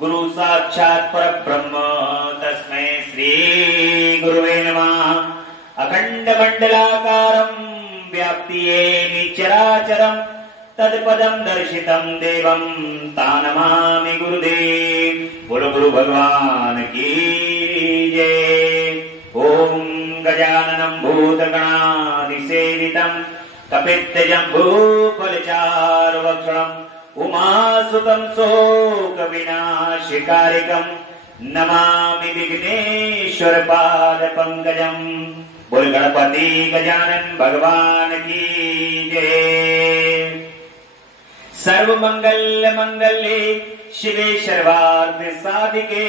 गुरु साक्षात् परब्रह्म तस्मै श्री गुरुवे नमः। अखंड मंडलाकारं व्याप्ति येन चराचरं तत्पदं दर्शितं देवं तानमामि गुरुदेव। बोलो गुरु भगवान की जय। ओम गजाननं भूतगणाधिसेवितं कपित्थजम्बूफलचारुभक्षणं उमासुतं शोकविनाशकारिकं नमामि विघ्नेश्वर पादपङ्कजं। बोल गणपति गजानन भगवान की जय। सर्वमंगल मंगले शिवे सर्वार्थ साधिके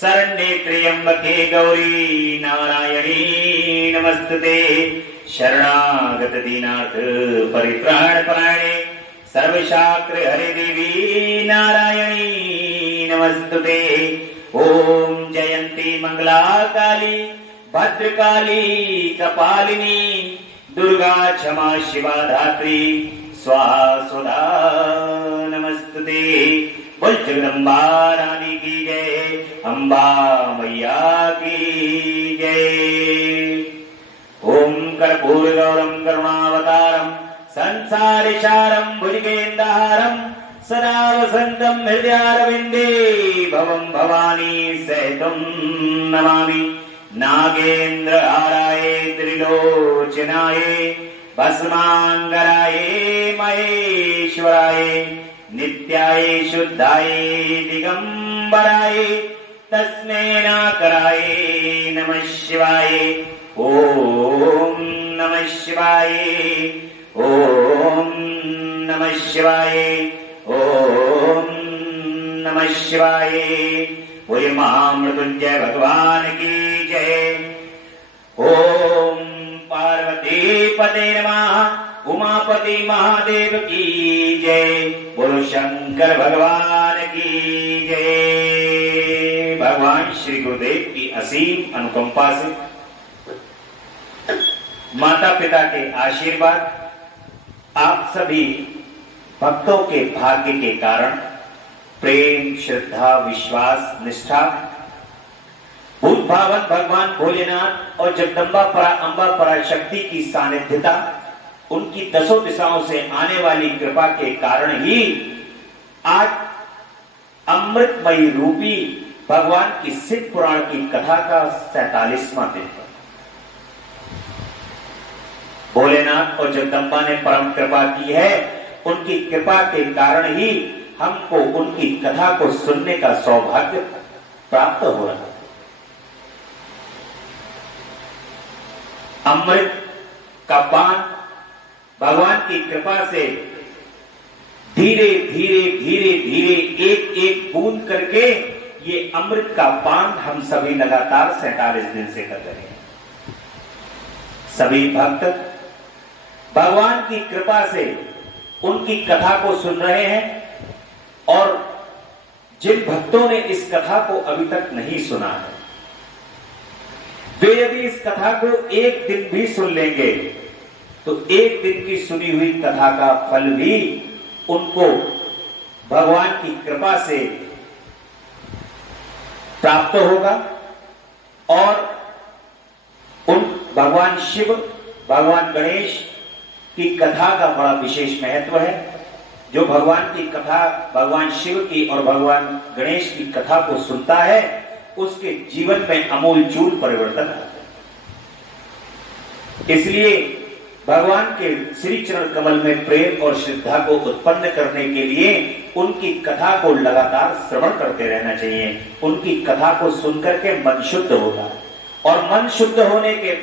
शरण्ये त्र्यंबके गौरी नारायणी नमस्तुते। शरणागत दीनार्थ परित्राण परायणे सर्वशास्त्र हरे देवी नारायणी नमस्तुते। ओम जयंती मंगला काली भद्रकाली कपालिनी दुर्गा क्षमा शिवा धात्री स्वाहा स्वधा नमस्तुते। बोल जगदम्बा रानी की जय, अम्बा मैया की जय। ओम कर्पूर गौरम करुणावतारम संसारिशारं भुजगेन्द्रहारं सदा वसन्तं हृदयारविन्दे भवं भवानी सहितं नमामि। नागेन्द्र हाराय त्रिलोचनाय भस्मांगराय महेश्वराय नित्याय शुद्धाय दिगंबराय तस्मै नाकराय नमः शिवाय। ओम नमः शिवाय, ओम नमः शिवाय, ओम नमः शिवाय। बोले महामृत्युंजय भगवान की जय। ओम पार्वती पते नमः, उमापति महादेव की जय। बोलो शंकर भगवान की जय। भगवान श्री गुरुदेव की असीम अनुकंपा से, माता पिता के आशीर्वाद, आप सभी भक्तों के भाग्य के कारण प्रेम श्रद्धा विश्वास निष्ठा भूत भावन भगवान भोलेनाथ और जगदम्बा अम्बा पराशक्ति की सानिध्यता, उनकी दसों दिशाओं से आने वाली कृपा के कारण ही आज अमृतमयी रूपी भगवान की शिव पुराण की कथा का 47वां दिन है। भोलेनाथ और जगदम्बा ने परम कृपा की है, उनकी कृपा के कारण ही हमको उनकी कथा को सुनने का सौभाग्य प्राप्त हो रहा है। अमृत का पान भगवान की कृपा से धीरे धीरे धीरे धीरे एक एक बूंद करके ये अमृत का पान हम सभी लगातार 47 दिन से कर रहे हैं। सभी भक्त भगवान की कृपा से उनकी कथा को सुन रहे हैं और जिन भक्तों ने इस कथा को अभी तक नहीं सुना है, वे यदि इस कथा को एक दिन भी सुन लेंगे तो एक दिन की सुनी हुई कथा का फल भी उनको भगवान की कृपा से प्राप्त होगा। और उन भगवान शिव भगवान गणेश की कथा का बड़ा विशेष महत्व है। जो भगवान की कथा भगवान शिव की और भगवान गणेश की कथा को सुनता है उसके जीवन में अमूलचूल परिवर्तन आता है। इसलिए भगवान के श्री चरण कमल में प्रेम और श्रद्धा को उत्पन्न करने के लिए उनकी कथा को लगातार श्रवण करते रहना चाहिए। उनकी कथा को सुनकर के मन शुद्ध होता है और मन शुद्ध होने के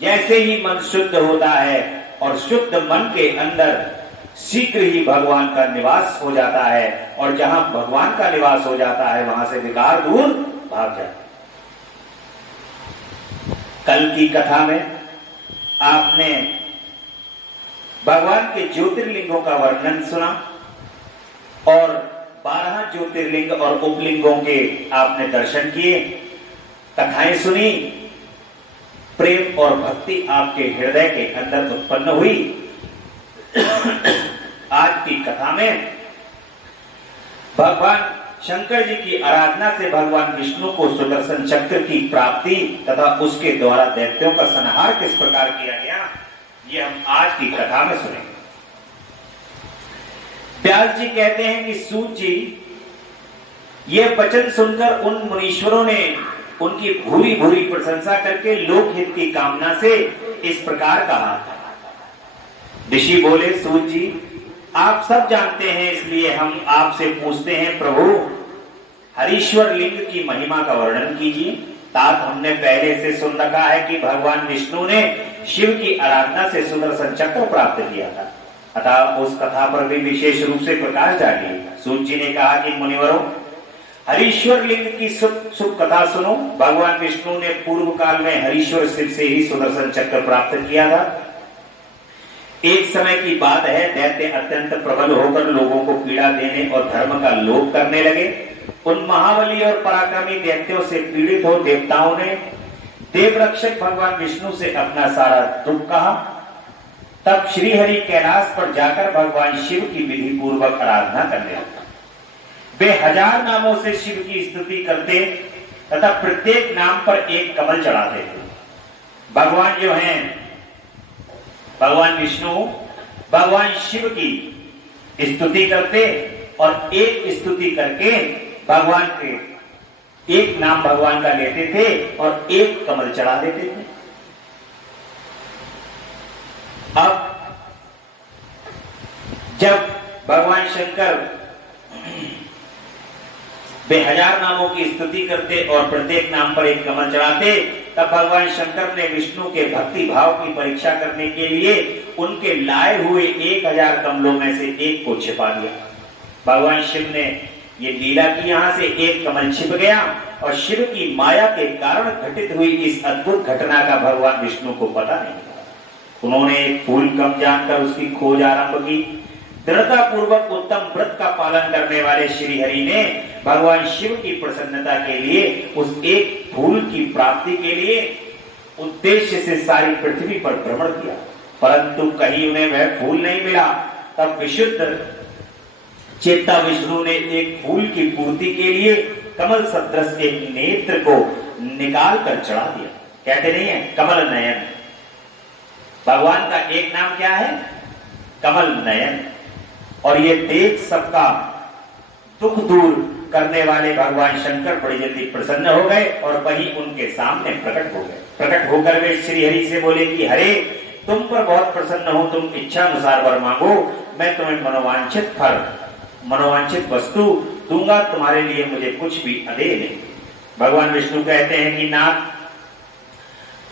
जैसे ही मन शुद्ध होता है और शुद्ध मन के अंदर शीघ्र ही भगवान का निवास हो जाता है और जहां भगवान का निवास हो जाता है वहां से विकार दूर भाग जाता है। कल की कथा में आपने भगवान के ज्योतिर्लिंगों का वर्णन सुना और 12 ज्योतिर्लिंग और उपलिंगों के आपने दर्शन किए, कथाएं सुनी, प्रेम और भक्ति आपके हृदय के अंदर उत्पन्न हुई। आज की कथा में भगवान शंकर जी की आराधना से भगवान विष्णु को सुदर्शन चक्र की प्राप्ति तथा उसके द्वारा दैत्यों का संहार किस प्रकार किया गया, ये हम आज की कथा में सुनेंगे। व्यास जी कहते हैं कि सूत जी ये वचन सुनकर उन मुनीश्वरों ने उनकी भूरी भूरी प्रशंसा करके लोकहित की कामना से इस प्रकार कहा। ऋषि बोले, सूत जी आप सब जानते हैं, इसलिए हम आपसे पूछते हैं, प्रभु हरीश्वर लिंग की महिमा का वर्णन कीजिए। तात हमने पहले से सुन रखा है कि भगवान विष्णु ने शिव की आराधना से सुदर्शन चक्र प्राप्त किया था, अतः उस कथा पर भी विशेष रूप से प्रकाश डालिए। सूत जी ने कहा कि मुनिवरों, हरीश्वर लिंग की सुख कथा सुनो। भगवान विष्णु ने पूर्व काल में हरीश्वर शिव से ही सुदर्शन चक्र प्राप्त किया था। एक समय की बात है, दैत्य अत्यंत प्रबल होकर लोगों को पीड़ा देने और धर्म का लोभ करने लगे। उन महाबली और पराक्रमी दैत्यों से पीड़ित हो देवताओं ने देवरक्षक भगवान विष्णु से अपना सारा दुख कहा। तब श्रीहरि कैलाश पर जाकर भगवान शिव की विधि पूर्वक आराधना करने लगे। वे 1000 नामों से शिव की स्तुति करते तथा प्रत्येक नाम पर एक कमल चढ़ाते थे। भगवान जो हैं, भगवान विष्णु भगवान शिव की स्तुति करते और एक स्तुति करके भगवान के एक नाम भगवान का लेते थे और एक कमल चढ़ा देते थे। अब जब भगवान शंकर वे 1000 नामों की स्तुति करते और प्रत्येक नाम पर एक कमल चढ़ाते, तब भगवान शंकर ने विष्णु के भक्ति भाव की परीक्षा करने के लिए उनके लाए हुए 1000 कमलों में से एक को छिपा दिया। भगवान शिव ने ये लीला की, यहां से एक कमल छिप गया और शिव की माया के कारण घटित हुई इस अद्भुत घटना का भगवान विष्णु को पता नहीं। उन्होंने एक फूल कम जानकर उसकी खोज आरंभ की। दृढ़ता पूर्वक उत्तम व्रत का पालन करने वाले श्री हरि ने भगवान शिव की प्रसन्नता के लिए उस एक फूल की प्राप्ति के लिए उद्देश्य से सारी पृथ्वी पर भ्रमण किया, परंतु कहीं उन्हें वह फूल नहीं मिला। तब विशुद्ध चेता विष्णु ने एक फूल की पूर्ति के लिए कमल सदृश एक नेत्र को निकाल कर चढ़ा दिया। कहते नहीं है कमल नयन, भगवान का एक नाम क्या है, कमल नयन। और ये देख सबका दुख दूर करने वाले भगवान शंकर बड़ी जल्दी प्रसन्न हो गए और वही उनके सामने प्रकट हो गए। प्रकट होकर वे श्री हरि से बोले कि हरे, तुम पर बहुत प्रसन्न हो, तुम इच्छा अनुसार वर मांगो, मैं तुम्हें मनोवांछित फल, मनोवांछित वस्तु दूंगा, तुम्हारे लिए मुझे कुछ भी अदेय नहीं। भगवान विष्णु कहते हैं कि नाथ,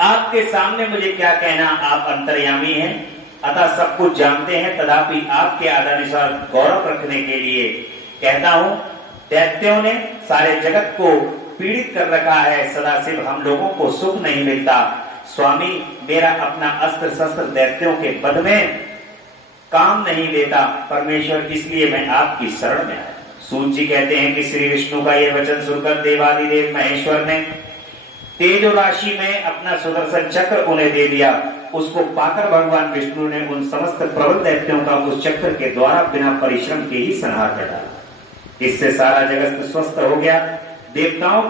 आपके सामने मुझे क्या कहना, आप अंतर्यामी हैं, अतः सब कुछ जानते हैं, तथापि आपके आदेशानुसार गौरव रखने के लिए कहता हूं। दैत्यों ने सारे जगत को पीड़ित कर रखा है, सदाशिव हम लोगों को सुख नहीं मिलता। स्वामी, मेरा अपना अस्त्र शस्त्र दैत्यों के वध में काम नहीं देता परमेश्वर, इसलिए मैं आपकी शरण में आया। सूत जी कहते हैं कि श्री विष्णु का यह वचन सुनकर देवादिदेव महेश्वर ने तेजो राशि में अपना सुदर्शन चक्र उन्हें दे दिया। उसको पाकर भगवान विष्णु ने उन समस्त प्रबल दैत्यों का उस चक्र के द्वारा बिना परिश्रम के ही संहार कर डाला। इससे सारा जगत स्वस्थ हो गया, देवताओं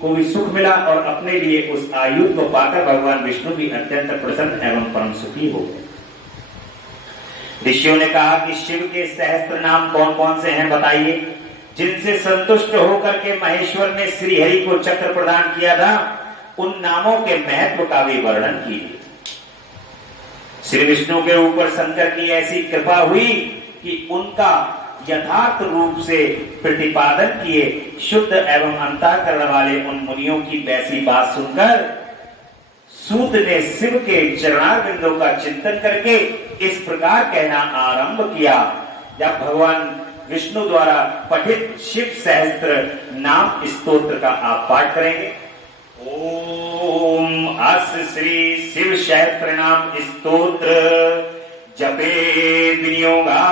को भी सुख मिला और अपने लिए उस आयुध को पाकर भगवान विष्णु भी अत्यंत प्रसन्न एवं परम सुखी हो गए। ऋषियों ने कहा कि शिव के सहस्त्र नाम कौन कौन से हैं बताइए, जिनसे संतुष्ट होकर के महेश्वर ने श्री हरि को चक्र प्रदान किया था, उन नामों के महत्व का भी वर्णन कीजिए। श्री विष्णु के ऊपर शंकर की ऐसी कृपा हुई कि उनका यथार्थ रूप से प्रतिपादन किए शुद्ध एवं अंतःकरण वाले उन मुनियों की वैसी बात सुनकर सूत ने शिव के चरणारविंदों का चिंतन करके इस प्रकार कहना आरंभ किया। जब भगवान विष्णु द्वारा पठित शिव सहस्त्र नाम स्तोत्र का आप पाठ करेंगे। ओम अस श्री शिव सहस्त्र नाम स्तोत्र जपे विनियोगा।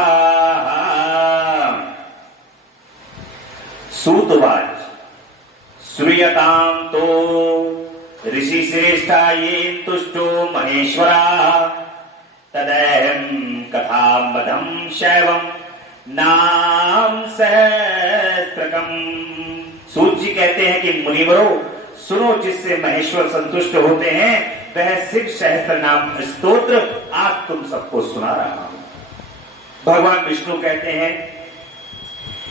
सूतवाच श्रूयताम तो ऋषि श्रेष्ठा ये तुष्टो महेश्वरा तदहम कथा मदम शैवम नाम सहस्त्रकम। सूत जी कहते हैं कि मुनिवरों सुनो, जिससे महेश्वर संतुष्ट होते हैं वह शिव सहस्त्र नाम स्तोत्र आज तुम सबको सुना रहा हूं। भगवान विष्णु कहते हैं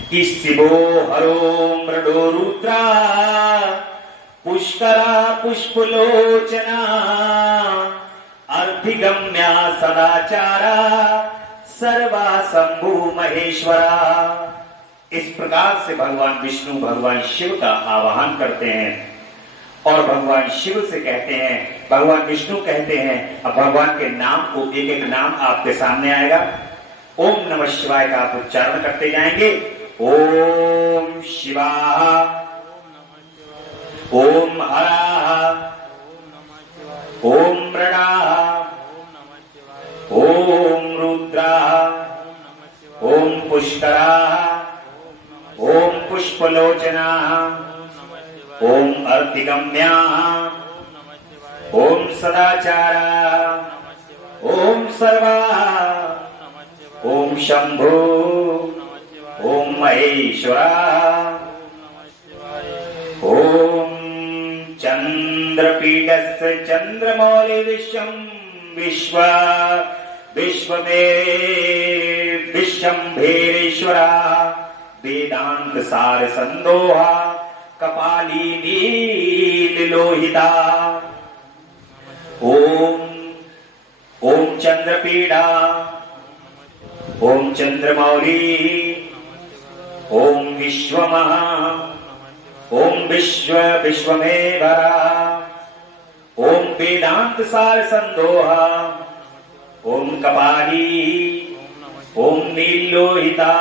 कि शिवो हरो मृडो रुद्रा पुष्करा पुष्पलोचना अर्थिगम्या सदाचारा सर्वा शंभु महेश्वरा। इस प्रकार से भगवान विष्णु भगवान शिव का आवाहन करते हैं और भगवान शिव से कहते हैं, भगवान विष्णु कहते हैं, अब भगवान के नाम को एक एक नाम आपके सामने आएगा। ओम नमः शिवाय का आप उच्चारण करते जाएंगे। ओम शिवा, ओम हरा, ओम मृडा, ओम रुद्रा, ओम पुष्करा, ओम पुष्पलोचना, ओम अर्थिगम्या, ओम सदाचारा, ओम सर्वा, ओम शंभु, ओम महेश्वरा, ओम चंद्रपीठस्य चंद्रमौलि विश्वं विश्व विश्वमे विश्वम्भेरेश्वरा वेदांत सार संदोहा कपाली नील लोहिता। ओम ओम चंद्रपीड़ा, ओम चंद्रमौली, ओम विश्वमहा, ओम विश्व विश्वमेवरा, ओम वेदांत सार संदोहा, ओम कपाली, ओम नील लोहिता।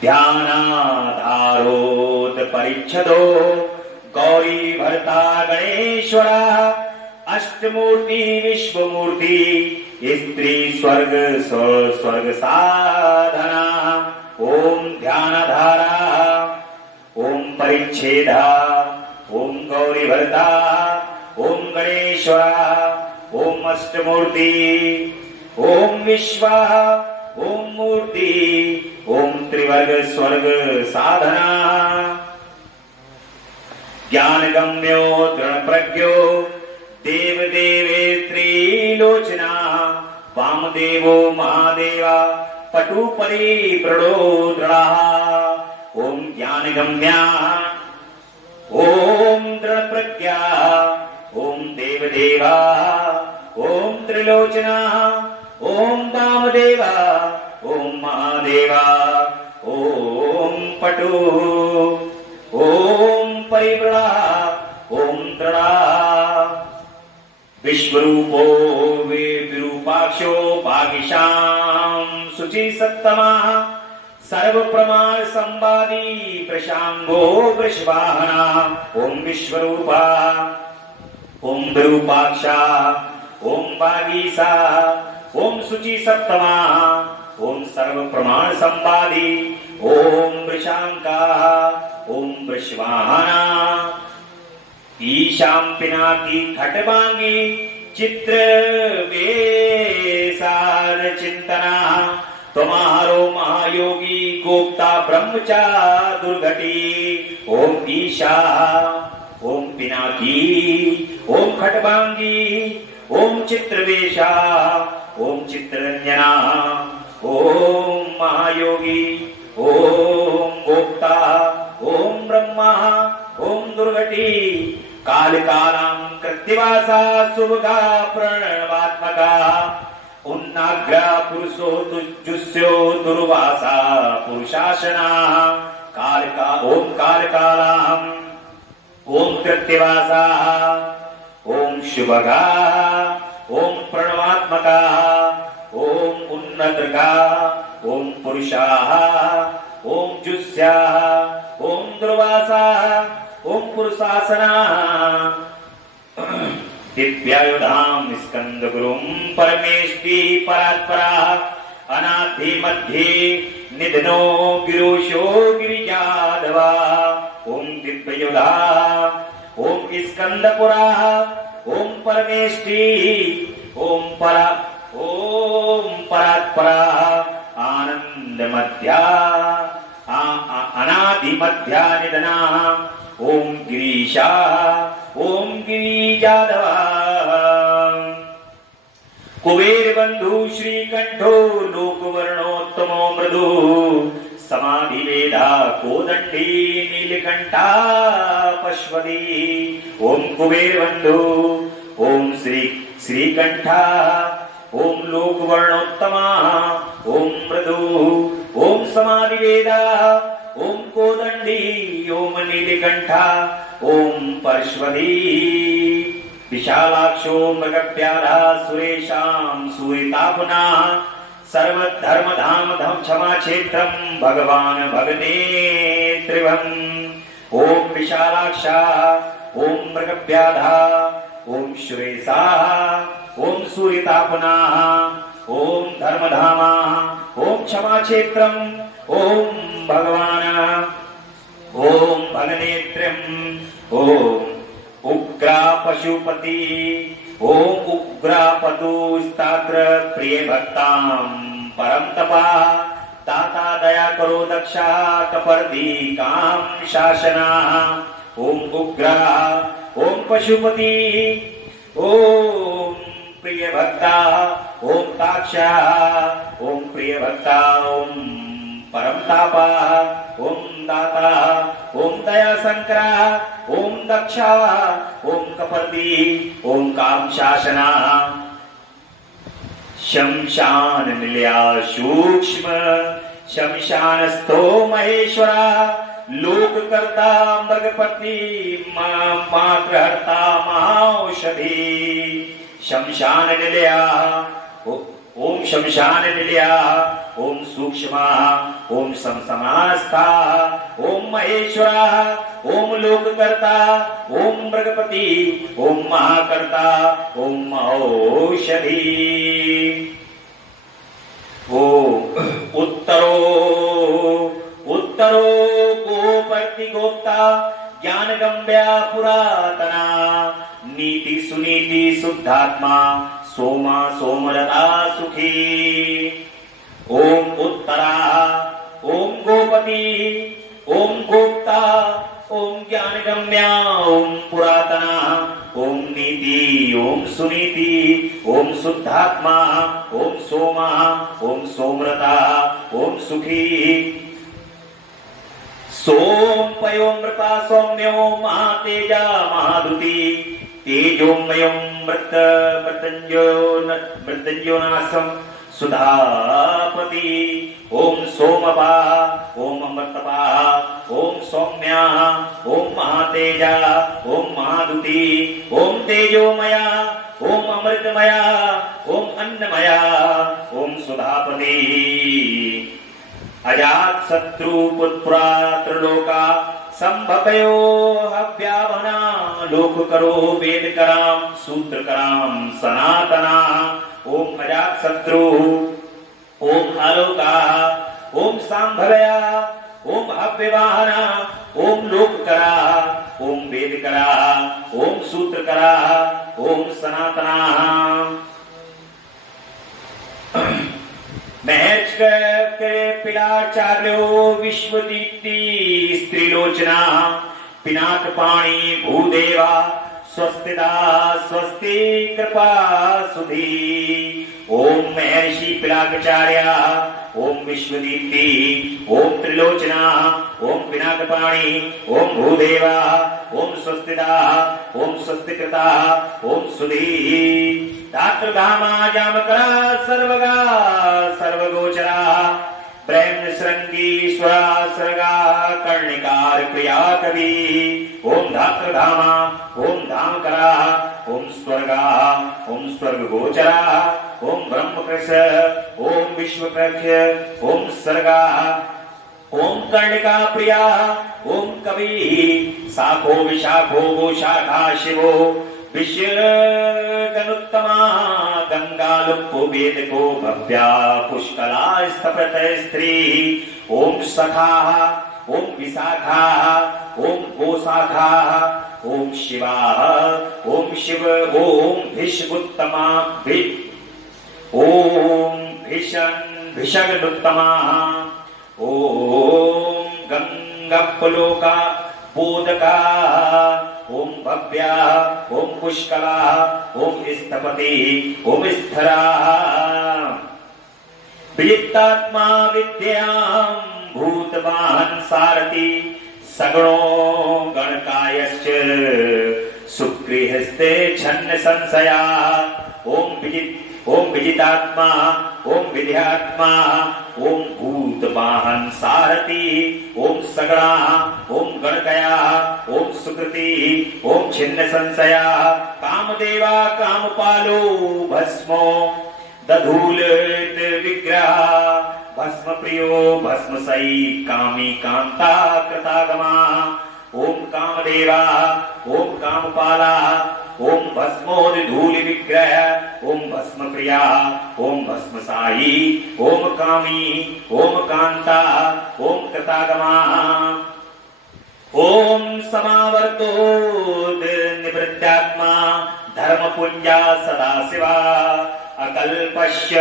ध्यानाधारोत परिच्छदो गौरी भरता गणेश्वरा अष्टमूर्ति विश्वमूर्ति स्त्री स्वर्ग स्वर्ग साधना। ओम ध्यानधारा, ओम परिच्छेदा, ओम गौरी भरता, ओम गणेश्वरा, ओम अष्टमूर्ति, ओम विश्वा, ओम मूर्ति, ओम त्रिवर्ग स्वर्ग साधना। ज्ञान गम्यो दृढ़ प्रज्ञो देव देवे त्रिलोचना वामदेवो महादेवा पटु परिप्रणो दृढ़ा। ओम ज्ञान गम्या, ओम दृढ़ प्रज्ञा, ओम देव देवा, ओम त्रिलोचना, ओम वामदेवा, ओम महादेवा, ओम पटु, ओम परिव्रणा, ओम दृढ़ा। विश्वरूपो विरूपाक्षो भागिशां शुचि सत्तमा सर्व प्रमाण संवादी प्रशांगो वृषवाहना। ओम विश्वरूपा, ओम विरूपाक्षा, ओम भागीसा, ओम शुचि सत्तमा, ओम सर्व प्रमाण संवादी, ओम वृषांका, ओम वृषवाहना। ईशां पिनाकी खटवांगी चित्र वेसार चिंतना तुम्हारो महायोगी गोप्ता ब्रह्मचा दुर्घटी। ओम ईशा, ओम पिनाकी, ओम खटवांगी, ओम चित्रवेशा, ओम चित्ररंजना, ओम महायोगी, ओम गोप्ता, ओम ब्रह्मा, ओम दुर्घटी। काल कालां कृत्तिवासा शुभगा प्रणवात्मका उन्नाग्रा पुरुषो जुस्यो दुर्वासा पुरुषासना। काल का ओम काल कालां, ओम कृत्तिवासा, ओम शुभगा, ओम प्रणवात्मका, ओम उन्नतगा, ओम पुरुषा, ओम जुस्या, ओम दुर्वासा, ओम पुरुषासना। दिव्यायुधां स्कंद गुरुं परमेष्टि परात्परा अनाधि मध्ये निधनो गिरोशो गिरिजाधवा। ओम दिव्ययुधा, ओम स्कंदपुरा, ओम परमेष्टि, ओम परात्परा मध्या अनादि मध्या निधना ओम गिरीशा ओम गिरिजाधवा कुबेर बंधु श्रीकंठो लोकवर्णोत्तमो मृदु समाधि वेदा कोदंडी नीलकंठा पश्वती ओम कुबेर बंधु ओम श्रीकंठा ओम लोकवर्णोत्तमा ओम मृदु ओम समाधि वेदा ओम कोदंडी ओम नीलकंठा ओम पश्वती विशालाक्षो मृगप्यारा सुरेशां सूरितापुना सर्वधर्मधाम धम क्षमा क्षेत्रम भगवान भगनेत्रिवम् ओम विशालाक्षा ओम मृगप्याधा ओम सुरेशा ओम सूरितापुना ओम धर्मधामा ओम क्षमा क्षेत्रम ओम भगवान ओम भगनेत्रिम ओम उग्रा पशुपति ओम उग्रा पतुस्तात्र प्रिय भक्तां परम तपा ताता दया करो दक्षा कपर्दी काम शासना ओम उग्रा ओम पशुपति ओम प्रिय भक्ता ओम ताक्षा ओम प्रिय भक्ता ओम परम तापा ओम दाता ओम दया संकरा ओम दक्षा ओम कपर्दी ओम काम शासना शमशान निलया सूक्ष्म शमशानस्थो महेश्वरा लोककर्ता मृगपति मातृहर्ता महाऔषधि शमशान निलया ओम शमशान निलया ओम सूक्ष्मा ओम समसमास्था ओम महेश्वरा ओम लोककर्ता ओम मृगपति ओम महाकर्ता ओम औषधि ओम उत्तरो उत्तरो गोपति गोप्ता ज्ञान गम्या पुरातना नीति सुनीति शुद्धात्मा सोमा सोमरता सुखी ओम उत्तरा ओम गोपति ओम गोप्ता ओम ज्ञान गम्या ओम पुरातना ओम नीति ओम सुनीति ओम शुद्धात्मा ओम सोमा ओम सोमरता ओम सुखी सोम पयोमृता सौम्यो महातेजा महादुति तेजोमयं मृत्युंजयोनासं सुधापति ओम सोमपा ओम अमृतपा ओम सौम्या ओम महातेजा ओम महादुति ओम तेजोमया ओम अमृतमया ओम अन्नमया ओम सुधापति अजात शत्रु पुत्रा त्रिलोका संभवयो हव्यावना लोक करो वेद कराम सूत्र कराम सनातना ओम अजात शत्रु ओम आलोका ओम संभवया ओम हव्यवाहना ओम लोक करा ओम वेद करा ओम सूत्र करा ओम सनातना महर्ष पिलाचार्यो विश्वदीप्ति स्त्रीलोचना पिनाक पाणी भूदेवा स्वस्तिदा स्वस्ति कृपा सुधी ओम महर्षि पिलाकाचार्य ओम विश्वदीप्ति ओम त्रिलोचना ओम पिनाकपाणी ओम भूदेवा ओम स्वस्तिदा ओम स्वस्तिकृता ओम सुधी धातृधामा जामकरा सर्वगा सर्वगोचरा ब्रह्म श्रृंगीश्वरा सर्गा कर्णिकार प्रिया कवि ओम धातृधामा ओम धामकरा ओम स्वर्गा ओम स्वर्ग गोचरा ओम ब्रह्मकृष ओम विश्वकृष ओम सर्गा ओम कर्णिका प्रिया ओम कवि शाखो विशाखो गोशाखा शिवो विश्वगनुत्तमा गंगालुप्पो वेदको भव्या पुष्कला स्थपत स्त्री ओम सखा ओम विशाखा ओम गोशाखा ओम शिवा ओम शिव ओम भिषगुत्तमा ओम भिषगनुत्तमा ओम गंगप्लोका बोधका, ओम भव्या, ओम पुष्कला, ओम स्थपति, ओम स्थरा, वित्तात्मा विद्यां भूतवान् सारथि, सगुणो गणकायश्च सुगृहस्ते छन्न संशया। ओम विजितात्मा, ओम विद्यात्मा, ओम भूतवाहन सारथि, ओम सगणा, ओम गणकया, ओम सुकृति, ओम छिन्न संशया, कामदेवा कामपालो भस्मो दधूलित विग्रह, भस्म प्रियो भस्मसई कामी कांता कृतागमा। ओम कामदेवा, ओम कामपाला, ओम भस्मोद्धूलि विग्रह, ओम भस्म प्रिया, ओम भस्मसाई, ओम कामी, ओम कांता, ओम कृतागमा। ओम समावर्तोद निवृत्त्यात्मा, धर्म पुंजा सदाशिवा, अकल्पश्य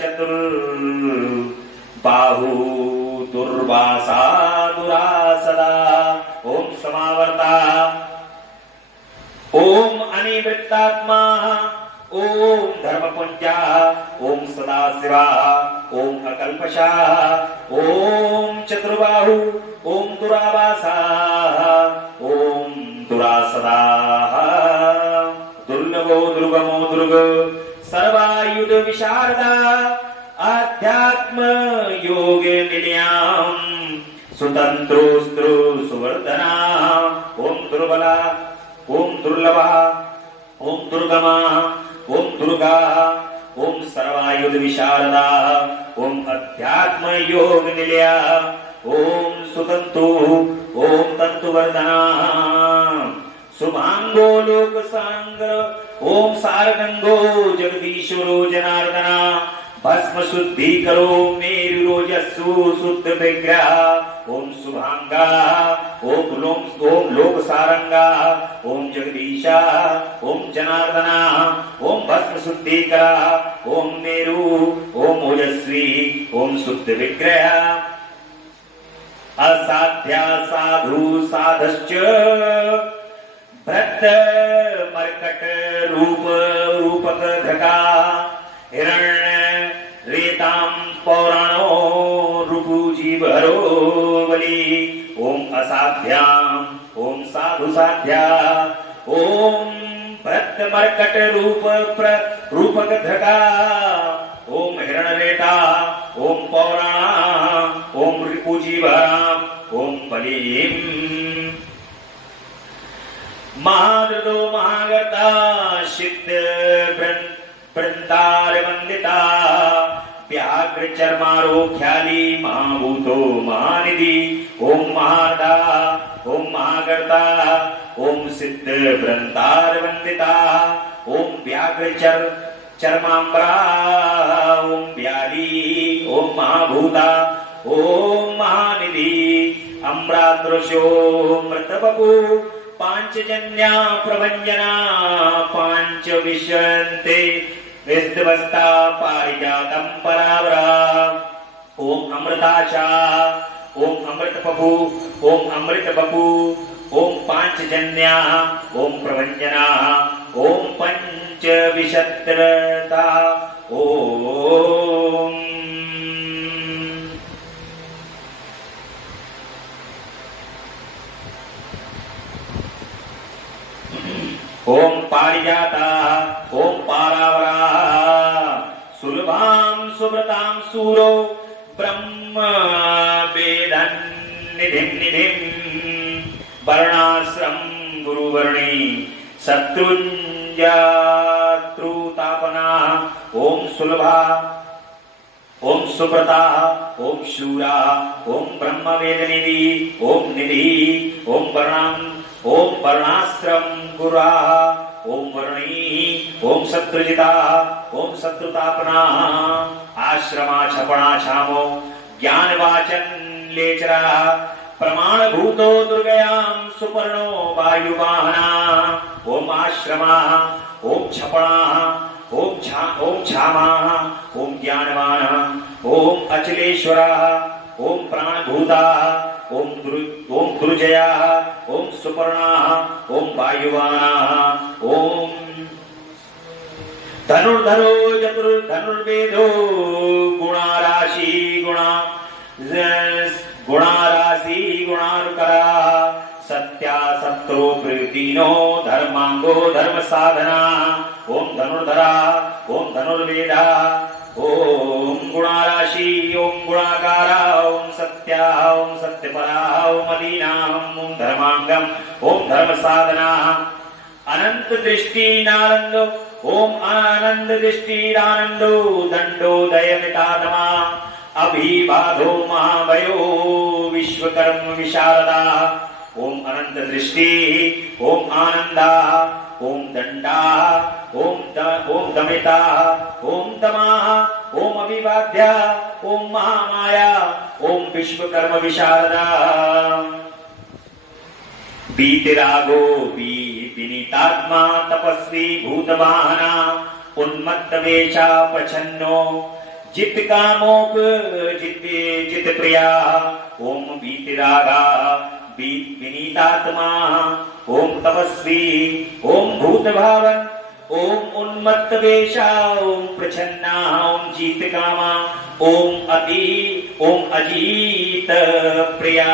चतुर्बाहु दुर्वासा दुरासदा। ओम समावर्ता, ओम अनिवृत्तात्मा, ओम धर्मपुंजा, ओम सदाशिवा, ओम अकल्पशा, ओम चतुर्बाहु, ओम दुरावासा, ओम दुरासदा, दुर्लभो दुर्गमो दुर्ग, सर्वायुध विशारदा, आध्यात्म योग निलयाम, सुतंत्रोस्त्रु सुवर्धना। ओम दुर्बला, ओम दुर्लभा, ओम दुर्गमा, ओम दुर्गा, ओम सर्वायुध विशारदा, ओम अध्यात्म योग निलया, ओम सुतंतु, ओम तंतुवर्धना, शुभांगो लोक सांग, ओम सारगंगो जगदीश्वरो जनार्दना, भस्म शुद्धि करो मेरु रोजस्सु शुद्ध विग्रह। ओम शुभांगा, ओम लोक सारंगा, ओम जगदीशा, ओम जनार्दना, ओम भस्म शुद्धि करा, ओम मेरु, ओम ओजस्वी, ओम शुद्ध विग्रह। असाध्या साधु साधश्च, भक्त मर्कट रूप रूपक धका, हिरण्य रेताम पौराणो रुपुजीवरो बलि। ओम असाध्याम, ओम साधु साध्या, ओम भक्त मर्कट रूपक धका, ओम हिरणरेता, ओम पौराणा, ओम रिपुजीवराम, ओम बलिम। महादृदो महागता सिद्ध वृंदार वंदिता, व्याघ्र चर्मारो ख्याली महाभूतो महानिधि। ओम महादा, ओम महागर्ता, ओम सिद्ध वृंदार वंदिता, ओम व्याघ्र चर्मांबरा, ओम व्याली, ओम महाभूता, ओम महानिधि। अम्रादृशो मृतबपु, पांचजन्या प्रभंजना, पांच विशन्ते विस्तवस्ता पारिजातं परावरा। ओम अमृताचा, ओम अमृत बपु, ओम अमृत बपु, ओम पांचजन्या, ओम प्रभंजना, ओम पंच विशत्रता। ओम ओम पारिजाता, ओम पारावरा, सुलभां सुव्रतां सूरो ब्रह्म वेदं निधिं निधिं, वर्णाश्रम गुरुवर्णी शत्रुंजत्रुतापना। ओम सुलभा, ओम सुप्रता, ओम शूरा, ओम ब्रह्म वेदनिधि, ओम निधि, ओम वर्णाश्रम गुरा, ओम वर्णी, ओम शत्रुजिता, ओम शत्रुतापना। आश्रमा छपणा छामो ज्ञानवाचन लेचरा, प्रमाण भूतो दुर्गयां सुपर्णो वायुवाहना। ओम आश्रमा, ओम छपणा, ओम छामा, ओम ज्ञानवान, ओम अचलेश्वरा, ओम प्राणभूता, ओम दुर्जया, ओम सुपर्णा, ओम वायुवाना, ओम धनुर्धरो धनुर्वेदो गुणाराशि गुणानुकरा सत्या सत्रो प्रदीनो धर्मांगो धर्म साधना। ओम धनुर्धरा, ओम धनुर्वेदा, ओम गुणाराशि, ओम गुणाकारा, ओम सत्या, ओम सत्यपरा, ओम अदीना, ओम धर्मांगम, ओम धर्म साधना। अनंत दृष्टि नानंदो, ओम आनंद दृष्टिरानंदो दंडोदयमितात्मा अभिबाधो महाभयो विश्वकर्म विशारदा। ओम अनंत दृष्टि, ओम आनंदा, ओम दंडा, ओम दमिता, ओम दमा, ओम अभिवाद्या, ओम महामाया, ओम विश्वकर्म विशारदा। बीतिरागो विनीतात्मा तपस्वी भूतवाहना उन्मत्त वेशा प्रछन्नो जित कामोप जित प्रिया। ओम बीतिरागा विनीतात्मा, ओम तपस्वी, ओम भूतभावन, ओम उन्मत्त वेशा, ओम प्रछन्ना, ओम जीत कामा, ओम अजीत प्रिया।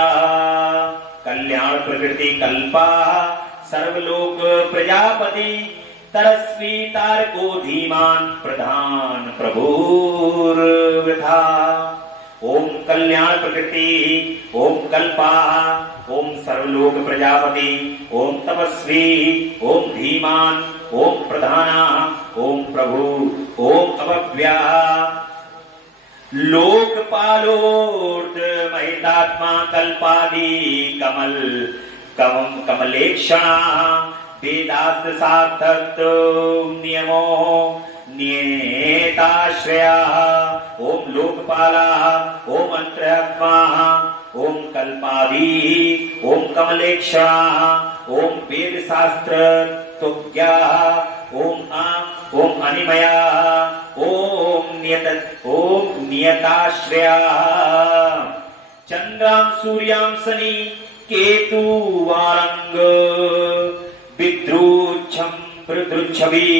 कल्याण प्रकृति कल्पा सर्वलोक प्रजापति तरस्वी तारको धीमान प्रधान प्रभुर्वृथा। ओम कल्याण प्रकृति, ओम कल्पा, ओम सर्वलोक प्रजापति, ओम तपस्वी, ओम धीमान, ओम प्रधाना, ओम प्रभु, ओम अव्यया। लोकपालोर्ध महितात्मा कल्पादि कमलेक्षणा वेदास्त सार्थक नियमो नियताश्रया। ओम लोकपाला, ओम अंतरात्मा, ओम कल्पादि, ओम कमलेक्षणा, ओम वेद शास्त्र तुज्ञा, ओम अनिमया, ओम नियताश्रया। चंद्रां सूर्यां शनि केतु वारंग विद्रुच्छं पृथृच्छवि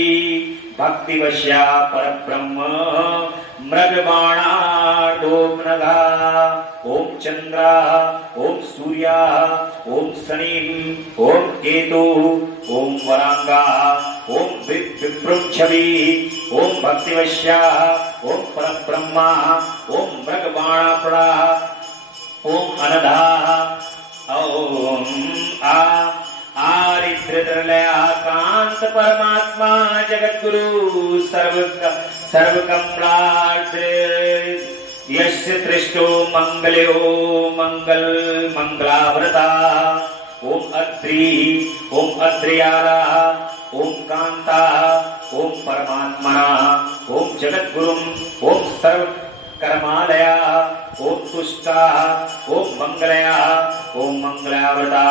भक्तिवश्या परब्रह्म मृगबाणाडोमनगा। ओम चंद्रा, ओम सूर्या, ओम शनि, ओम केतु, ओम वरांगा, ओम विपृच्छवि, ओम भक्तिवश्या, ओम परब्रह्मा, ओम मृगबाणापड़ा, ओम अनधा, ओम आरिद्रलया कांत परमात्मा जगद्गुरु सर्वकमलार्थ यस्य दृष्टो मंगलो मंगलाव्रता। ओम अत्रि, ओम अत्रियाला, ओम कांता, ओम परमात्मना, ओम जगद्गुरुम, ओम सर्व कर्मालया, ओम तुष्टा, ओम मंगलया, ओम मंगलावृता।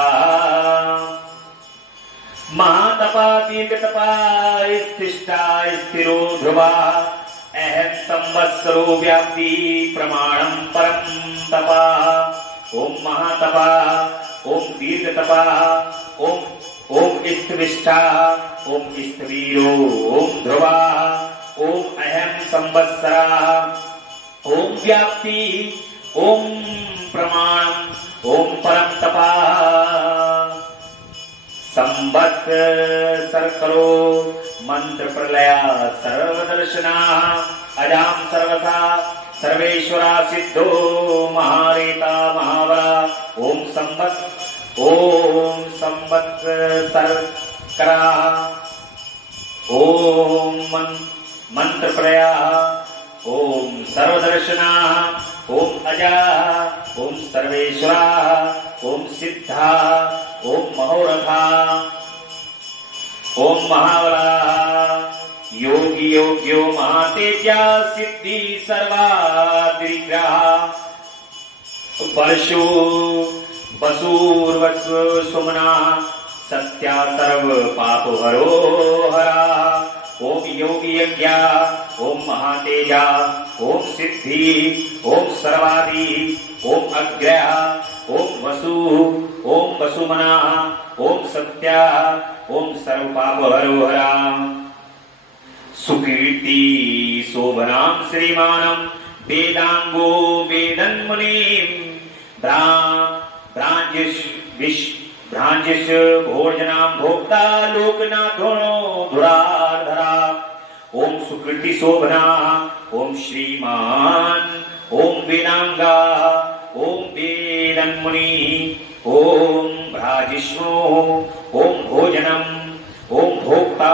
महातपा दीर्घतपा स्थिष्टा स्थिरो ध्रुवा अहम संवत्सरो व्याप्ति प्रमाणम परम तपा। ओम महातपा, ओम दीर्घतपा, ओम स्थिष्टा, ओम स्थवीरो, ओम ध्रुवा, ओम अहम संवत्सरा, ओम व्याप्ति, ओम प्रमाणम, ओम परम तपा। संवत् सर्करो मंत्र प्रलया सर्वदर्शना अजाम सर्वसा सर्वेश्वरा सिद्धो महारेता महावरा। ओम संवत् सर्करा, ओम मंत्र प्रलया, ओम सर्वदर्शना, ओम अजा, ओम सर्वेश्वरा, ओम सिद्धा, ओम महोरथा, ओम महावला। योगी योग्यो महातेजा सिद्धि सर्वाद्रिग्रहा वर्षो वसूर्वस्व सुमना सत्या सर्व पाप हरो हरा। ओम योगी यज्ञ, ओम महातेजा, ओम सिद्धि, ओम सर्वादि, ओम अग्रह, ओम वसु, ओम वसुमना, ओम सत्या, ओम सर्वपापहरोहरा, सुकीर्ति शोभनां श्रीमानं वेदांगो वेदन्मुनिं भ्रांजिष भोजनां भोक्ता लोकनाथो धुराधरा। ओम सुकृति शोभना, ओम श्रीमान, ओम वेदांगा, ओम वेदन्मुनि, ओम भ्राजिष्णु, ओम भोजनम, ओम भोक्ता,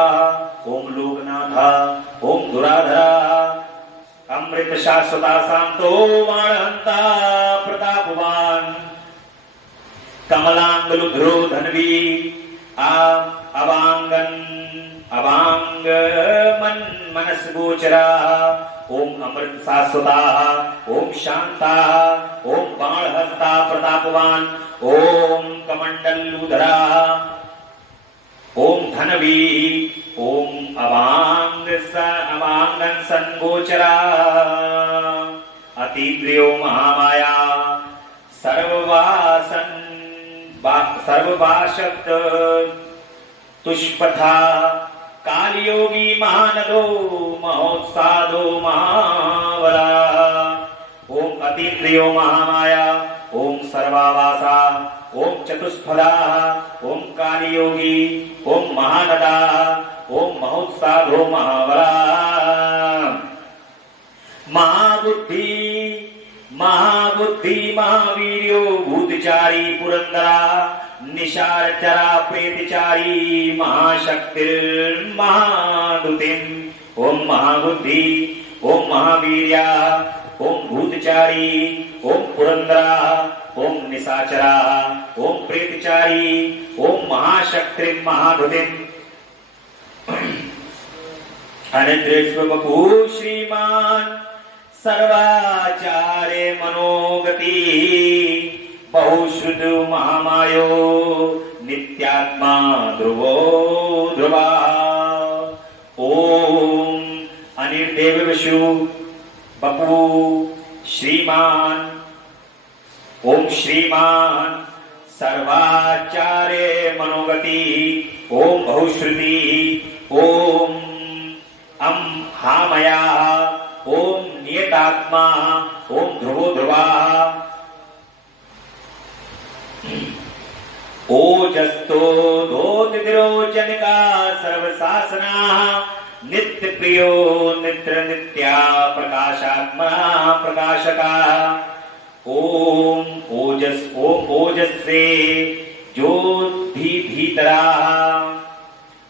ओम लोकनाथा, ओम धुराधरा, अमृत शाश्वता शांतो माणहंता प्रतापवान, कमलांगलुध्रो धनवी अवांगन अवांगमन मनस गोचरा। ओम अमृत शाश्वता, ओम शांता, ओम बाणहस्ता प्रतापवान, ओम कमंडलुधरा, ओम धनवी, ओम अवांगन संगोचरा, अतिप्रियो महामाया, सर्ववाशक्त तुष्पथा, कालयोगी महानदो महोत्सादो महावला। ओम अतिप्रियो महामाया, ओम सर्वावासा, ओम चतुष्फला, ओम कालयोगी, ओम महानदा, ओम महोत्सादो महावला। महाबुद्धि महावीर्यो भूतचारी पुरंदरा, निशाचरा प्रेतचारी महाशक्तिर्महादुतिम। ओम महाबुद्धि, ओम महावीर्या, ओम भूतचारी, ओम पुरंदरा, ओम निशाचरा, ओम प्रेतचारी, ओम महाशक्तिर्महादुतिम। अनिद्रेष्वपु श्रीमान सर्वाचार्य मनोगति, बहुश्रुत महामायो नित्यात्मा ध्रुवो ध्रुवा। ओम अनिर्देव विशु बपु श्रीमान, ओम श्रीमान सर्वाचार्य मनोगति, ओम बहुश्रुति, ओम हामया, ओम नियतात्मा, ओम ध्रुवो ध्रुवा। ओजस्तो धोतिरोचनिका सर्वशासना, नित्य प्रियो नित्र नित्या प्रकाशात्मा प्रकाशका। ओम ओजस से ज्योति भीतरा,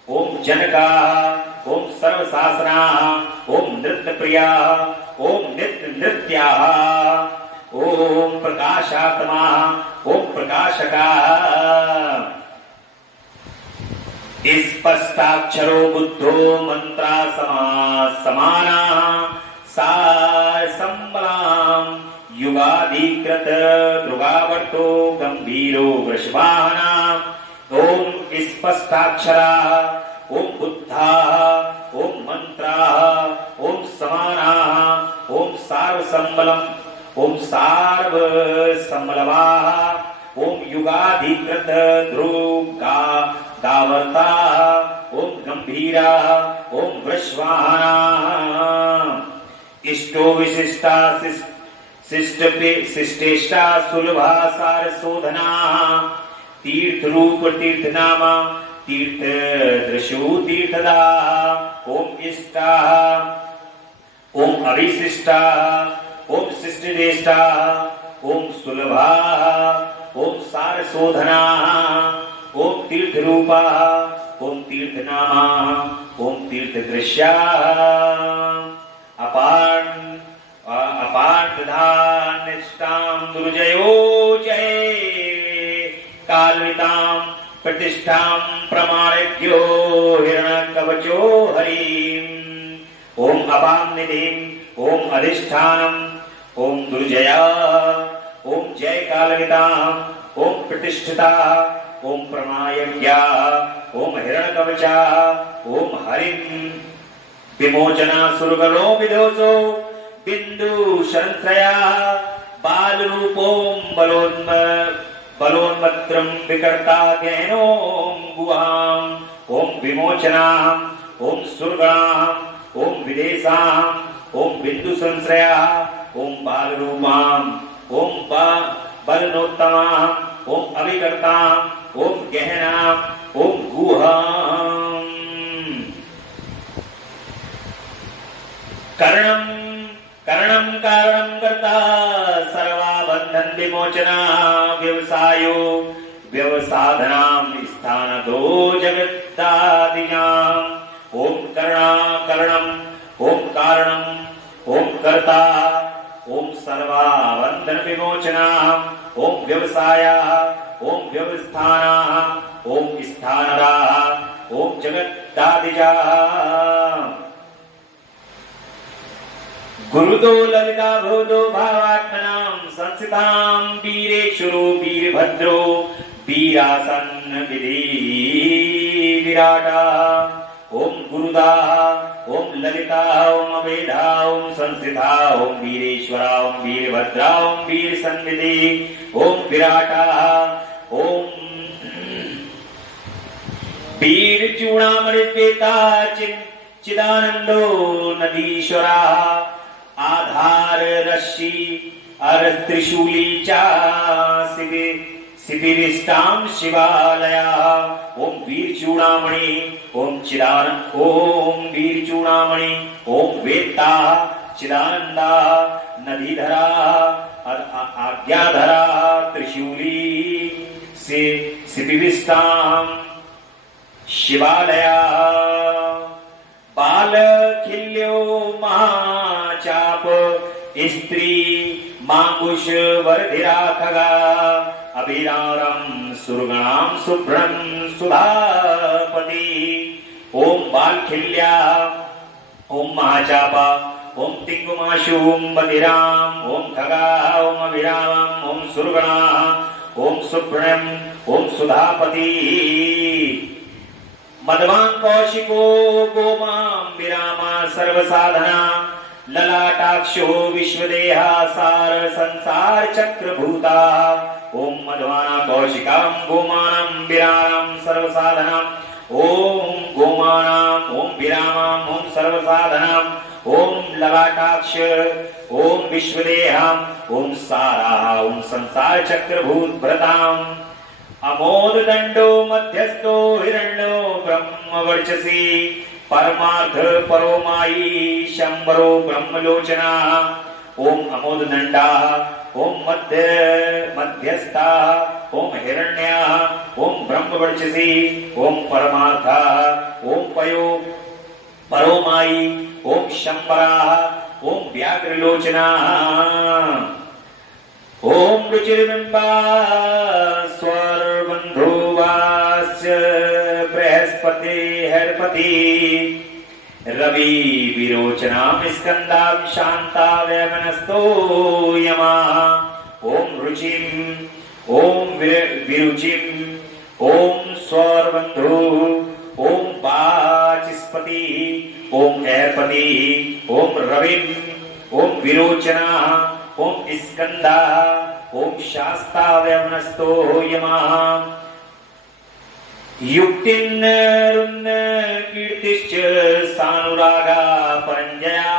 ओम जनका, ओम सर्वशासना, ओम नृत्य प्रिया, ओम नित्य नृत्या, ओम प्रकाशात्मा, ओम प्रकाशका। स्पष्टाक्षरो बुद्धो मंत्रा समाना, संबलाम युगाधिकृत ध्रुवावर्तो गंभीरो वृषवाहना। ओम स्पष्टाक्षरा, ओम बुद्धा, ओम मंत्रा, ओम समाना, ओम सार्वसंबलम, ओम सार्वसंबलवा, ओम युगाधिकृत ध्रुगा दावर्ता, ओम गंभीरा, ओम वृषवाहना। इष्टो विशिष्टा शिष्टेष्टा सुलभा सार शोधना, तीर्थ रूप तीर्थ नामा, तीर्थ दृशु तीर्थदा। ओम इष्टा, ओम अविशिष्टा, ओम शिष्टेष्टा, ओम सुलभा, ओम सार शोधना, ओम तीर्थ रूपा, ओम तीर्थ नामा, ओम तीर्थ दृश्या। अपार्थधान निष्ठां दुर्जयो जय, कालवितां प्रतिष्ठां प्रमाणज्ञो हिरण्यकवचो हरिम्। ओम अपां निधिं, ओम अधिष्ठानम्, ओम दुर्जया, ओम जय कालवितां, ओम प्रतिष्ठिता, ओम प्रमायज्ञा, ओम हिरण्यकवचा, ओम हरिम्, विमोचना सुरगरो विदोषो बिंदु शरंत्रया बालरूपों बलोन्मत्रं विकर्ता ज्ञानों गुहां ओम विमोचना ओम सुरगणां ओम विदेशां ओम बिंदु संश्रया ओम बालरूपां ओम बलनोत्तमां ओम अविकर्तां ओम गहनां ओम गुहां कर्णं कारणं कर्ता सर्वाबंधन विमोचना व्यवसायो व्यवसाधनां स्थानदो जगदादिनां ओम कारणं ओम कर्ता ओम सर्वाबंधन विमोचना ओम व्यवसाया ओम व्यवस्थाना ओम स्थानदा ओम जगदादिजा गुरुदो ललिता भूतो भावात्मनां संस्थितां वीरेश्वरो वीरभद्रो वीरासन्न विधि विराटा ओम गुरुदा ओम ललिता ओम अवेदा ओम संस्थिता ओम वीरेश्वरा ओम वीरभद्रा ओम वीरसन्निधि ओम विराटा ओम वीरचूड़ामणिपेता चिदानंदो नदीश्वरा आधार रश्मि अर त्रिशूली चा शिविरिष्टां शिवालया ओम वीर चूड़ामणि ओम चिदानंद ओम वीर चूड़ामणि ओम वेत्ता चिदानंदा नदीधरा आज्ञाधरा त्रिशूली से शिविरिष्टां शिवालया बाल खिल्यो महाचाप स्त्री मांगुष वर्धिरा खगा अभिरारं सुरगणां शुभ्रं सुधापति ओम बाल खिल्या ओम महाचापा ओम तिंगुमाशु ओम बधिराम ओम खगा ओम अभिरामं ओम सुरगणा ओम शुभ्रं ओम सुधापति मदवां कौशिको गोमां विरामा सर्वसाधना ललाटाक्षो विश्वदेहा सार संसार चक्रभूता ओम मदवाना कौशिकां गोमानं विरामां सर्वसाधना ओम गोमानां ओम विरामां ओम सर्वसाधना ओम ललाटाक्ष ओम विश्वदेहां ओम सारा ओम संसार चक्रभूत भ्रतां अमोद दंडो मध्यस्थो हिरण्यो ब्रह्म वर्चसी परमार्थ परोमायी शंबरो ब्रह्मलोचना ओम अमोद दंडा ओम मध्यस्था ओम हिरण्या ओम ब्रह्म वर्चसी ओम परमार्था ओम पयो परोमायी ओम शंबरा ओम व्याघ्रलोचना ओम रुचिर्बिंबा स्वरबंधुवास्य बृहस्पति हरपति रवि विरोचनां स्कंदां शांता वैमनस्तो यमा ओम रुचिम ओम विरुचिम ओम स्वरबंधु ओम वाचस्पति ओम हरपति ओम रविम ओम विरोचना ओम स्कंदा ओम शास्ता वैमनस्तो यमा युक्तिर्न कीर्तिश्च सानुरागा परंजया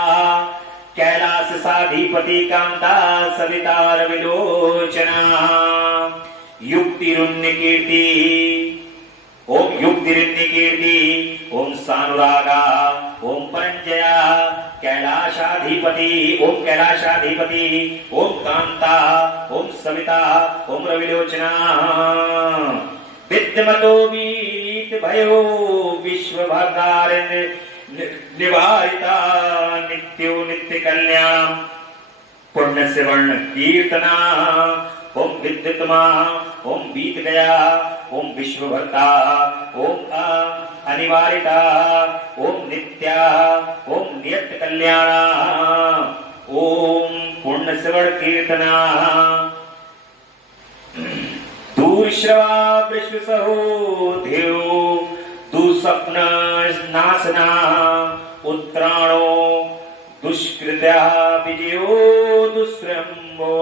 कैलास साधिपति कांता सवितार विलोचना युक्तिरुण्य कीर्ति ओम युक्तिरुण्य कीर्ति ओम सानुरागा ओम परंजया कैलाशाधिपति ओम ओम कांता ओम सविता ओम रविलोचना विद्यमतो वीत भयो विश्वभगार निवारिता नित्यो नित्य कल्याण पुण्य सेवर्ण कीर्तना ओम विद्युतमा ओम बीत गया ओम विश्वभर्ता ओम अनिवारिता ओम नित्या ओम नियत कल्याणा ओम पुण्य सेवर्ण कीर्तना दूरश्रवा विश्वसहो ध्येयो दुस्वप्न नाशना उत्तरायणो दुष्कृतः विजयो दुष्रम्भो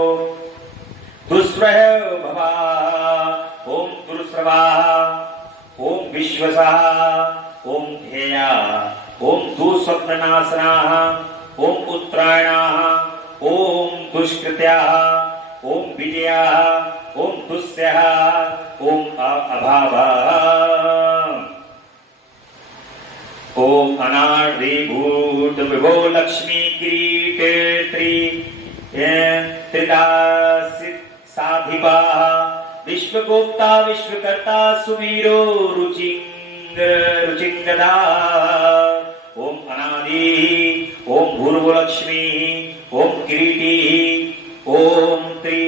दुष्प्रह भवा ओम दुर्श्रवा ओम विश्वसा ओम ध्येया ओम दुःस्वप्ननाशना ओम उत्तरायणा ओम दुष्कृत्या ओम विजया ओम दुस्यः ओम अभावा ओम अनादिभूत विभो लक्ष्मी किरीट साधिपा विश्वगोप्ता विश्वकर्ता सुवीरो रुचिंगदा ओम अनादि ओम भूर्भुव लक्ष्मी ओम किरीटी ओम त्रि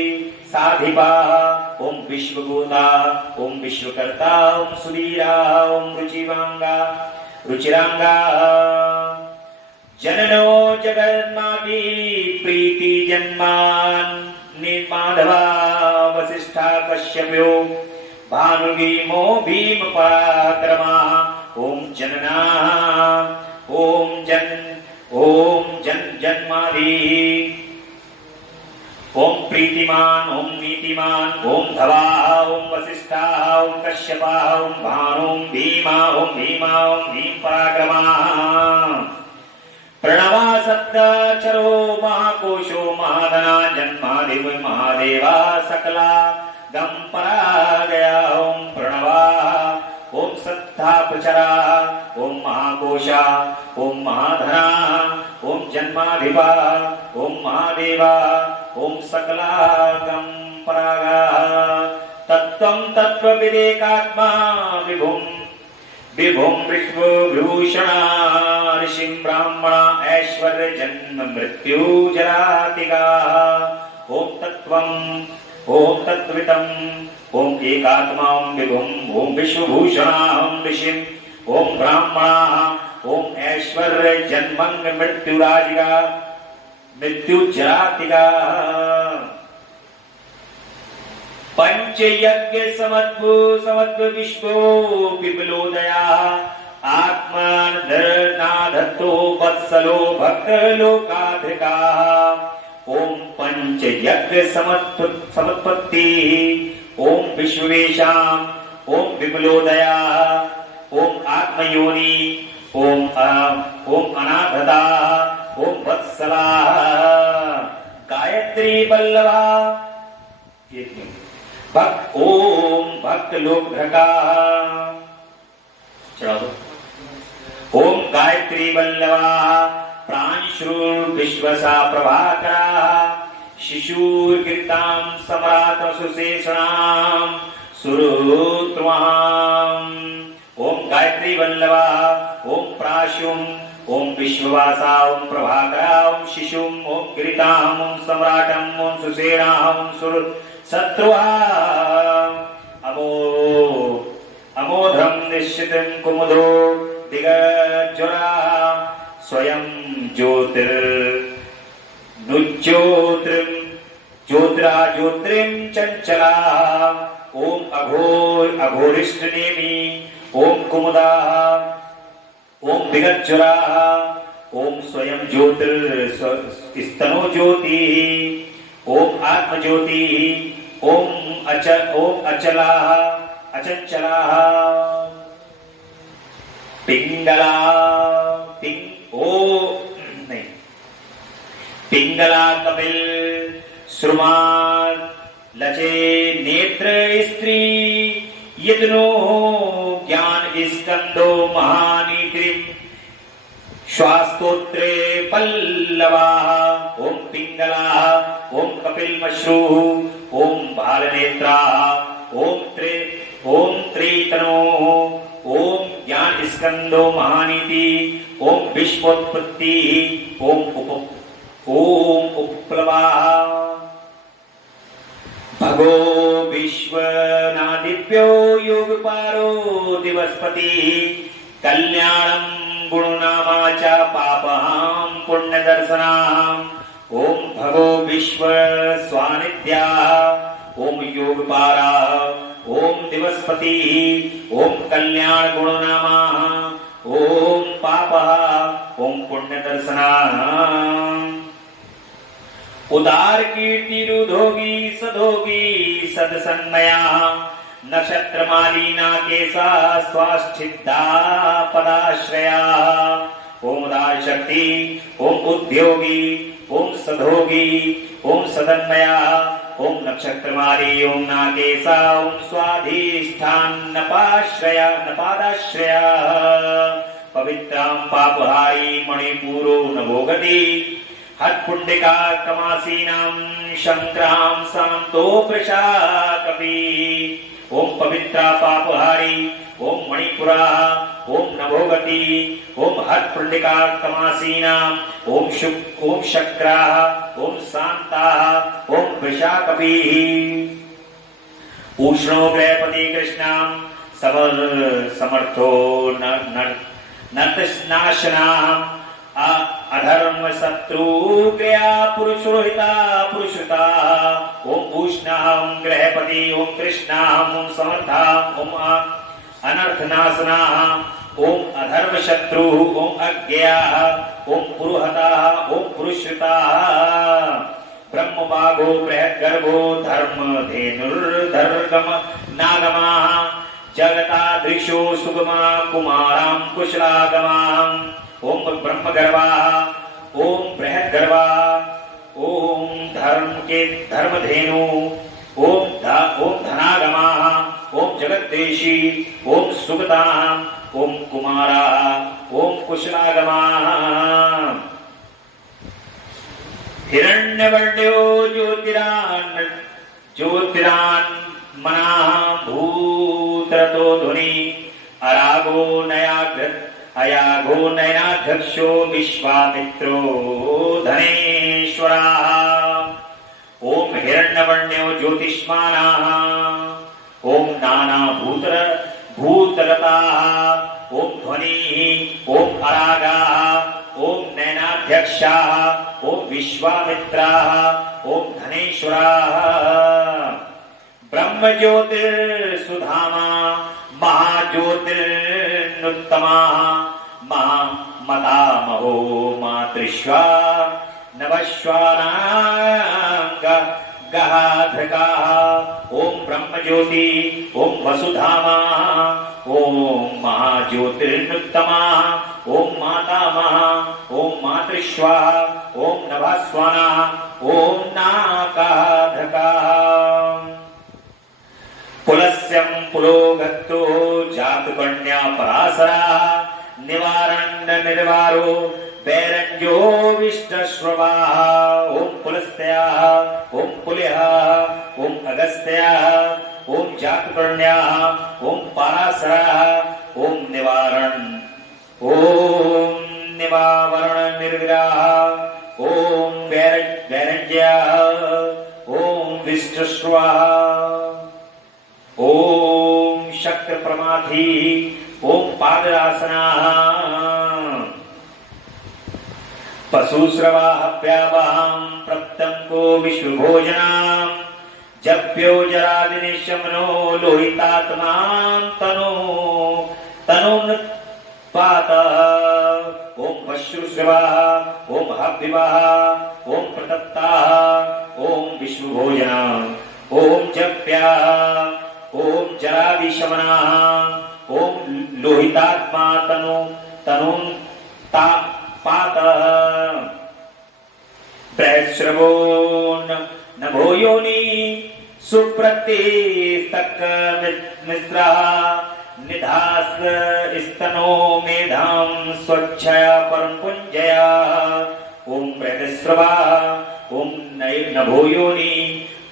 साधिपा ओम विश्वगोता ओम विश्वकर्ता ओम सुवीरा ओम रुचिरांगा जननो जगन्मापि प्रीति जन्मान निर्माधवा वसिष्ठा कश्यप्यो भानुगीमो भीम पराक्रमा ओम जनना ओम जन जन्मादि ओम प्रीतिमान ओम नीतिमान ओम धवा ओम वसिष्ठा ओम कश्यपा ओम भानु ओम भीम पराक्रमा प्रणवा सप्तचरो महाकोशो महाधना जन्मादिव महादेवा सकला गम परागया ओम प्रणवा ओम सत्ता प्रचरा ओम महाकोशा ओम महाधना ओम जन्माधिपा ओम महादेवा ओम सकला गम परागा तत्त्वं तत्त्वविदेकात्मा विभुं विश्वभूषण ऋषिं ब्राह्मण ऐश्वर्य जन्म मृत्यु जरातिगा ओम तत्त्वं ओम तत्त्वितं ओम एकात्मा ओम विभुं ओम विश्वभूषण ओम ऋषिं ओम ब्राह्मण ओम ऐश्वर्य जन्म मृत्यु जरातिगा पंचयज्ञ समत्व विश्वो विपुलोदया आत्मान धरनाधत्तो वत्सलो भक्त लोकाधिका ओम पंचयज्ञ समत्पत्ति ओम विश्वेशाम ओम विपुलोदया ओम आत्मयोनि ओम अनाधता ओम वत्सला गायत्री बल्लभा भक्त ओम भक्त लोकभ्रका चलो ओम गायत्री बल्लभा प्रांशुर विश्वसा प्रभाकरा शिशुर कीर्तां सम्राट सुशेषणां सुरुत्वाम ओम गायत्री बल्लभा ओम प्राशुम ओम विश्ववासा ओम प्रभाकरा ओम शिशुम ओम कीर्तां ओम सम्राटं ओम सुशेषणां ओम सुर शत्रुहा अमोधम निश्चितं कुमुदो दिगज्वरा स्वयं ज्योतिर्ज्योतिरिं चंचला ओम अघोरिष्ठनेमि ओम कुमुदा ओम दिगज्वरा ओम स्वयं ज्योतिर्स्तनो ज्योति ओम आत्मज्योति ओम अचला अचंचला पिंगला पिंगला कपिल श्रुमान लचे नेत्र स्त्री यदनो ज्ञान स्कंदो महानीति श्वास्तोत्रे पल्लवा ओम पिंगला ओम कपिलमश्रु ओम बालनेत्रा ओम त्रितनो ओम ज्ञान स्कंदो महानीति ओम विश्वोत्पत्ति ओम उपप्लवा भगो विश्वनादिभ्यो योगपारो दिवस्पति कल्याणं गुणनामाचा पापहां पुण्यदर्शनाम् ओम भगो विश्व स्वानिध्या ओम योगपारा ओम दिवस्पति ओम कल्याण गुणनामा ओम पापः ओम पुण्य दर्शनाम् उदार कीर्ति रुधोगी सधोगी सदसन्मया नक्षत्रमालिना केसा स्वाश्चिद्धा पदाश्रया ओम उदार शक्ति ओम उद्योगी ओम सधोगी ओम सदन्मया ओम नक्षत्रमाली ओम नागेशा ओम स्वाधिष्ठान नपाश्रया नपादाश्रया पवित्रां पापहारी मणिपूरो नभोगति हत्पुण्डिका कमासीनां शंक्रां सान्तो प्रशा कपि ओम पवित्रा पापहारी ओम मणिपुरा ओम नभोगति ओम हत्पुण्डिका कमासीनां ओम शक्रा ओम शांता ओम वृषा कपि उष्णो ग्रहपति कृष्णां समर्थो नर्तनाशनां अधर्म शत्रु क्रिया पुरुषोहिता पुरुषता ओम उष्णां ग्रहपति ओम कृष्णां ओम समर्था ओम अनर्थनाशना ओम अधर्म शत्रु ओम अज्ञा ओम पुरुहता ओम पुरुषता ब्रह्मबागो बृहद्गर्भो धर्म धेनुर्धर्गम नागमा जगतादृशो सुगमा कुमारां कुशलागमां ओम ब्रह्मगर्भा ओम बृहद्गर्भा ओम धर्मधेनु ओम धनागमा ओम जगद्देशी ओम सुगता ओम कुमारा ओम कुशलागमा हिरण्यवर्ण्यो ज्योतिरान् मनाः भूतरतो ध्वनि अयागो नयनाध्यक्षो विश्वामित्रो धनेश्वराः ओम हिरण्यवर्ण्यो ज्योतिष्मानाः ओम नाना भूतरताः ओम ध्वनिः ओम अरागाः ओम नयनाध्यक्षाः ओम विश्वामित्राः ओम धनेश्वराः ब्रह्म ज्योतिर्सुधामा महाज्योतिर्नुत्तमा महामतामहो मातृश्वा नवश्वानांग गहाधृकाः ओम ब्रह्म ज्योति ओम वसुधामा ओम महाज्योतिर्नुत्तमा ओम मातामह ओम मातृश्वा ओम नभस्वाना ओम नाकाधृकाः पुलस्यं पुलोगत्तो जातकन्या परासरा निवारण निर्वारो बैरंजो विष्टश्रवा ओम पुलस्त्या ओम पुल्यः ओम अगस्त्या ओम जातकन्या ओम परासरा ओम निवारण निर्विराः ओम बैरंज्या ओम विष्टश्रवा ओम शक्र प्रमाथि ओम पादरासनाः पशुश्रवाः प्यावां प्रत्यंको विश्वभोजनां जप्यो जरादिनिशमनो लोहितात्मां तनुपात ओम पशुश्रवाः ओम हव्यवाः ओम प्रतप्ताः ओम विश्वभोजनां ओम जप्या ओम जरादिशमनाः ओम लोहितात्मा पात बृहश्रवो नभो योनि सुप्रत्यस्तक मिश्रा निधास स्तनो मेधां स्वच्छया परम पुंजया ओम बृहस्रवा ओम नभो योनि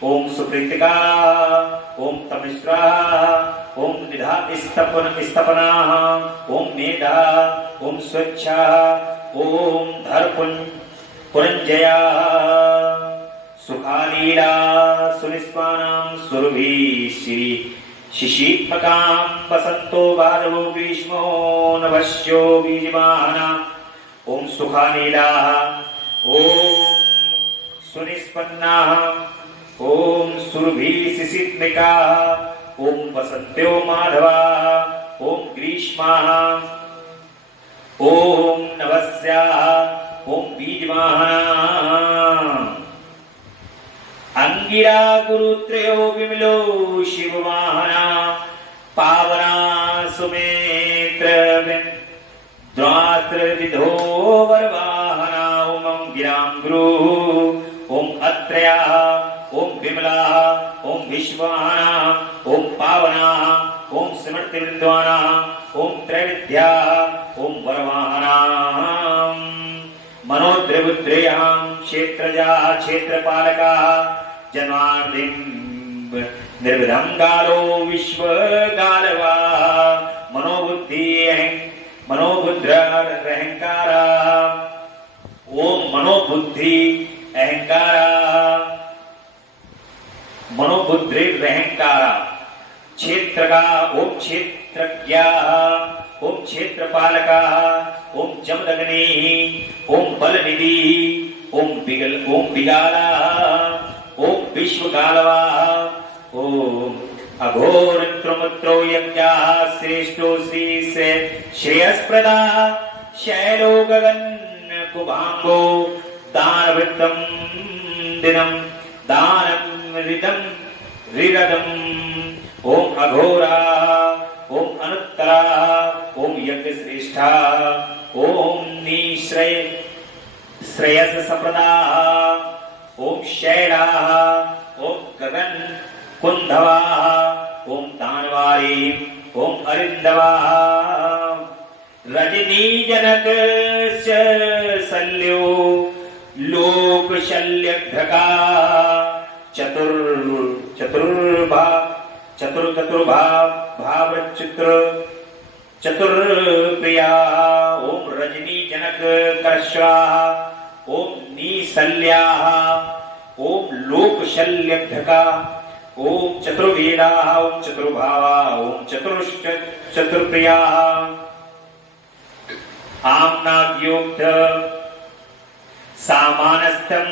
ओम सुप्रीतिका ओम तमिश्रा ओम निधा स्तपना ओम मेधा ओम स्वच्छा ओम धर्पुंजया सुखालीला सुनिस्वानां सुरभि शिशीत्मकां वसंतो भादवो ग्रीष्मो नभस्यो बीजमाना ओम सुखालीला ओम सुनिस्पन्ना ओम सुरभि शिशीत्मिका ओम वसंत्यो माधवा ओम ग्रीष्मा ओम नवस्या ओम बीजवाहना अंगिरा गुरुत्रयो विमलो शिववाहना पावना सुमेत्र द्वात्र विधो वरवाहना ओम गिरां गुरु ओम अत्रया ओम विमला ओम विश्वाहना ओम पावना ओम समृद्धि विद्वाना ओम त्रैविद्या ओम वरवाहना मनोद्रवुद्रेयां क्षेत्रजा क्षेत्रपालका जन्मार्दिं निर्विधं गालो विश्वगालवा मनोबुद्धि अहंकारा ओम मनोबुद्धि अहंकारा मनोबुद्धि अहंकारा क्षेत्रका ओम क्षेत्रज्ञा ओम क्षेत्रपालका ओम जमदग्नि ओम बलनिधि ओम बिगाला ओम विश्वगालवा ओम अघोर त्रुमुत्रो यज्ञा श्रेष्ठो श्री से श्रेयस्प्रदा शैलो गगन कुभांगो दानवृत्तम दिनम दानम रिदम ओम अघोरा ओम अनुत्तरा ओम यज्ञ श्रेष्ठा ओम निश्रय श्रेयस सप्रदा ओम शैला ओम गगन कुंधवा ओम दानवारी ओम अरिंदवा रजनी जनक शल्यो लोक शल्यघ्रका चतुर्प्रिया ओम रजनी जनक कर्षा ओम नीसल्या ओम लोक शल्यघ्रका ओम चतुर्वेदा ओम चतुर्भावा ओम चतुर्प्रिया आम्नाद्योक्त सामानस्थं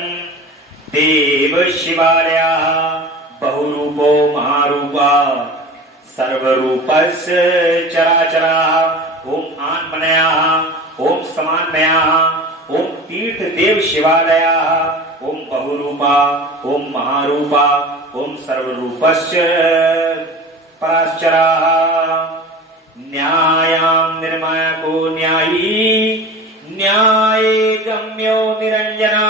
देव शिवालया बहुरूपो महारूपा सर्वरूपस्य चराचरा ओम आन्मनया ओम समान्मया ओम तीर्थ देव शिवालया ओम बहुरूपा ओम महारूपा ओम सर्वरूपस्य पराश्चरा न्यायां निर्माको न्यायी न्याये गम्यो निरंजना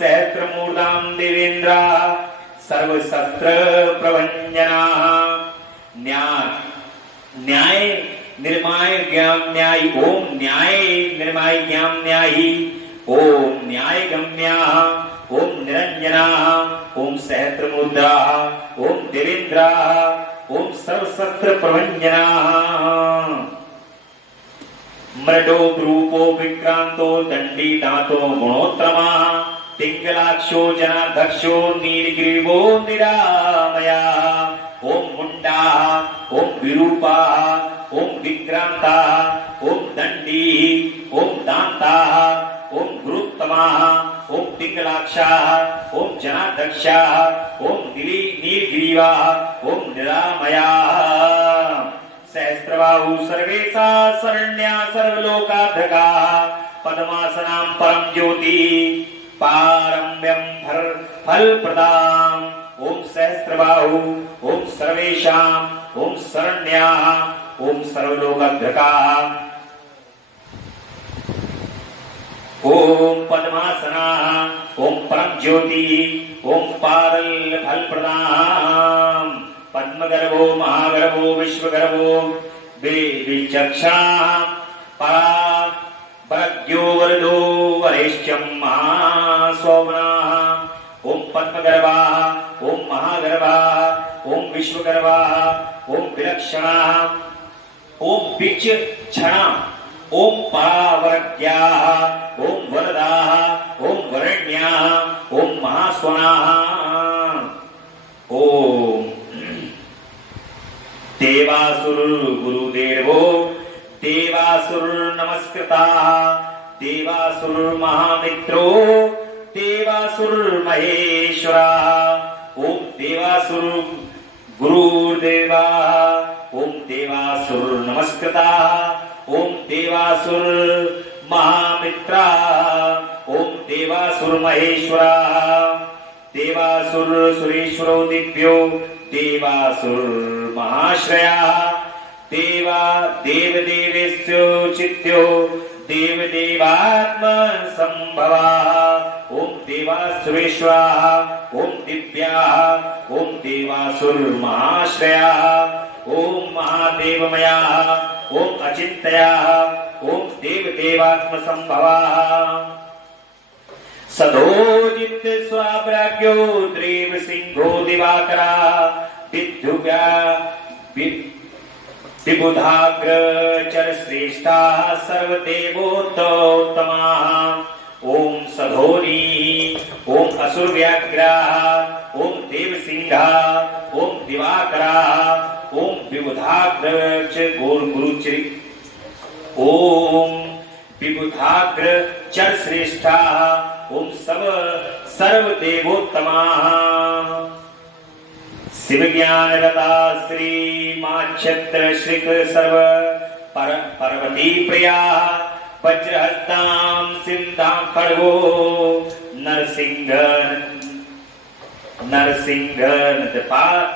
सहस्रमूर्धां देवेन्द्र सर्वशस्त्र प्रभंजना न्याय निर्माय ज्ञान न्यायी ओम न्याय निर्माय ज्ञान न्यायी ओम न्याय गम्या ओम निरंजना ओम सहस्रमूर्धा ओम देवेन्द्र ओम सर्वशस्त्र प्रभंजना मृडो रूपो विक्रांतो दंडी दातो गुणोत्तमा पिंगलाक्षो जनाध्यक्षो नीलग्रीवो निरामया ओम मुंडा ओम विरूपा ओम विक्रांता ओम दंडी ओम दांता ओम गुरुत्तमा ओम पिंगलाक्षा ओम जनाध्यक्षा ओम नीलग्रीवा ओम निरामया सहस्रबाहु सर्वेशा शरण्या सर्वलोकाधका पद्मासनां परम ज्योति पारम्यं फलप्रदां ओम सहस्रबाहु ओम सर्वेशां ओम शरण्या ओम सर्वलोकाधका ओम पद्मासना ओम परम ज्योति ओम पारल फलप्रदां पद्मगर्भो महागर्भो विश्वगर्भो विचक्षा पराज्ञो वरदो वरेश्यं महासौमना ओम पद्मगर्भा ओम महागर्भा ओम विश्वगर्भा ओम विलक्षणा ओम विचक्षणा ओम परावरज्ञा ओम वरदा ओम वरण्या ओम महास्वना ओम देवासुर गुरुदेवो देवासुर नमस्कृता देवासुर महामित्रो देवासुर महेश्वरा ओम देवासुर गुरुदेवा ओम देवासुर नमस्कृता ओम देवासुर महामित्रा, ओम देवासुर महेश्वरा, देवासुर सुरेश्वरो दिव्यो, देवासुर महाश्रया, देवा देवदेवेश्यो चित्यो, देवदेवात्म संभवा, ओम देवासुरेश्वरा, ओम दिव्या, ओम देवासुर महाश्रया, ओम महादेवमया, ओम अचिंतया, ओम देवदेवात्म संभवा, सदोदित स्वाप्राज्ञो द्रेव सिंहो दिवाकरा, विद्युव्या विबुधाग्र चर श्रेष्ठा सर्वदेवोत्तमा, ओम सधोनी, ओम असुर व्याघ्रा, ओम देव सिंहा, ओम दिवाकरा, ओम विबुधाग्र च गुरुचि, ओम विबुधाग्र चर श्रेष्ठा, ओम सर्वदेवोत्तमा, शिव ज्ञान रता श्री माक्षत्र श्रीक सर्व पार्वती प्रिया, वज्रहस्तां सिंधां खड्गो नरसिंह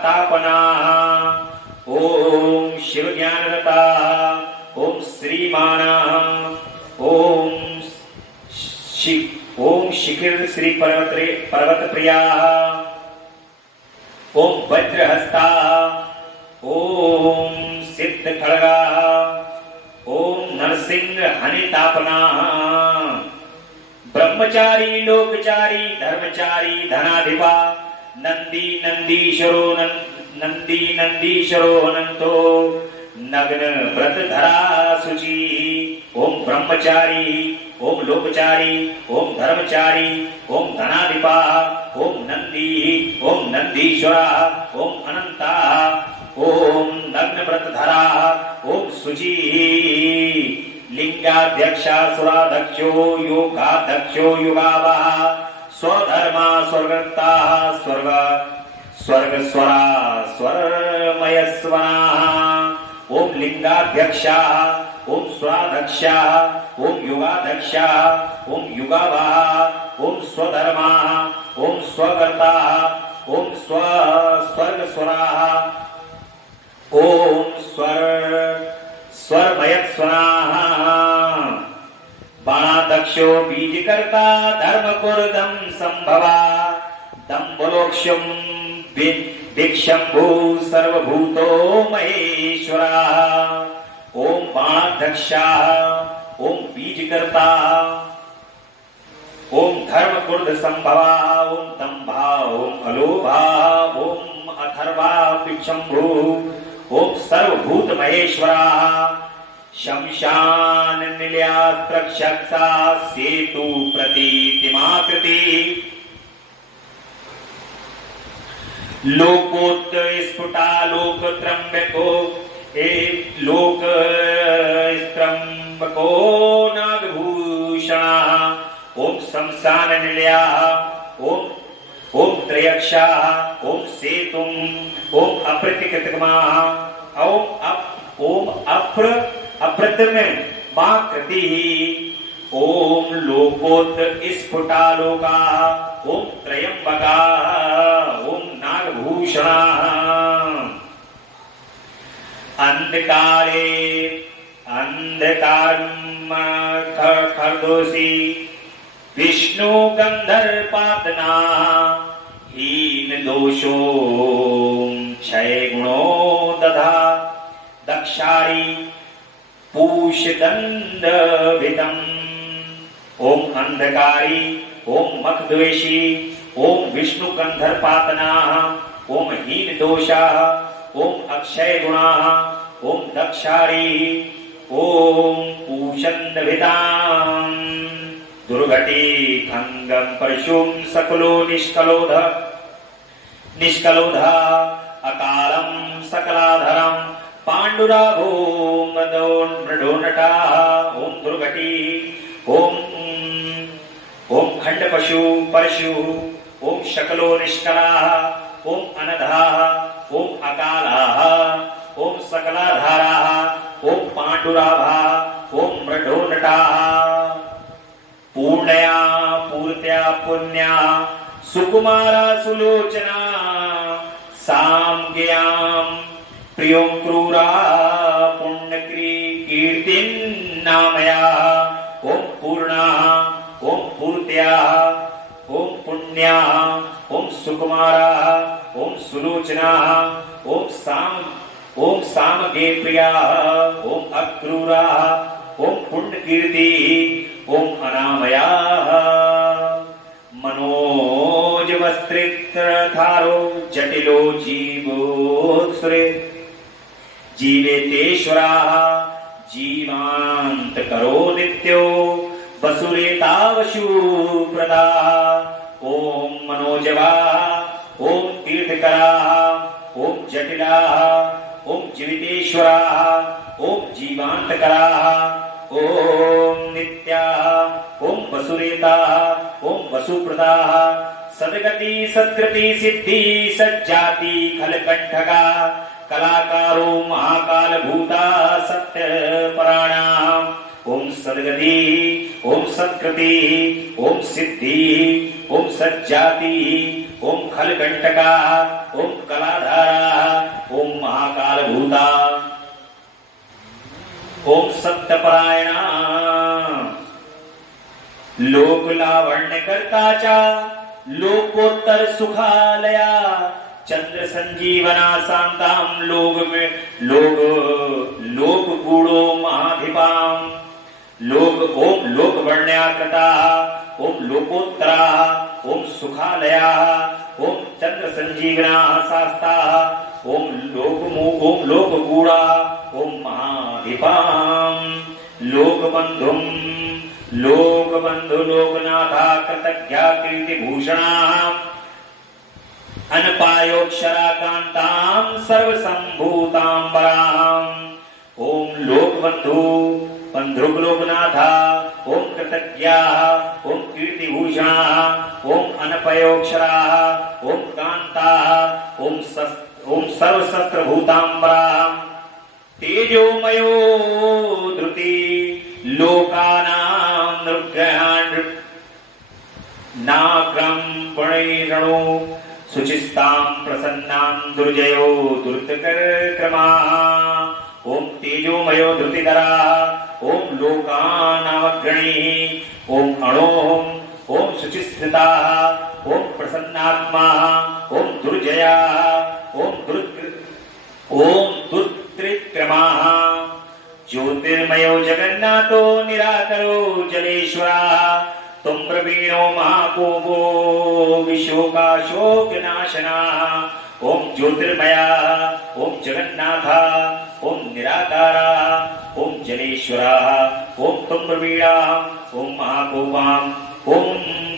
तापना, ओम शिव ज्ञान रता, ओम श्रीमाना, ओम शिखिर श्री पर्वत प्रिया, ओम वज्रहस्ता, ओम सिद्ध खड़गा, ओम नरसिंह हनितापना, ब्रह्मचारी लोकचारी धर्मचारी धनाधिपा, नंदी नंदीश्वरो अनंतो, नग्न व्रत धरा सुचि, ओम ब्रह्मचारी, ओम लोकचारी, ओम धर्मचारी, ओम धनाधिपा, ओम नंदी, ओम नंदीश्वरा, ओम अनंता, ओम नग्न व्रतधरा, ओम सुचि, लिंगाध्यक्षा सुराध्यक्षो योगाध्यक्षो युगावा, स्वधर्मा स्वर्गता स्वर्गस्वरा स्वरमयस्वना, ओम लिंगाध्यक्षा, ओम स्वाध्यक्षा, ओम युगाध्यक्षा, ओम युगावा, ओम स्वधर्मा, ओम स्वगर्ता, ओम स्वर्गस्वरा, ओम स्वरमयस्वना, बाणाध्यक्षो बीजकर्ता धर्मपुरदं संभवा, दम्बलोक्ष्यं दिक्षंभू सर्वभूतो महेश्वरा, ओम बाणाध्यक्षा, ओम बीजकर्ता, ओम धर्मकुर्द संभवा, ओम दंभा, ओम अलोभा, ओम अथर्वा दिक्षंभू, ओम सर्वभूत महेश्वरा, शमशान निलयास्त्रक्षसा सेतु प्रतीतिमाकृति, लोकोत्त स्फुटालोक त्रंबको लोक त्रंबको नागभूषण, ओम शमशान निलया, ओम त्रयक्षा, ओम सेतुम, ओम अप्रतिकृतमा, ओम अप्रतिम माकृति, ओम लोकोत स्फुटालोका, ओम त्रयंबका, ओम नागभूषण, अंधकारे खरदोषी विष्णु गंधर्पातना, हीन दोषो क्षय गुणो दधा, दक्षारी पूष दंडभितम, ओम अंधकारी, ओम मखद्वेषी, ओम विष्णु गंधर्पातना, ओम हीन दोषा, ओम अक्षय गुणा, ओम दक्षारी, ओम पूषन्दभितां, दुर्घटी खंगम परशुम सकलो निष्कलोध, अकालम सकलाधरम पांडुराभो मृडोनटा, ओम दुर्घटी, ओम खंड पशु परशु, ओम शकलो निष्कला, ओम अनधा, ओम अकाला, ओम सकलाधारा, ओम पांडुराभा, नरो नटाः पूर्णया पूर्त्या पुण्या सुकुमारा सुलोचना साम्ज्ञां प्रियों क्रूरा पुण्यकीर्तिन्नामया ओम पूर्णा ओम पूर्त्या ओम पुण्या ओम सुकुमारा ओम सुलोचना ओम सामगे प्रिया ओम अक्रूरा ओम पुण्यकीर्ति ओम अनामया मनोज वस्त्रित्रारो जटिलो जीवोत्सुरे जीवेतेश्वरा जीवांत करो नित्यो वसुरेतावशु प्रदा ओम मनोजवा ओम तीर्थकरा ओम जटिला ओम जीवितेश्वरा ओम जीवांतकरा ओम नित्या ओम वसुरेता ओम वसुप्रदा सदगति सत्कृति सिद्धि सज्जाति खलकंठका कलाकारो महाकाल भूता सत्य पराणाम ओम सदगति ओम सत्कृति ओम सिद्धि ओम सज्जाति ओम खलकंटका ओम कलाधारा ओम महाकाल भूता ओम सत्यपरायणा लोक लावण्य करताचा लोकोत्तर सुखालया चंद्र संजीवना शांताम लोक गूढ़ो महाधिपाम लोक ओम लोक वर्ण्याकृता ओम लोकोत्तरा ओम सुखालया ओम चंद्र संजीवना शास्ता ओम लोक गूढ़ा ओम महाधिपाम लोक बंधु लोकनाथा कृतज्ञा कीर्ति भूषणा अनपायोक्षरा कांतां सर्वसंभूतांबरां ओम लोकबंधु बंधुक लोकनाथा ओम कृतज्ञा ओम कीर्ति भूषणा ओम अनपयोक्षरा ओम कांता ओम सर्वशस्त्र भूतांबरां तेजोमयो धृति लोकानां नृग्रहाण नाग्रं पुणैरणो सुचिस्तां प्रसन्नां दुर्जयो दुर्तक्रमा ओम तेजोमयो धृतिधरा ओम लोकानामग्रणी ओम अणोम ओम शुचिस्थिता ओम प्रसन्नात्मा ओम दुर्जया ओम दुत्रिक्रमा ज्योतिर्मयो जगन्नाथो निराकरो जलेश्वरा तुम प्रवीणो महाकोपो विशोकाशोकनाशना ओम ज्योतिर्मया ओम जगन्नाथा ओम निराकारा ओम जलेश्वरा ओम तुम प्रवीणा ओम महाकोपाम ओम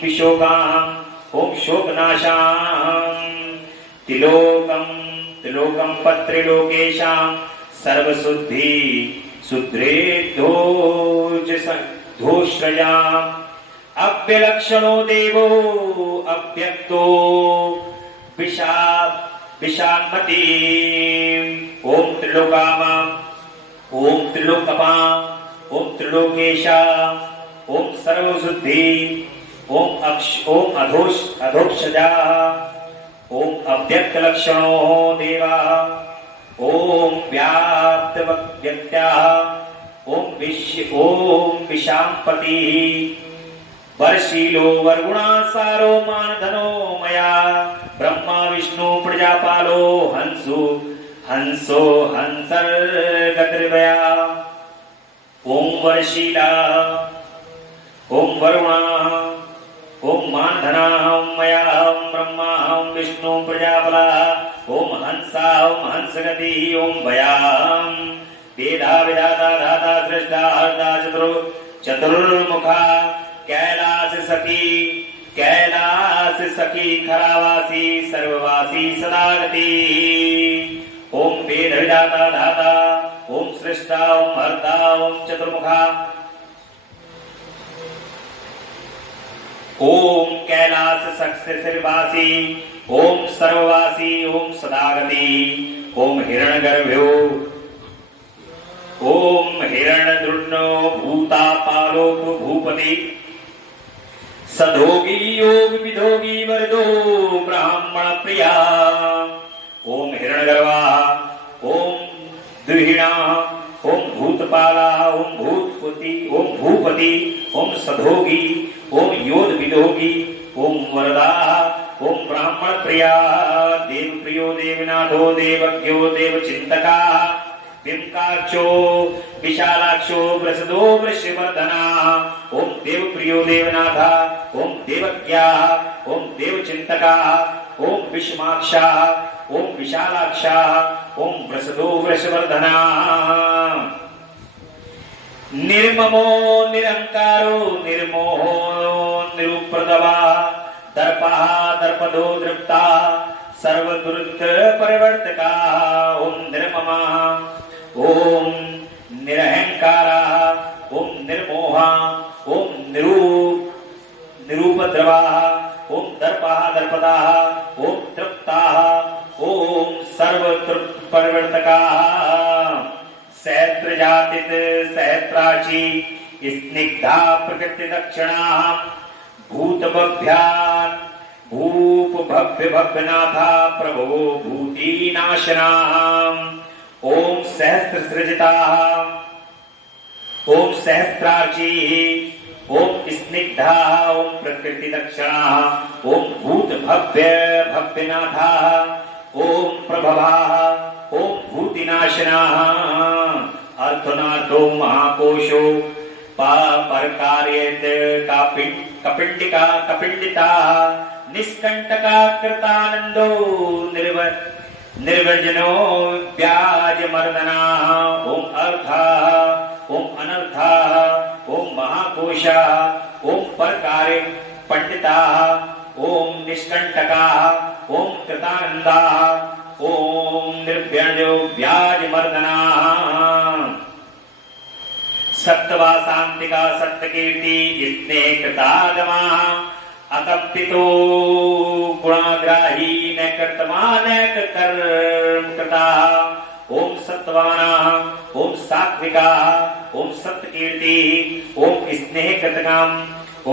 विशोकाम ओम शोकनाशाम तिलोकम पत्रिलोकेशां सर्वशुद्धि शुद्रे धोश्रयाम् अव्यलक्षणो देवो अव्यक्तो विशान्मती ओम त्रिलोकामा ओम त्रिलोकमा ओम त्रिलोकेशा ओम सर्वशुद्धि ओम अधोक्षजा ओम अव्यक्त लक्षणो देवा ओम व्याप्त व्यक्त्या ओम विशांपति वर्षीलो वर्गुणासारो मानधनो मया ब्रह्मा विष्णु प्रजापालो हंसो हंसर्गतिर्वया ओम वर्षीला ओम वरुणा ओम मानधना ओम मया ओम ब्रह्मा ओम विष्णु प्रजापला ओम हंसा ओम हंसगति ओम भयाम वेदा विधाता धाता सृष्टा हर्ता चतुर्मुखा कैलास सखी खरावासी सर्ववासी सदागति ओम वेद विधाता धाता ओम सृष्टा ओम हर्ता ओम चतुर्मुखा ओम कैलास सख्यवासी ओम सर्ववासी ओम सदागति ओम हिरण्यगर्भो ओम हिरण्यदृण्यो भूता भूपति सदोगी योग विदोगी वरदो ब्राह्मण प्रिया ओम हिरण्यगर्वा ओम द्विहिणा ओम भूतपाला ओम भूपति ओम सदोगी ओम योद विदोगी ओम वरदा ओम ब्राह्मण प्रिया देव प्रियो देवनाथो देवज्ञो देवचिंतका बिंकाक्षो विशालाक्षो वृषदो वृषवर्धना ओम देव प्रियो देवनाथा ओम देवज्ञा ओम देवचिंतका ओम विषमाक्षा ओम विशालाक्षा ओम वृषदो वृषवर्धना निर्ममो निरंकारो निर्मोहो निरुप्रदवा दर्पा दर्पदो दृप्ता सर्वदुरित परिवर्तका ओम निर्ममा ओम निरहंकारा ओम निर्मोहा ओम निरूपद्रवा ओम दर्पा दर्पदा ओम तृप्ता ओम सर्वतृप्त परिवर्तका सहस्रजातित सहस्राची स्निग्धा प्रकृति दक्षिणा भूतभव्यान् भूप भव्य भव्यनाथा प्रभो भूति नाशना ओम सहस्र सृजिता ओम सहस्राची ओम स्निग्धा ओम प्रकृति दक्षिणा ओम भूत भव्य भव्यनाथा ओम प्रभवा ओम भूति नाशना अर्थनाथो महाकोशो परकार्येत कपिंडिका कपिंडिता निष्कंटका कृतानंदो निर्वजनो व्याजमर्दना ओम अर्था ओम अनर्था ओम महाकोशा ओम परकार्य पंडिता ओम निष्कंटका ओम कृतानंदा ओम निर्व्यजो व्याजमर्दना सत्वा शांतिका सत्यकीर्ति स्नेह कृतागमा अकम्पितो गुणाग्राही न कर्तमा न कर्म कृता ओम सत्वाना ओम सात्विका ओम सत्यकीर्ति ओम स्नेह कृतकाम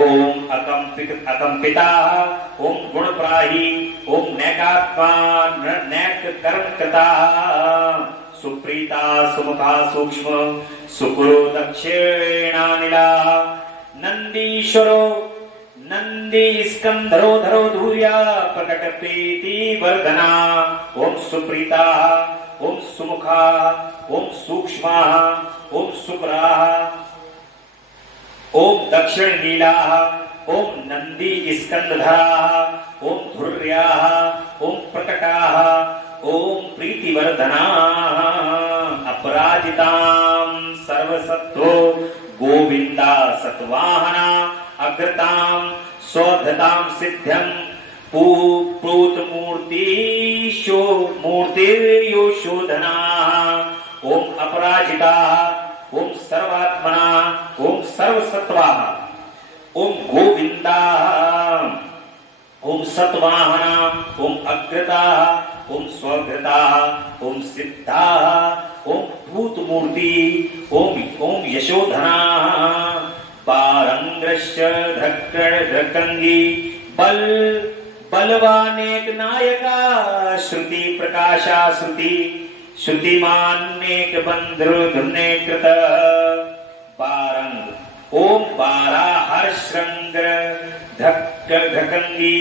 ओम अकम्पिता ओम गुणप्राही ओम नैकात्मा नैक कर्म कृता सुप्रीता सुमुखा सूक्ष्म सुकुरो दक्षिणानिला नंदीश्वरो नंदी स्कंधरो धरो धूर्या प्रकट प्रीति वर्धना ओम सुप्रीता ओम सुमुखा ओम सूक्ष्मा ओम सुप्रा ओम दक्षिण नीला ओम नंदी स्कंधधरा ओम धुर्या ओम प्रकटा ओम प्रीतिवर्धना अपराजितां सर्वसत्त्वो गोविंदा सत्वाहना अग्रतां स्वधतां सिद्ध्यं मूर्तिर्यो शोधना ओम अपराजिता ओम सर्वात्मना ओम सर्वसत्वा ओम गोविंदा ओम सत्वाहना ओम अग्रता ओम स्वग्रता ओम सिद्धा ओम भूतमूर्ति ओम ओम यशोधना पारंग्रश्च धक्कंगी बल बलवानेक नायका श्रुति प्रकाशा श्रुतिमानेक बंध्रुधुने कृत पारंग ओम पारा हर्षंग धक्कंगी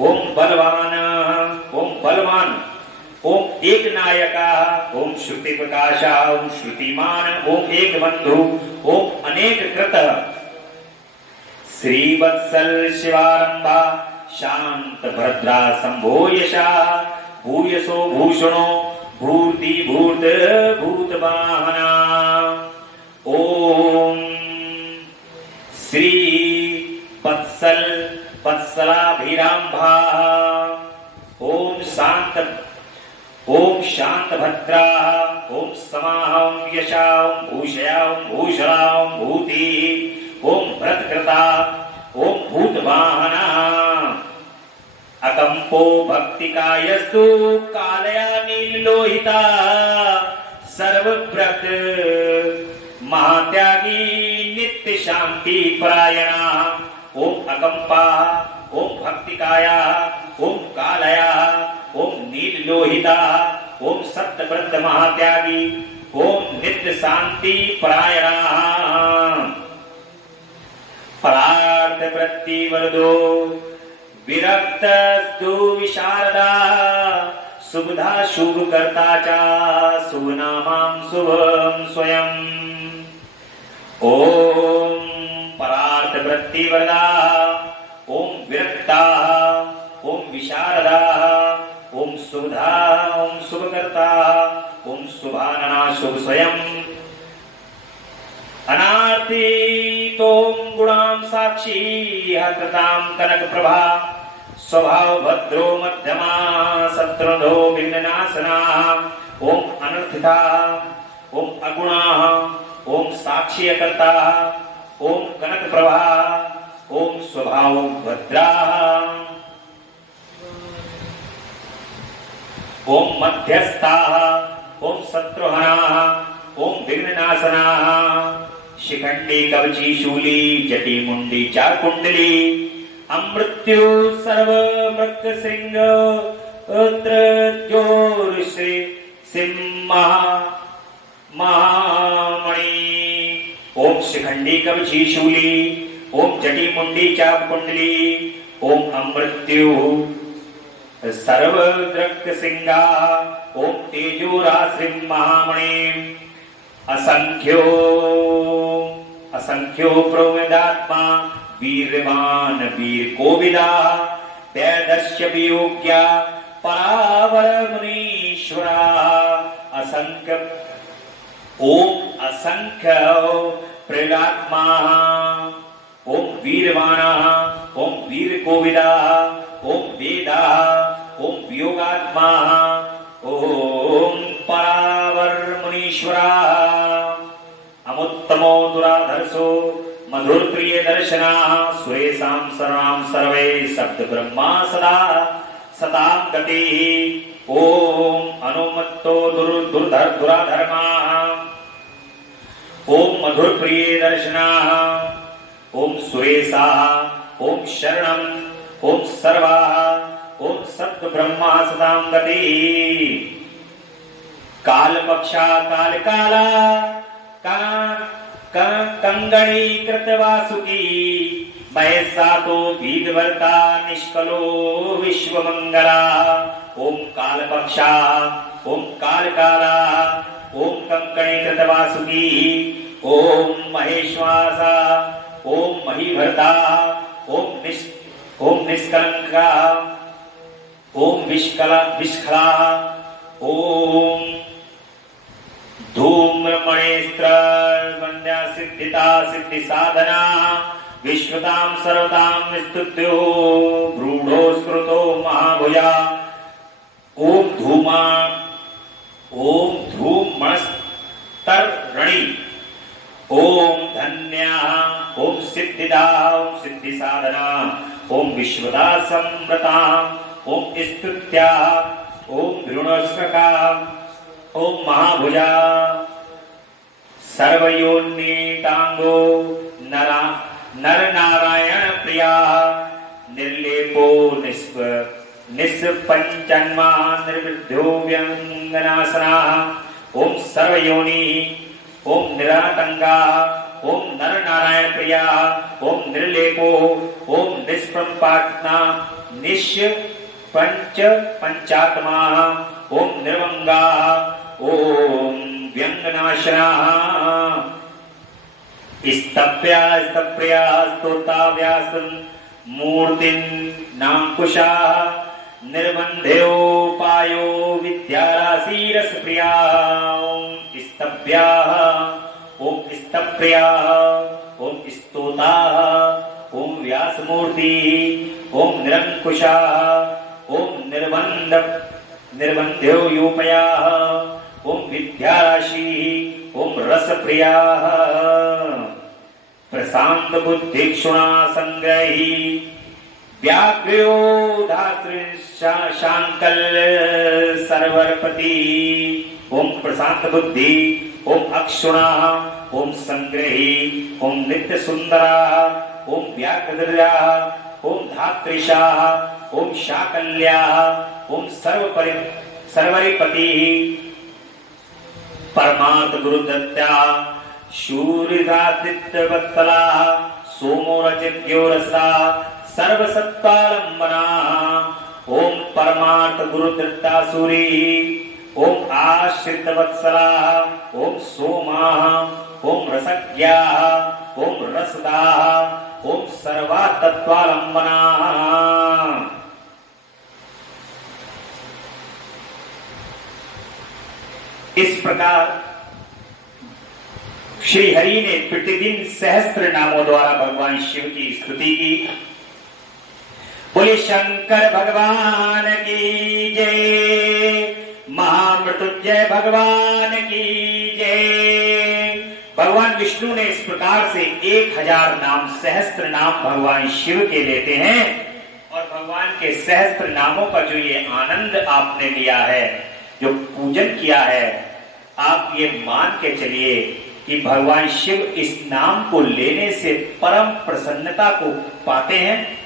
ओम बलवान ओम एक नायका ओम श्रुति प्रकाशा ओम श्रुतिमान ओम एक बंधु ओम अनेक कृत श्रीवत्सल शिवारंभा शांत भद्रा संभो यशा भूयसो भूषणो भूति भूत भूत वाहना ओम श्री वत्सल वत्सलाभिरांभा ओम शांत भद्रा ओम समाहं यशा ओम भूषया ओम भूषणा ओम भूति ओम भृतकृता ओम भूतवाहना अकंपो भक्तिकायस्तु कालया नीलोहिता सर्वव्रत महात्यागी नित्य शांति परायणा ओम अकंपा ओम भक्तिकाया ओम कालया ओम नील लोहिता ओम सत्यव्रत महात्यागी ओम नित्य शांति परायणा परार्थ वृत्ति वरदो विरक्तस्तु विशारदा शुभदा शुभ कर्ता चा शुभ नामां शुभम स्वयं ओम परार्थ वृत्ति वरदा ओम विरक्ता ओम विशारदा ओम शुभदा ओम शुभकर्ता ओम शुभानना शुभ स्वयं अनार्ति तोम गुणाम साक्षी हकृताम कनक प्रभा स्वभाव भद्रो मध्यमा शत्रुधो विघ्ननाशना ओम अनर्थिता ओम अगुणा ओम साक्षी अकर्ता ओम कनक प्रभा ओम स्वभाव भद्रा ओम मध्यस्था ओम शत्रुहना ओम विघ्ननाशना शिखंडी कवची शूली जटी मुंडी चार कुंडली अमृत्यु सर्व मृत सिंह जोरश्री सिंह महामणि ओम शिखंडी कवची शूली ओम जटी मुंडी चाप कुंडली ओम अमृत्यु सर्व द्रक्त सिंगा ओम तेजो राश्री महामणि असंख्यो असंख्यो प्रवेदात्मा वीरवान वीर कोविदा तेदस्य वियोग्या परावर मुनीश्वरा असंख्य ओम असंख्य प्रवेदात्मा ओम वीरवाना ओम वीर कोविदा ओम वेदा ओम वियोगात्मा ओम परावर मुनीश्वरा अमुत्तमो दुराधर्षो मधुर प्रिय दर्शना सुरेशां सर्वां सर्वे सप्त ब्रह्मा सदा सतां गति ओम अनुमत्तो दुराधर्मा ओम मधुर प्रिय दर्शना ओम सुरेशा ओम शरणं ओम सर्वा ओम सप्त ब्रह्मा सदां गति काल पक्षा काल काला कंगणी कृत वासुकी महेशा तो भीगवर्ता निष्कलो विश्व मंगला ओम काल पक्षा ओम काल काला ओम कंकणी कृत वासुकी ओम महेश्वासा ओम महीभर्ता ओम निष्कलंका ओम विष्खला ओम धूम्रमणेस्त्र वन्द्या सिद्धिता सिद्धि साधना विश्वतां सर्वतां स्तुत्यो ब्रूढो स्कृतो महाभुजा ओम धूमा ओम धूमणस्तर्णी ओम धन्या ओम सिद्धिदा ओम सिद्धि साधना ओम विश्वदा संव्रता ओम स्तुत्या ओम भ्रूणस्कका ओम महाभुजा सर्वयोन्नीतांगो नर नारायण प्रिया निर्लेपो निस्पंचन्मा निर्वृद्धो व्यंगनासना ओम सर्वयोनि ओम निरातंगा ओम नर नारायण प्रिया ओम निर्लेपो ओम निष्पंपात्मा पंचात्मा ओम निर्वंगा ओम व्यंगनाशना स्तप्या स्तप्रिया स्तोता व्यासन मूर्तिन नांकुशा निर्बंध्योपायो विद्याराशीरस प्रिया ओम स्तप्या ओम स्तप्रिया ओम स्तोता ओम व्यासमूर्ति ओम निरंकुशा ओम निर्बंध्यो यूपया ओम विद्याराशि ओम रस प्रिया प्रशांत बुद्धिक्षुणा संग्रही व्याघ्रो धातृ शांकल सर्वरपति ओम प्रशांत बुद्धि, ओम अक्षुणा, ओम संग्रही, ओम नित्य सुंदरा, ओम व्याकृद्रा, ओम धात्रिषा, ओम शाकल्या, ओम सर्वरिपति, परमार्थ गुरुदत्ता, शूरिदादित्य वत्सला, सोमो रजज्ञोरसा, सर्वसत्तालंबना, ओम परमार्थ गुरुदत्ता सूरी, ओम आश्रित वत्सला, ओम सोमा, ओम रसज्ञा, ओम रसदा, ओम सर्वा तत्वालंबना। इस प्रकार श्री हरि ने प्रतिदिन सहस्त्र नामों द्वारा भगवान शिव की स्तुति की। बोले शंकर भगवान की जय, महामृत्युंजय भगवान की जय। भगवान विष्णु ने इस प्रकार से 1000 नाम, सहस्त्र नाम भगवान शिव के लेते हैं। और भगवान के सहस्त्र नामों का जो ये आनंद आपने लिया है, जो पूजन किया है, आप ये मान के चलिए कि भगवान शिव इस नाम को लेने से परम प्रसन्नता को पाते हैं,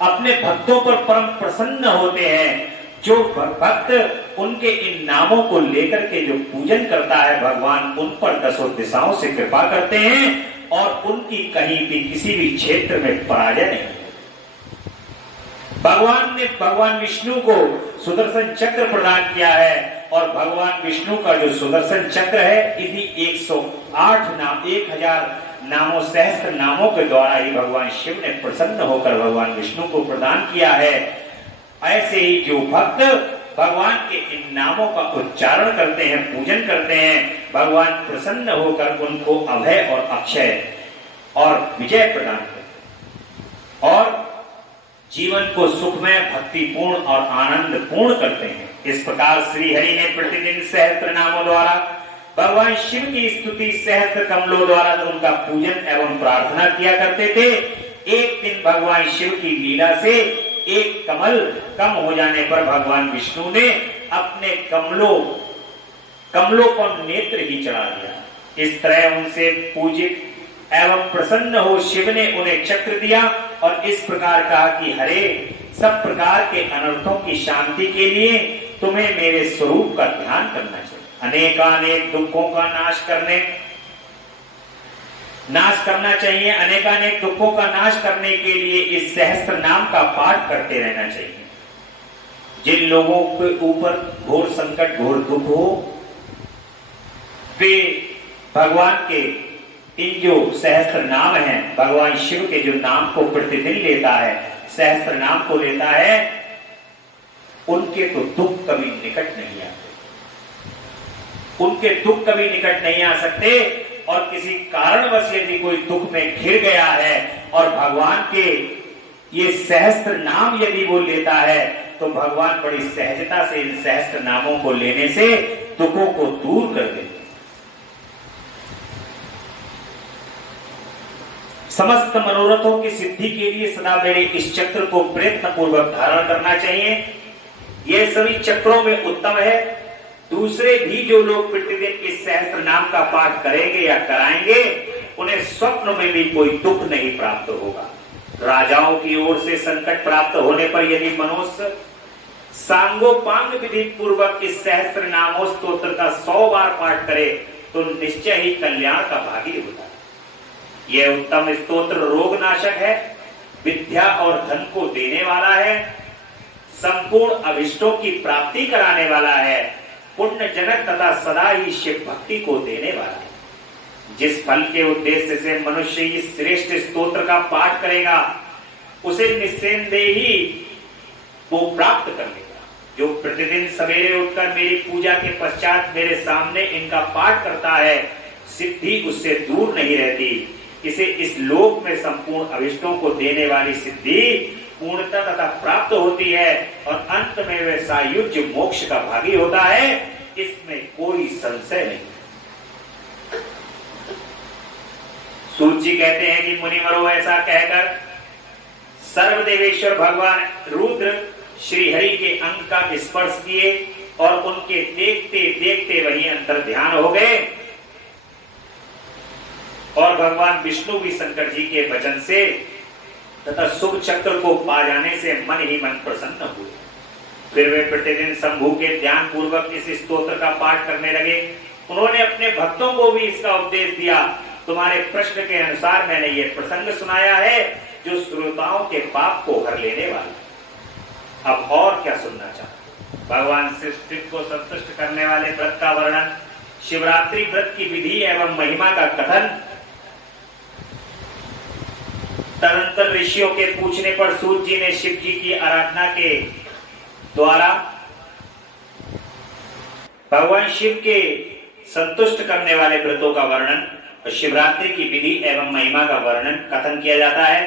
अपने भक्तों पर परम प्रसन्न होते हैं। जो भक्त उनके इन नामों को लेकर के जो पूजन करता है, भगवान उन पर दसों दिशाओं से कृपा करते हैं और उनकी कहीं भी किसी भी क्षेत्र में पराजय नहीं। भगवान ने भगवान विष्णु को सुदर्शन चक्र प्रदान किया है और भगवान विष्णु का जो सुदर्शन चक्र है, इन्हीं 108 नाम, 1000 नामों, सहस्त्र नामों के द्वारा ही भगवान शिव ने प्रसन्न होकर भगवान विष्णु को प्रदान किया है। ऐसे ही जो भक्त भगवान के इन नामों का उच्चारण करते हैं, पूजन करते हैं, भगवान प्रसन्न होकर उनको अभय और अक्षय और विजय प्रदान करते हैं और जीवन को सुखमय, भक्तिपूर्ण और आनंद पूर्ण करते हैं। इस प्रकार श्री हरि ने प्रतिदिन सहस्त्र नामों द्वारा भगवान शिव की स्तुति, सहस्त्र कमलों द्वारा उनका पूजन एवं प्रार्थना किया करते थे। एक दिन भगवान शिव की लीला से एक कमल कम हो जाने पर भगवान विष्णु ने अपने कमलों पर नेत्र ही चढ़ा दिया। इस तरह उनसे पूजित एवं प्रसन्न हो शिव ने उन्हें चक्र दिया और इस प्रकार कहा कि हरे, सब प्रकार के अनर्थों की शांति के लिए तुम्हें मेरे स्वरूप का ध्यान करना चाहिए। अनेकानेक दुखों का नाश करना चाहिए। अनेकानेक दुखों का नाश करने के लिए इस सहस्त्र नाम का पाठ करते रहना चाहिए। जिन लोगों के ऊपर घोर संकट, घोर दुख हो, वे भगवान के इन जो सहस्त्र नाम हैं, भगवान शिव के जो नाम को प्रतिदिन लेता है, सहस्त्र नाम को लेता है, उनके तो दुख कभी निकट नहीं आते। उनके दुख कभी निकट नहीं आ सकते और किसी कारणवश यदि कोई दुख में घिर गया है और भगवान के ये सहस्त्र नाम यदि वो लेता है, तो भगवान बड़ी सहजता से इन सहस्त्र नामों को लेने से दुखों को दूर कर देते। समस्त मनोरथों की सिद्धि के लिए सदा मेरे इस चक्र को प्रयत्न पूर्वक धारण करना चाहिए। यह सभी चक्रों में उत्तम है। दूसरे भी जो लोग प्रतिदिन इस सहस्त्र नाम का पाठ करेंगे या कराएंगे, उन्हें स्वप्न में भी कोई दुख नहीं प्राप्त होगा। राजाओं की ओर से संकट प्राप्त होने पर यदि मनुष्य सांगोपांग विधि पूर्वक इस सहस्त्र नामों स्तोत्र का 100 बार पाठ करे तो निश्चय ही कल्याण का भागी होता है। यह उत्तम स्तोत्र रोगनाशक है, विद्या और धन को देने वाला है, संपूर्ण अभिष्टों की प्राप्ति कराने वाला है, पुण्य जनक तथा सदा ही शिव भक्ति को देने वाला है। जिस फल के उद्देश्य से मनुष्य इस श्रेष्ठ स्तोत्र का पाठ करेगा, उसे निस्संदेह ही वो प्राप्त कर लेगा। जो प्रतिदिन सवेरे उठकर मेरी पूजा के पश्चात मेरे सामने इनका पाठ करता है, सिद्धि उससे दूर नहीं रहती। इसे इस लोक में संपूर्ण अभिष्टों को देने वाली सिद्धि पूर्णता तथा प्राप्त होती है और अंत में वह सायुज्य मोक्ष का भागी होता है। इसमें कोई संशय नहीं। सूत जी कहते हैं कि मुनिवरों, ऐसा कहकर सर्वदेवेश्वर भगवान रुद्र श्री हरि के अंग का स्पर्श किए और उनके देखते देखते वही अंतर ध्यान हो गए और भगवान विष्णु भी शंकर जी के वचन से तथा शुभ चक्र को पा जाने से मन ही मन प्रसन्न हुए। फिर वे प्रतिदिन शंभु के ध्यान पूर्वक इस स्तोत्र का पाठ करने लगे। उन्होंने अपने भक्तों को भी इसका उपदेश दिया। तुम्हारे प्रश्न के अनुसार मैंने ये प्रसंग सुनाया है जो श्रोताओं के पाप को हर लेने वाला। अब और क्या सुनना चाहते? भगवान शिव को संतुष्ट करने वाले व्रत का वर्णन, शिवरात्रि व्रत की विधि एवं महिमा का कथन, तदंतर ऋषियों के पूछने पर सूत जी ने शिव जी की आराधना के द्वारा भगवान शिव के संतुष्ट करने वाले व्रतों का वर्णन और शिवरात्रि की विधि एवं महिमा का वर्णन कथन किया जाता है।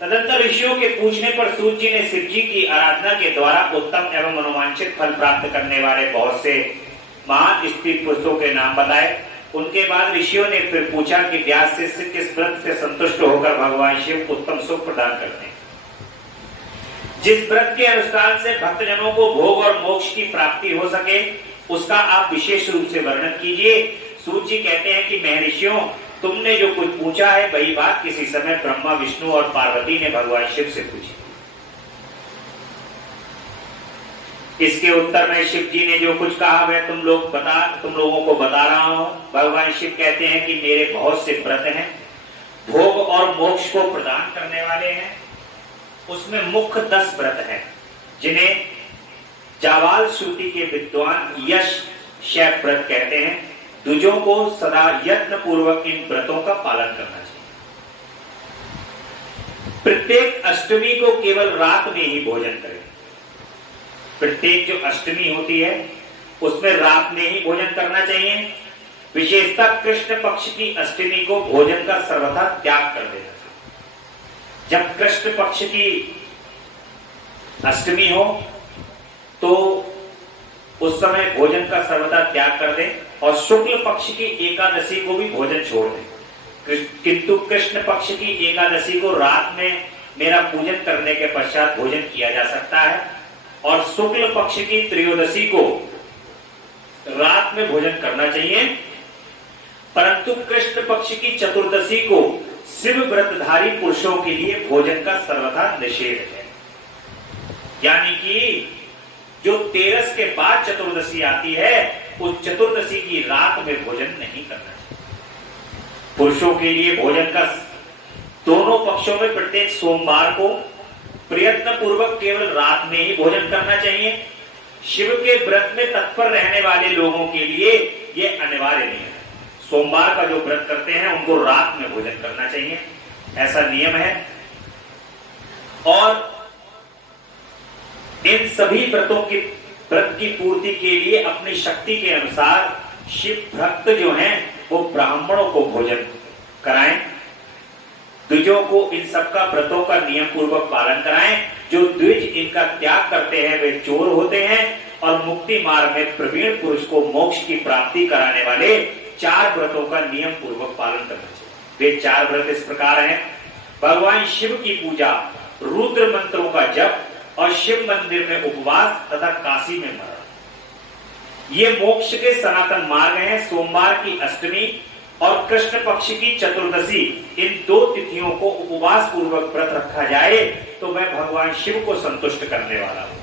तदंतर ऋषियों के पूछने पर सूत जी ने शिव जी की आराधना के द्वारा उत्तम एवं मनोवांछित फल प्राप्त करने वाले बहुत से महान स्त्री पुरुषों के नाम बताए। उनके बाद ऋषियों ने फिर पूछा कि व्यास शिष्य किस व्रत से संतुष्ट होकर भगवान शिव उत्तम सुख प्रदान करते हैं। जिस व्रत के अनुष्ठान से भक्तजनों को भोग और मोक्ष की प्राप्ति हो सके उसका आप विशेष रूप से वर्णन कीजिए। सूत जी कहते हैं कि महर्षियों, तुमने जो कुछ पूछा है वही बात किसी समय ब्रह्मा, विष्णु और पार्वती ने भगवान शिव से पूछी। इसके उत्तर में शिव जी ने जो कुछ कहा वह तुम लोगों को बता रहा हूं। भगवान शिव कहते हैं कि मेरे बहुत से व्रत हैं, भोग और मोक्ष को प्रदान करने वाले हैं। उसमें मुख्य 10 व्रत हैं जिन्हें जावाल श्रुति के विद्वान यश शैव व्रत कहते हैं। द्विजों को सदा यत्न पूर्वक इन व्रतों का पालन करना चाहिए। प्रत्येक अष्टमी को केवल रात में ही भोजन करें। प्रत्येक जो अष्टमी होती है उसमें रात में ही भोजन करना चाहिए। विशेषतः कृष्ण पक्ष की अष्टमी को भोजन का सर्वथा त्याग कर देना चाहिए। जब कृष्ण पक्ष की अष्टमी हो तो उस समय भोजन का सर्वथा त्याग कर दें और शुक्ल पक्ष की एकादशी को भी भोजन छोड़ दें। किंतु कृष्ण पक्ष की एकादशी को रात में मेरा पूजन करने के पश्चात भोजन किया जा सकता है और शुक्ल पक्ष की त्रयोदशी को रात में भोजन करना चाहिए। परंतु कृष्ण पक्ष की चतुर्दशी को शिव व्रतधारी पुरुषों के लिए भोजन का सर्वथा निषेध है। यानी कि जो 13 के बाद चतुर्दशी आती है उस चतुर्दशी की रात में भोजन नहीं करना चाहिए। पुरुषों के लिए भोजन का दोनों पक्षों में प्रत्येक सोमवार को प्रयत्न पूर्वक केवल रात में ही भोजन करना चाहिए। शिव के व्रत में तत्पर रहने वाले लोगों के लिए यह अनिवार्य नहीं है। सोमवार का जो व्रत करते हैं उनको रात में भोजन करना चाहिए, ऐसा नियम है। और इन सभी व्रत की पूर्ति के लिए अपनी शक्ति के अनुसार शिव भक्त जो हैं वो ब्राह्मणों को भोजन कराएं। द्विजों को इन सबका व्रतों का नियम पूर्वक पालन कराएं। जो द्विज इनका त्याग करते हैं वे चोर होते हैं और मुक्ति मार्ग में प्रवीण पुरुष को मोक्ष की प्राप्ति कराने वाले 4 व्रतों का नियम पूर्वक पालन करना चाहिए। वे 4 व्रत इस प्रकार हैं। भगवान शिव की पूजा, रुद्र मंत्रों का जप और शिव मंदिर में उपवास तथा काशी में मरण, ये मोक्ष के सनातन मार्ग हैं। सोमवार की अष्टमी और कृष्ण पक्ष की चतुर्दशी, इन 2 तिथियों को उपवास पूर्वक व्रत रखा जाए तो मैं भगवान शिव को संतुष्ट करने वाला हूं।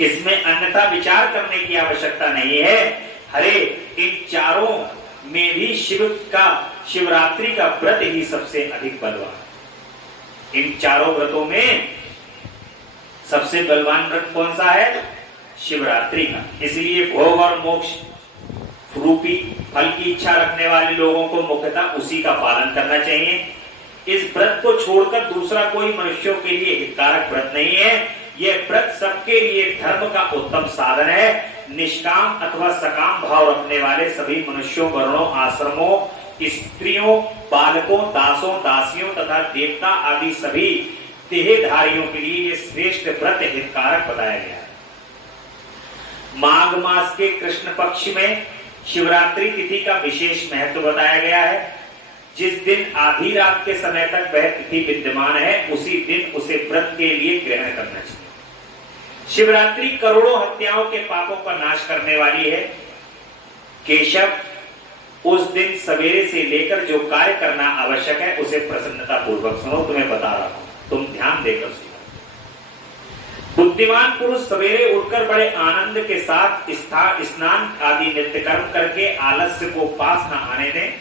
इसमें अन्यथा विचार करने की आवश्यकता नहीं है। हरे, इन चारों में भी शिवरात्रि का व्रत ही सबसे अधिक बलवान। इन चारों व्रतों में सबसे बलवान व्रत कौन सा है? शिवरात्रि का। इसलिए भोग और मोक्ष रूपी फल की इच्छा रखने वाले लोगों को मुख्यतः उसी का पालन करना चाहिए। इस व्रत को छोड़कर दूसरा कोई मनुष्यों के लिए हितकारक व्रत नहीं है। यह व्रत सबके लिए धर्म का उत्तम साधन है। निष्काम अथवा सकाम भाव रखने वाले सभी मनुष्यों, वर्णों, आश्रमों, स्त्रियों, बालकों, दासों, दासियों तथा देवता आदि सभी देहधारियों के लिए श्रेष्ठ व्रत हितकारक बताया गया है। माघ मास के कृष्ण पक्ष में शिवरात्रि तिथि का विशेष महत्व बताया गया है। जिस दिन आधी रात के समय तक वह तिथि विद्यमान है उसी दिन उसे व्रत के लिए ग्रहण करना चाहिए। शिवरात्रि करोड़ों हत्याओं के पापों का नाश करने वाली है। केशव, उस दिन सवेरे से लेकर जो कार्य करना आवश्यक है उसे प्रसन्नता पूर्वक सुनो, तुम्हें बता रहा हूं, तुम ध्यान देकर सुनो। बुद्धिमान पुरुष सवेरे उठकर बड़े आनंद के साथ स्नान आदि नित्य कर्म करके आलस्य को पास न आने दें।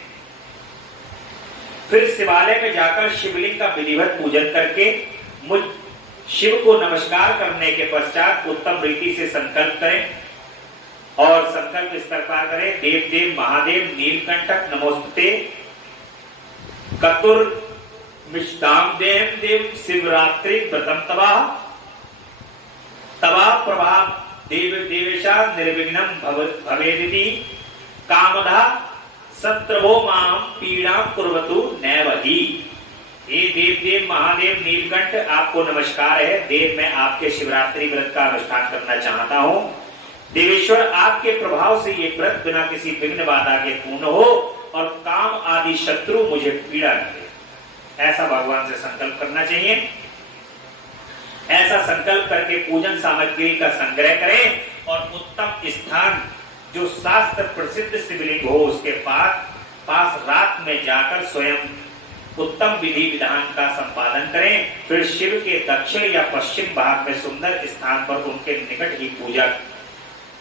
फिर शिवालय में जाकर शिवलिंग का विधिवत पूजन करके मुझ शिव को नमस्कार करने के पश्चात उत्तम रीति से संकल्प करें और संकल्प इस प्रकार करें। देव देव महादेव नीलकंठक नमोस्तुते कतुर मिष्टाम देव देव शिवरात्रि व्रतम तवा तवा प्रभाव देव देवेशा निर्विघ्नम भवेदिति कामधा सत्रवो माम पीड़ा कुर्वतु नैवहि। हे देव देव महादेव नीलकंठ, आपको नमस्कार है। देव, मैं आपके शिवरात्रि व्रत का अनुष्ठान करना चाहता हूँ। देवेश्वर, आपके प्रभाव से ये व्रत बिना किसी विघ्न बाधा के पूर्ण हो और काम आदि शत्रु मुझे पीड़ा न दे। ऐसा भगवान से संकल्प करना चाहिए। ऐसा संकल्प करके पूजन सामग्री का संग्रह करें और उत्तम स्थान जो शास्त्र प्रसिद्ध शिवलिंग हो उसके पास रात में जाकर स्वयं उत्तम विधि विधान का संपादन करें। फिर शिव के दक्षिण या पश्चिम भाग में सुंदर स्थान पर उनके निकट ही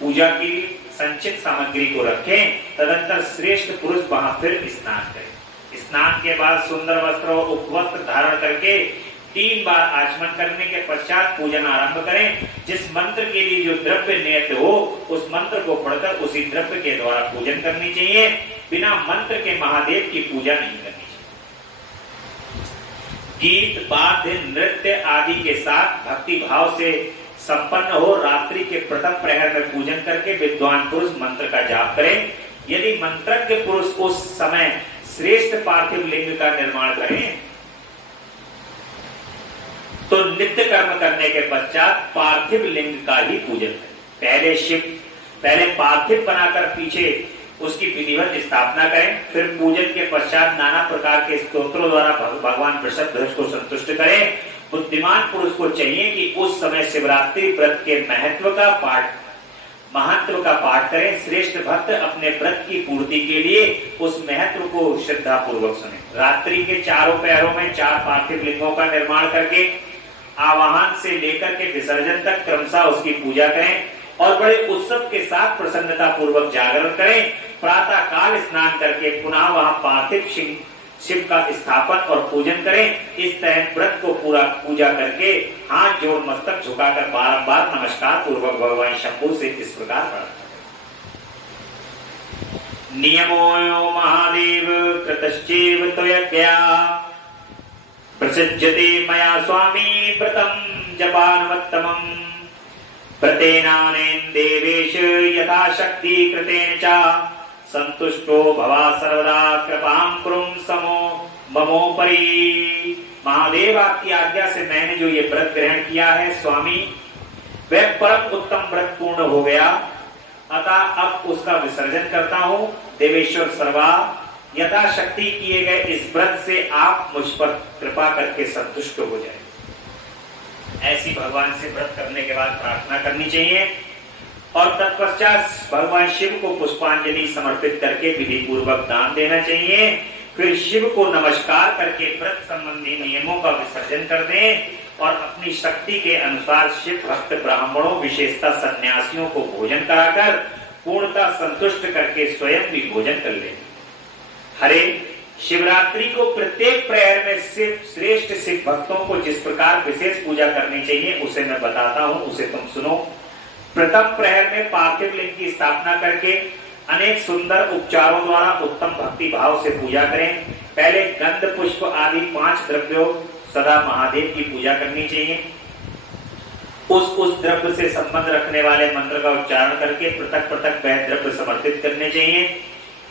पूजा की संचित सामग्री को रखें। तदंतर श्रेष्ठ पुरुष वहां फिर स्नान करें। स्नान के बाद सुंदर वस्त्र और उपवस्त्र धारण करके 3 बार आचमन करने के पश्चात पूजन आरंभ करें। जिस मंत्र के लिए जो द्रव्य नियत हो उस मंत्र को पढ़कर उसी द्रव्य के द्वारा पूजन करनी चाहिए। बिना मंत्र के महादेव की पूजा नहीं करनी चाहिए। गीत वाद्य नृत्य आदि के साथ भक्ति भाव से संपन्न हो रात्रि के प्रथम प्रहर में पूजन करके विद्वान पुरुष मंत्र का जाप करें। यदि मंत्रज्ञ पुरुष उस समय श्रेष्ठ पार्थिव लिंग का निर्माण करें तो नित्य कर्म करने के पश्चात पार्थिव लिंग का ही पूजन करें। पहले पार्थिव बनाकर पीछे उसकी विधिवत स्थापना करें। फिर पूजन के पश्चात नाना प्रकार के स्तोत्रों द्वारा भगवान वृषभध्वज को संतुष्ट करें। बुद्धिमान पुरुष को चाहिए कि उस समय शिवरात्रि व्रत के महत्व का पाठ करें। श्रेष्ठ भक्त अपने व्रत की पूर्ति के लिए उस महत्व को श्रद्धा पूर्वक सुने। रात्रि के चारों पहरों में 4 पार्थिव लिंगों का निर्माण करके आवाहन से लेकर के विसर्जन तक क्रमशः उसकी पूजा करें और बड़े उत्सव के साथ प्रसन्नता पूर्वक जागरण करें। प्रातः काल स्नान करके पुनः वहां पार्थिव शिव का स्थापन और पूजन करें। इस तरह व्रत को पूरा पूजा करके हाथ जोड़ मस्तक झुकाकर बारंबार नमस्कार पूर्वक भगवान शंभु से इस प्रकार प्रार्थना करें। नियमो महादेव कृतश्चैव त्वयज्ञा प्रसज्जते मया स्वामी व्रतं जपानवत्तमम् व्रतेनानेन देवेश यथाशक्ति कृतेन च संतुष्टो भवा सर्वदा कृपां कुरुं समो ममोपरि। महादेव, आपकी आज्ञा से मैंने जो ये व्रत ग्रहण किया है स्वामी, वह परम उत्तम व्रत पूर्ण हो गया, अतः अब उसका विसर्जन करता हूँ। देवेश्वर सर्वा, यथाशक्ति किए गए इस व्रत से आप मुझ पर कृपा करके संतुष्ट हो जाए। ऐसी भगवान से व्रत करने के बाद प्रार्थना करनी चाहिए और तत्पश्चात भगवान शिव को पुष्पांजलि समर्पित करके विधि पूर्वक दान देना चाहिए। फिर शिव को नमस्कार करके व्रत संबंधी नियमों का विसर्जन कर दें और अपनी शक्ति के अनुसार शिव भक्त ब्राह्मणों विशेषता सन्यासियों को भोजन कराकर पूर्णतः संतुष्ट करके स्वयं भी भोजन कर लें। हरे, शिवरात्रि को प्रत्येक प्रहर में श्रेष्ठ शिव भक्तों को जिस प्रकार विशेष पूजा करनी चाहिए उसे मैं बताता हूँ, उसे तुम सुनो। प्रथम प्रहर में पार्थिव लिंग की स्थापना करके अनेक सुंदर उपचारों द्वारा उत्तम भक्ति भाव से पूजा करें। पहले गंध पुष्प आदि 5 द्रव्यों सदा महादेव की पूजा करनी चाहिए। उस द्रव्य से संबंध रखने वाले मंत्र का उच्चारण करके पृथक पृथक वह द्रव्य समर्पित करने चाहिए।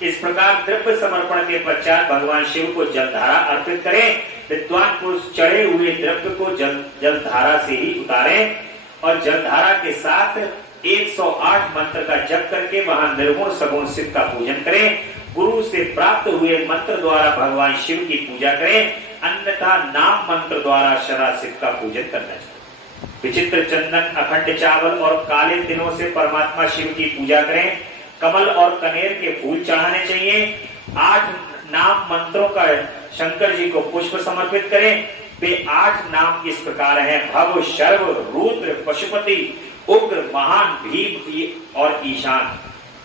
इस प्रकार द्रव्य समर्पण के पश्चात भगवान शिव को जलधारा अर्पित करें। विद्वान पुरुष चढ़े हुए द्रव्य को जलधारा से ही उतारें और जलधारा के साथ 108 मंत्र का जप करके वहां निर्गुण सगुण शिव का पूजन करें। गुरु से प्राप्त हुए मंत्र द्वारा भगवान शिव की पूजा करें, अन्यथा नाम मंत्र द्वारा सदा शिव का पूजन करना चाहिए। विचित्र चंदन, अखंड चावल और काले तिलों से परमात्मा शिव की पूजा करें। कमल और कनेर के फूल चढ़ाने चाहिए। 8 नाम मंत्रों का शंकर जी को पुष्प समर्पित करें। वे 8 नाम इस प्रकार हैं: भव, शर्व, रुद्र, पशुपति, उग्र, महान, भीम और ईशान।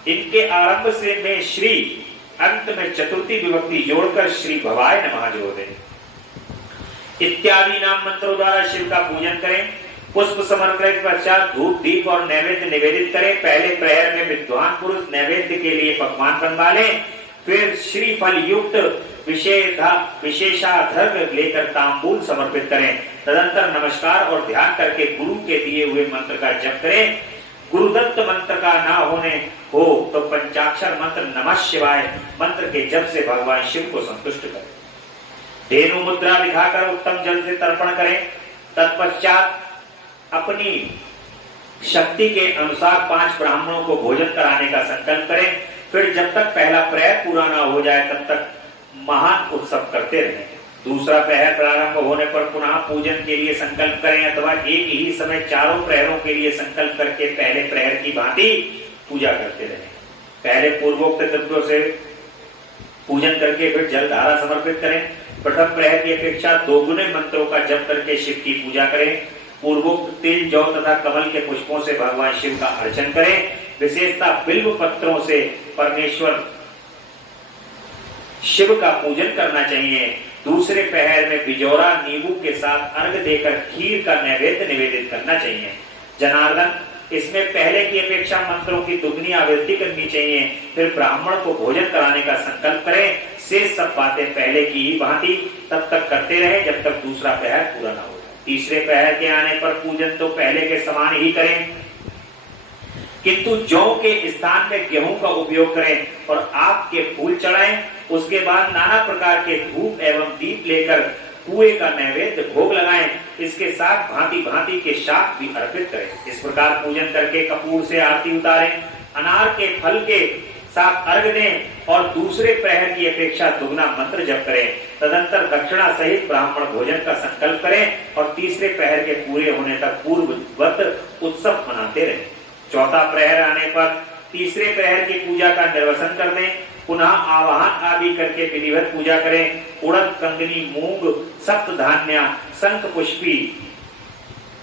इनके आरंभ से में श्री, अंत में चतुर्थी विभक्ति जोड़कर श्री भवाय नमः जोड़ दें। इत्यादि नाम मंत्रों द्वारा शिव का पूजन करें। पुष्प समर्पण के पश्चात धूप, दीप और नैवेद्य निवेदित करें। पहले प्रहर में विद्वान पुरुष नैवेद्य के लिए पकवान बनवा लें। फिर श्रीफल युक्त विशेषाधर्घ लेकर तांबूल समर्पित करें। तदंतर नमस्कार और ध्यान करके गुरु के दिए हुए मंत्र का जप करें। गुरुदत्त मंत्र का ना होने हो तो पंचाक्षर मंत्र नमः शिवाय मंत्र के जप से भगवान शिव को संतुष्ट करें। धेनु मुद्रा दिखाकर उत्तम जल से तर्पण करें। तत्पश्चात अपनी शक्ति के अनुसार 5 ब्राह्मणों को भोजन कराने का संकल्प करें। फिर जब तक पहला प्रहर पूरा ना हो जाए तब तक महान उत्सव करते रहें। दूसरा प्रहर प्रारंभ होने पर पुनः पूजन के लिए संकल्प करें अथवा एक ही समय चारों प्रहरों के लिए संकल्प करके पहले प्रहर की भांति पूजा करते रहें। पहले पूर्वोक्त द्रव्यों से पूजन करके फिर जल धारा समर्पित करें। प्रथम प्रहर की अपेक्षा 2 गुने मंत्रों का जप करके शिव की पूजा करें। पूर्वोक्त तिल, जौ तथा कमल के पुष्पों से भगवान शिव का अर्चन करें। विशेषता बिल्व पत्रों से परमेश्वर शिव का पूजन करना चाहिए। दूसरे पहर में बिजौरा नींबू के साथ अर्घ देकर खीर का नैवेद्य निवेदित करना चाहिए। जनार्दन, इसमें पहले की अपेक्षा मंत्रों की दुगनी आवृत्ति करनी चाहिए। फिर ब्राह्मण को भोजन कराने का संकल्प करें। शेष सब बातें पहले की ही भांति तब तक करते रहे जब तक दूसरा पहर पूरा ना हो। तीसरे पहर के आने पर पूजन तो पहले के समान ही करें, किंतु जौ के स्थान में गेहूं का उपयोग करें और आक के फूल चढ़ाएं। उसके बाद नाना प्रकार के धूप एवं दीप लेकर कुएं का नैवेद्य भोग लगाएं। इसके साथ भांति भांति के शाक भी अर्पित करें। इस प्रकार पूजन करके कपूर से आरती उतारें। अनार के फल के साथ अर्घ दें और दूसरे प्रहर की अपेक्षा दुगना मंत्र जप करें। तदंतर दक्षिणा सहित ब्राह्मण भोजन का संकल्प करें और तीसरे प्रहर के पूरे होने तक पूर्ववत उत्सव मनाते रहें। चौथा प्रहर आने पर तीसरे प्रहर की पूजा का निर्वसन कर दें। पुनः आवाहन आदि करके विधिवत पूजा करें। उड़द, कंगनी, मूंग, सप्त धान्य, शंख पुष्पी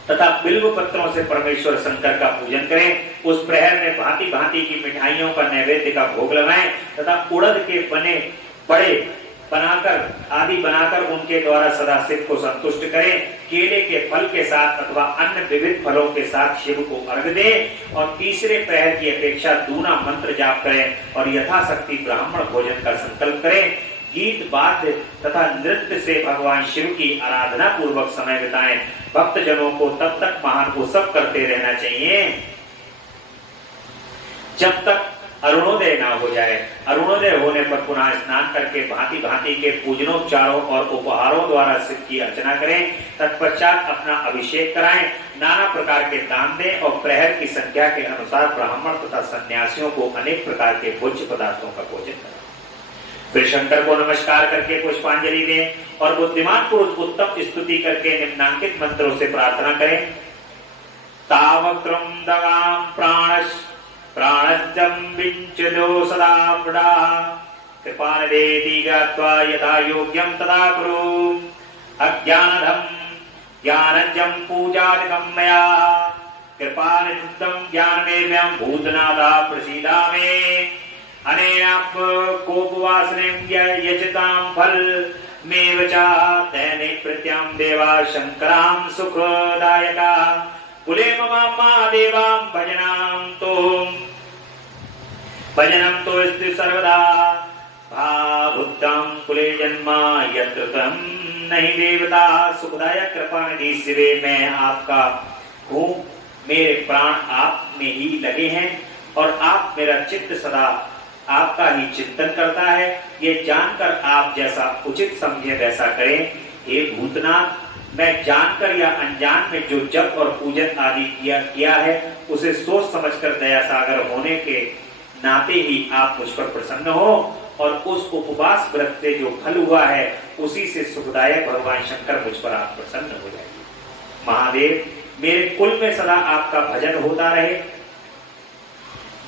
तथा बिल्व पत्रों से परमेश्वर शंकर का पूजन करें। उस प्रहर में भांति भांति की मिठाइयों का नैवेद्य का भोग लगाएं तथा उड़द के बने बड़े बनाकर उनके द्वारा सदाशिव को संतुष्ट करें। केले के फल के साथ अथवा अन्य विविध फलों के साथ शिव को अर्घ दें और तीसरे प्रहर की अपेक्षा दूना मंत्र जाप करें और यथाशक्ति ब्राह्मण भोजन का संकल्प करें। गीत, वाद्य तथा नृत्य से भगवान शिव की आराधना पूर्वक समय बिताएं। भक्त जनों को तब तक महान उत्सव करते रहना चाहिए जब तक अरुणोदय ना हो जाए। अरुणोदय होने पर पुनः स्नान करके भांति भांति के पूजनोपचारों और उपहारों द्वारा शिव की अर्चना करें। तत्पश्चात अपना अभिषेक कराएं। नाना प्रकार के दान दें और प्रहर की संख्या के अनुसार ब्राह्मण तथा सन्यासियों को अनेक प्रकार के भोज्य पदार्थों का भोजन करें। फिर शंकर को नमस्कार करके पुष्पांजलि दें और बुद्धिमान पुरुष उत्तम स्तुति करके निम्नांकित मंत्रों से प्रार्थना करें। तावक्रम दगाम प्राणश्चम विंचलो सदा पुड़ा कृपानदेति ज्ञात्वा यथा योग्यं तथा कुरु। अज्ञानधम ज्ञानजं पूजादिकं मया कृपानिधं ज्ञानमेव्यं भूतनाथा प्रसीदा मे। अनेनाप कोपवासनें यजतां फल मेव च तेने प्रत्यां देवा शंकरां सुखदायका। कुले मम देवां भजनं तो स्थिर सर्वदा भावुक्तं कुले जन्मा यत्र तम नहीं देवता। सुखदायक कृपा निधि शिवे मैं आपका हूँ। मेरे प्राण आप में ही लगे हैं और आप मेरा चित्त सदा आपका ही चिंतन करता है। ये जानकर आप जैसा उचित समझे वैसा करें। हे भूतनाथ, मैं जानकर या अनजान में जो जप और पूजन आदि किया है उसे सोच समझकर दया सागर होने के नाते ही आप मुझ पर प्रसन्न हो और उस उपवास व्रत से जो फल हुआ है उसी से सुखदायक भगवान शंकर मुझ पर आप प्रसन्न हो जाएंगे। महादेव, मेरे कुल में सदा आपका भजन होता रहे,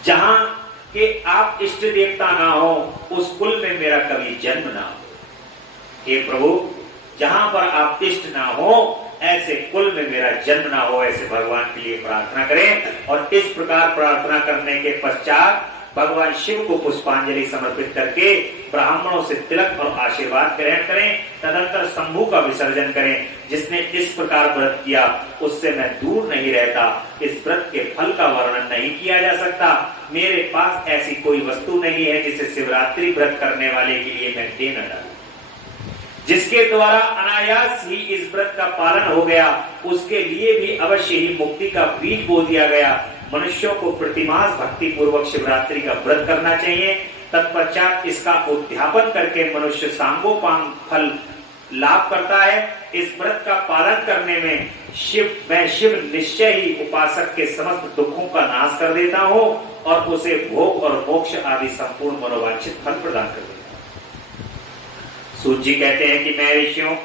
जहां के आप इष्ट देवता ना हो उस कुल में मेरा कभी जन्म ना हो। हे प्रभु, जहां पर आप इष्ट ना हो ऐसे कुल में मेरा जन्म ना हो, ऐसे भगवान के लिए प्रार्थना करें। और इस प्रकार प्रार्थना करने के पश्चात भगवान शिव को पुष्पांजलि समर्पित करके ब्राह्मणों से तिलक और आशीर्वाद ग्रहण करें। तदंतर शंभु का विसर्जन करें। जिसने इस प्रकार व्रत किया उससे मैं दूर नहीं रहता। इस व्रत के फल का वर्णन नहीं किया जा सकता। मेरे पास ऐसी कोई वस्तु नहीं है जिसे शिवरात्रि व्रत करने वाले के लिए मैं दे न डालूं। जिसके द्वारा अनायास ही इस व्रत का पालन हो गया उसके लिए भी अवश्य ही मुक्ति का बीज बो दिया गया। मनुष्यों को प्रतिमास भक्ति पूर्वक शिवरात्रि का व्रत करना चाहिए। तत्पश्चात इसका उद्यापन करके मनुष्य सांगोपांग फल लाभ करता है। इस व्रत का पालन करने में मैं शिव निश्चय ही उपासक के समस्त दुखों का नाश कर देता हूँ और उसे भोग और मोक्ष आदि संपूर्ण मनोवांछित फल प्रदान कर देता हूँ। सूत जी कहते हैं कि मैं ऋषियों,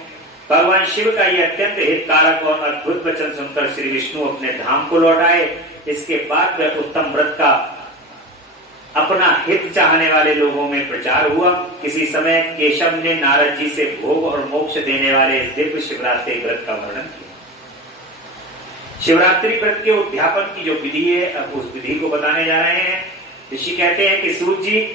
भगवान शिव का यह अत्यंत हितकारक और अद्भुत वचन सुनकर श्री विष्णु अपने धाम को लौट आए। इसके बाद वह उत्तम व्रत का अपना हित चाहने वाले लोगों में प्रचार हुआ। किसी समय केशव ने नारद जी से भोग और मोक्ष देने वाले इस दिव्य शिवरात्रि व्रत का वर्णन किया। शिवरात्रि व्रत के उद्यापन की जो विधि है, अब उस विधि को बताने जा रहे हैं। ऋषि कहते हैं कि सूत जी,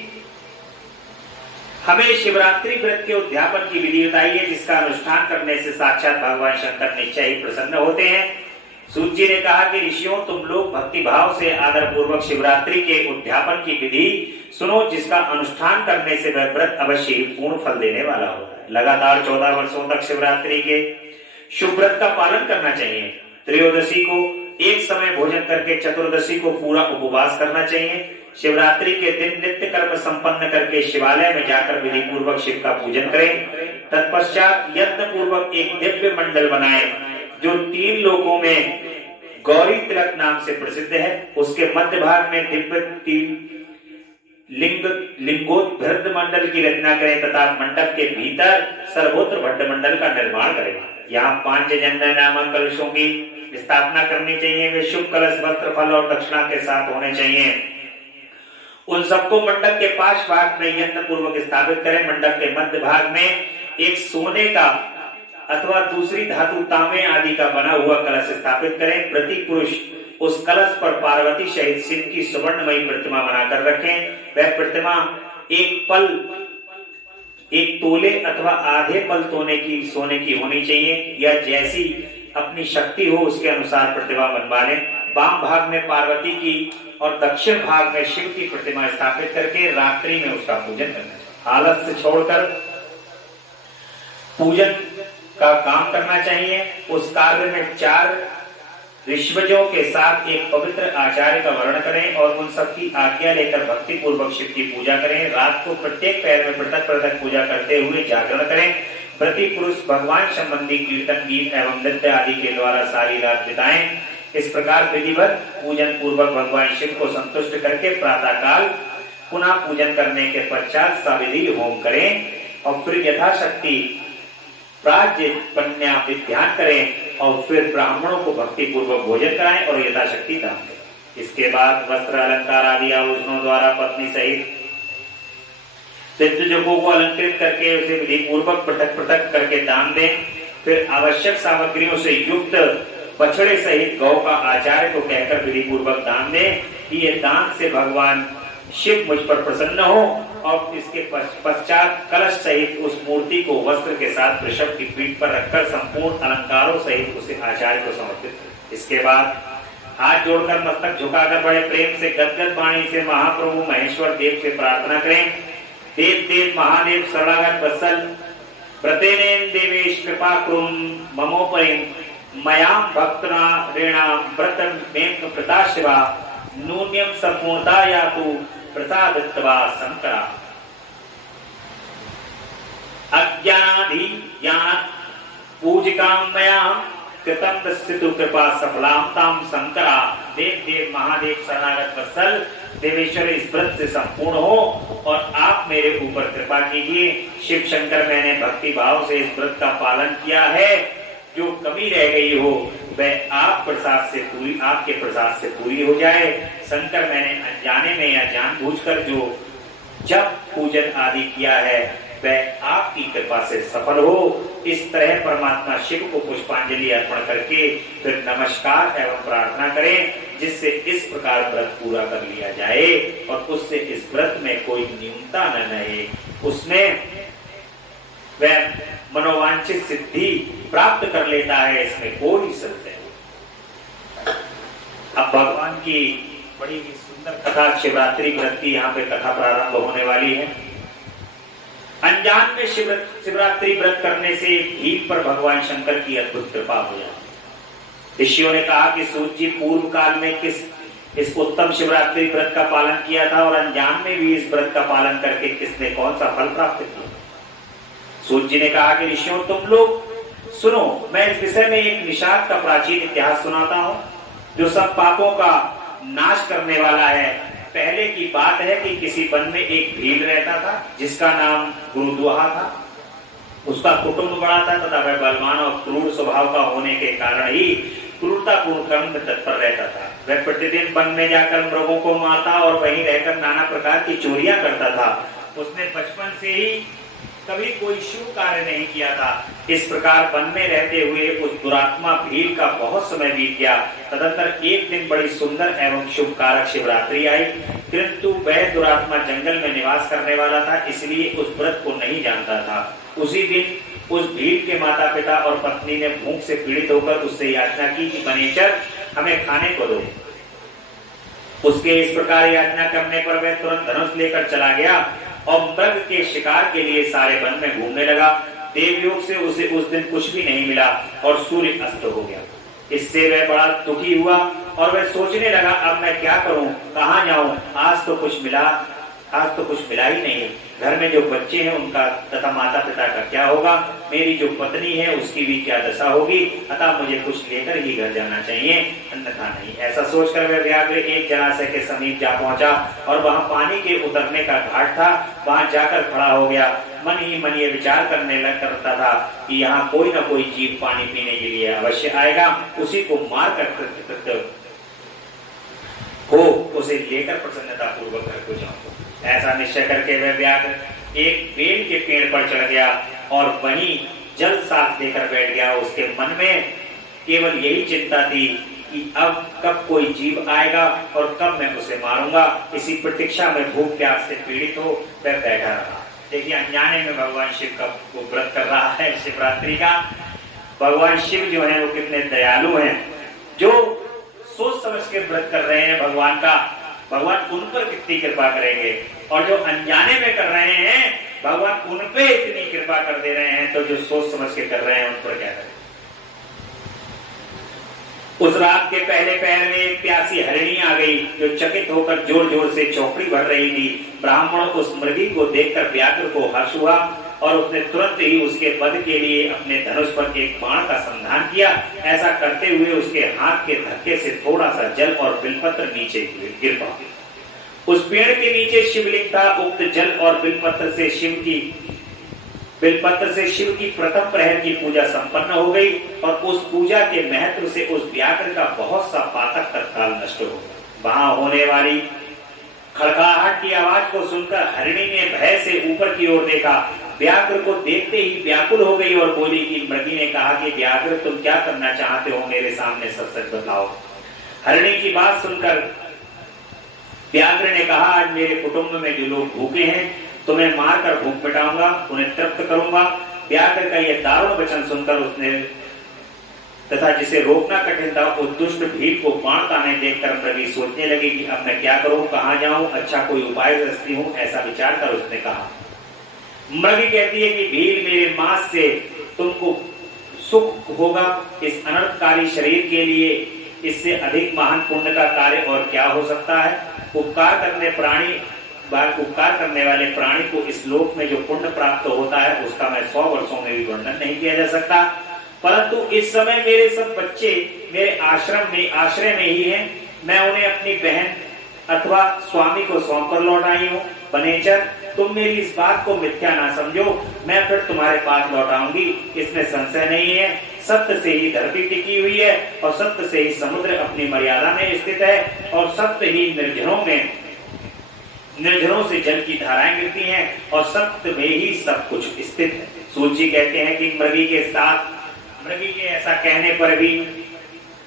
हमें शिवरात्रि व्रत के उद्यापन की विधि बताइए जिसका अनुष्ठान करने से साक्षात भगवान शंकर निश्चय ही प्रसन्न होते हैं। सूत जी ने कहा कि ऋषियों, तुम लोग भक्ति भाव से आदर पूर्वक शिवरात्रि के उद्यापन की विधि सुनो, जिसका अनुष्ठान करने से वह व्रत अवश्य ही पूर्ण फल देने वाला होता है। लगातार 14 वर्षों तक शिवरात्रि के शुभ व्रत का पालन करना चाहिए। त्रयोदशी को एक समय भोजन करके चतुर्दशी को पूरा उपवास करना चाहिए। शिवरात्रि के दिन नित्य कर्म संपन्न करके शिवालय में जाकर विधि पूर्वक शिव का पूजन करें। तत्पश्चात यत्न पूर्वक एक दिव्य मंडल बनाएं जो 3 लोकों में गौरी तिलक नाम से प्रसिद्ध है। उसके मध्य भाग में दिव्य 3 लिंगोद्भृत मंडल की रचना करें तथा मंडप के भीतर सर्वोत्र भट्ट मंडल का निर्माण करें। यहाँ 5 जन्य नामक कलशों की स्थापना करनी चाहिए। वे शुभ कलश, वस्त्र, फल और दक्षिणा के साथ होने चाहिए। उन सबको मंडप के पास भाग में यत्न पूर्वक स्थापित करें। मंडप के मध्य भाग में एक सोने का अथवा दूसरी धातु तांबे आदि का बना हुआ कलश स्थापित करें। प्रति पुरुष उस कलश पर पार्वती सहित शिव की सुवर्णमयी प्रतिमा बनाकर रखें। वह प्रतिमा एक तोले अथवा आधे पल सोने की होनी चाहिए या जैसी अपनी शक्ति हो उसके अनुसार प्रतिमा बनवा लें। वाम भाग में पार्वती की और दक्षिण भाग में शिव की प्रतिमा स्थापित करके रात्रि में उसका पूजन करना चाहिए। आलस्य छोड़कर पूजन का काम करना चाहिए। उस कार्य में 4 ऋषवजों के साथ एक पवित्र आचार्य का वर्णन करें और उन सबकी आज्ञा लेकर भक्ति पूर्वक शिव की पूजा करें। रात को प्रत्येक पैर में पृथक पृथक पूजा करते हुए जागरण करें। प्रति पुरुष भगवान संबंधी कीर्तन, गीत एवं नृत्य आदि के द्वारा सारी रात बिताएं। इस प्रकार विधिवत पूजन पूर्वक भगवान शिव को संतुष्ट करके प्रातः काल पुनः पूजन करने के पश्चात सविधि होम करें और फिर यथाशक्ति प्राज्य कन्या विध्यान करें और फिर ब्राह्मणों को भक्ति पूर्वक भोजन कराएं और यथाशक्ति दान करें। इसके बाद वस्त्र, अलंकार आदि आभूषणों द्वारा पत्नी सहित पितृजों को अलंकृत करके उसे विधि पूर्वक पृथक पृथक करके दान दें। फिर आवश्यक सामग्रियों से युक्त बछड़े सहित गौ का आचार्य को कहकर विधि पूर्वक दान दें कि ये दान से भगवान शिव मुझ पर प्रसन्न हो। और इसके पश्चात कलश सहित उस मूर्ति को वस्त्र के साथ वृषभ की पीठ पर रखकर संपूर्ण अलंकारों सहित उसे आचार्य को समर्पित करें। इसके बाद हाथ जोड़कर मस्तक झुकाकर बड़े प्रेम से गदगद वाणी से महाप्रभु महेश्वर देव से प्रार्थना करें। देव देव महादेव शरणागत वत्सल व्रतेनेन देवेश कृपा कुरुम ममोपरि मयाम भक्तना ऋणाम व्रतम मेम प्रता शिवा नून्यम संपूर्णता यातु प्रसादित्वा शंकरा। अज्ञानाधि ज्ञान पूजिकां मया कृतं दस्यतु कृपा सफलां तां शंकरा। देव देव महादेव शरणागत वत्सल देवेश्वर इस व्रत से संपूर्ण हो और आप मेरे ऊपर कृपा कीजिए। शिव शंकर, मैंने भक्ति भाव से इस व्रत का पालन किया है। जो कमी रह गई हो वह आपके प्रसाद से पूरी हो जाए। शंकर, मैंने अनजाने में या जानबूझकर जो जप पूजन आदि किया है वह आपकी कृपा से सफल हो। इस तरह परमात्मा शिव को पुष्पांजलि अर्पण करके फिर नमस्कार एवं प्रार्थना करें, जिससे इस प्रकार व्रत पूरा कर लिया जाए और उससे इस व्रत में कोई न्यूनता न रहे, उसमें वह मनोवांछित सिद्धि प्राप्त कर लेता है, इसमें कोई संशय नहीं। अब भगवान की बड़ी ही सुंदर कथा शिवरात्रि व्रत की यहाँ पे कथा प्रारंभ होने वाली है। अनजान में शिवरात्रि व्रत करने से भीम पर भगवान शंकर की अद्भुत कृपा हो जाती। ऋषियों ने कहा कि सूर्य जी पूर्व काल में इस उत्तम शिवरात्रि व्रत का पालन किया था और अनजान में भी इस व्रत का पालन करके किसने कौन सा फल प्राप्त किया। सूर्य जी ने कहा कि ऋषियों, तुम लोग सुनो, मैं इस विषय में एक निषाद का प्राचीन इतिहास सुनाता हूँ जो सब पापों का नाश करने वाला है। पहले की बात है कि किसी वन में एक भील रहता था जिसका नाम गुरुद्वाहा था। उसका कुटुंब बड़ा था तथा वह बलवान और क्रूर स्वभाव का होने के कारण ही क्रूरतापूर्ण कर्म में तत्पर रहता था। वह प्रतिदिन वन में जाकर मृगों को मारता और वहीं रहकर नाना प्रकार की चोरियां करता था। उसने बचपन से ही कभी कोई शुभ कार्य नहीं किया था। इस प्रकार वन में रहते हुए उस दुरात्मा भील का बहुत समय बीत गया। तदंतर एक दिन बड़ी सुंदर एवं शुभ कारक शिवरात्रि आई, किंतु वह दुरात्मा जंगल में निवास करने वाला था, इसलिए उस व्रत को नहीं जानता था। उसी दिन उस भील के माता पिता और पत्नी ने भूख से पीड़ित होकर उससे याचना की कि बनेचर, हमें खाने को दो। उसके इस प्रकार याचना करने पर वह तुरंत धनुष लेकर चला गया और मृग के शिकार के लिए सारे वन में घूमने लगा। देवयोग से उसे उस दिन कुछ भी नहीं मिला और सूर्य अस्त हो गया। इससे वह बड़ा दुखी हुआ और वह सोचने लगा, अब मैं क्या करूं, कहां जाऊं, आज तो कुछ मिला ही नहीं। घर में जो बच्चे हैं उनका तथा माता पिता का क्या होगा, मेरी जो पत्नी है उसकी भी क्या दशा होगी, अतः मुझे कुछ लेकर ही घर जाना चाहिए, अन्यथा नहीं। ऐसा सोचकर वह व्याघ्र एक जलाशय के समीप जा पहुंचा और वहां पानी के उतरने का घाट था। वहां जाकर खड़ा हो गया। मन ही मन ये विचार करता था कि यहाँ कोई ना कोई जीव पानी पीने के लिए अवश्य आएगा, उसी को मार कर उसे लेकर प्रसन्नता पूर्वक घर को जाऊंगा। ऐसा निश्चय करके वह व्याघ्र एक बेल के पेड़ पर चढ़ गया और वहीं जल साथ लेकर बैठ गया। उसके मन में केवल यही चिंता थी कि अब कब कोई जीव आएगा और कब मैं उसे मारूंगा। इसी प्रतीक्षा में भूख प्यास से पीड़ित हो वह बैठा रहा। देखिए, अनजाने में भगवान शिव का वो व्रत कर रहा है शिवरात्रि का। भगवान शिव जो है वो कितने दयालु हैं, जो सोच समझ के व्रत कर रहे हैं भगवान का, भगवान उन पर कितनी कृपा करेंगे। और जो अनजाने में कर रहे हैं भगवान उन पे इतनी कृपा कर दे रहे हैं, तो जो सोच समझ के कर रहे हैं उन पर क्या करें। उस रात के पहले पहर में एक प्यासी हरिणी आ गई जो चकित होकर जोर जोर से चौकड़ी भर रही थी। ब्राह्मण उस मृगी को देखकर व्याघ्र को हर्ष हुआ और उसने तुरंत ही उसके वध के लिए अपने धनुष पर एक बाण का संधान किया। ऐसा करते हुए उसके हाथ के धक्के से थोड़ा सा जल और बिलपत्र नीचे गिर पड़ा। उस पेड़ के नीचे शिवलिंग था। उक्त जल और बिलपत्र से शिव की प्रथम प्रहर की पूजा संपन्न हो गई और उस पूजा के महत्व से उस व्याघ्र का बहुत सा पातक तत्काल नष्ट हो गया। वहां होने वाली खड़खड़ाहट की आवाज को सुनकर हरिणी ने भय से ऊपर की ओर देखा। व्याघ्र को देखते ही व्याकुल हो गई और बोली कि मृगी ने कहा कि व्याघ्र, तुम क्या करना चाहते हो, मेरे सामने सच सच बताओ। हरिणी की बात सुनकर व्याघ्र ने कहा, आज मेरे कुटुंब में जो लोग भूखे हैं तुम्हें मारकर भूख मिटाऊंगा, उन्हें तृप्त करूंगा। व्याघ्र का यह दारुण वचन सुनकर उसने तथा जिसे रोकना कठिन था उस दुष्ट भील को बाण ताने देखकर मृगी सोचने लगी कि अब मैं क्या करूं, कहां जाऊं, अच्छा कोई उपाय रचती हूं। ऐसा विचार कर उसने कहा। मृगी कहती है कि भील, मेरे मांस से तुमको सुख होगा। इस अनर्थकारी शरीर के लिए इससे अधिक महान पुण्य का कार्य और क्या हो सकता है। उपकार करने वाले प्राणी को इस लोक में जो पुण्य प्राप्त होता है उसका मैं 100 वर्षों में भी वर्णन नहीं किया जा सकता। परंतु इस समय मेरे सब बच्चे मेरे आश्रय में ही हैं। मैं उन्हें अपनी बहन अथवा स्वामी को सौंप कर लौट आई हूँ। बनेचर, तुम मेरी इस बात को मिथ्या ना समझो, मैं फिर तुम्हारे पास लौट आऊंगी, इसमें संशय नहीं है। सत्य से ही धरती टिकी हुई है और सत्य से ही समुद्र अपनी मर्यादा में स्थित है और सत्य ही निर्झरों से जल की धाराएं गिरती हैं और सत्य में ही सब कुछ स्थित है। सूत जी कहते हैं कि मृगी के ऐसा कहने पर भी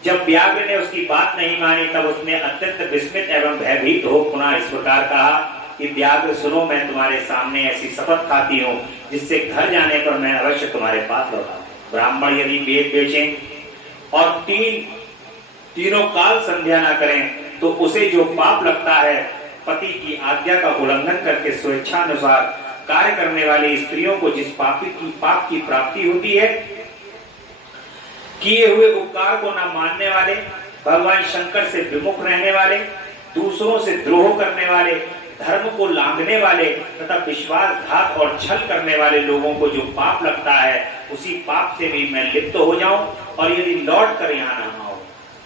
जब व्याघ्र ने उसकी बात नहीं मानी तब उसने अत्यंत विस्मित एवं भयभीत हो पुनः इस प्रकार कहा कि व्याघ्र सुनो, मैं तुम्हारे सामने ऐसी शपथ खाती हूँ जिससे घर जाने पर मैं अवश्य तुम्हारे पास लौटा। ब्राह्मण यदि वेद बेचें और तीनों काल संध्या न करें तो उसे जो पाप लगता है, पति की आज्ञा का उल्लंघन करके स्वेच्छानुसार कार्य करने वाली स्त्रियों को जिस पाप की प्राप्ति होती है, किए हुए उपकार को न मानने वाले, भगवान शंकर से विमुख रहने वाले, दूसरों से द्रोह करने वाले, धर्म को लांघने वाले तथा विश्वासघात और छल करने वाले लोगों को जो पाप लगता है, उसी पाप से भी मैं लिप्त हो जाऊं और यदि लौट कर यहाँ न आऊं।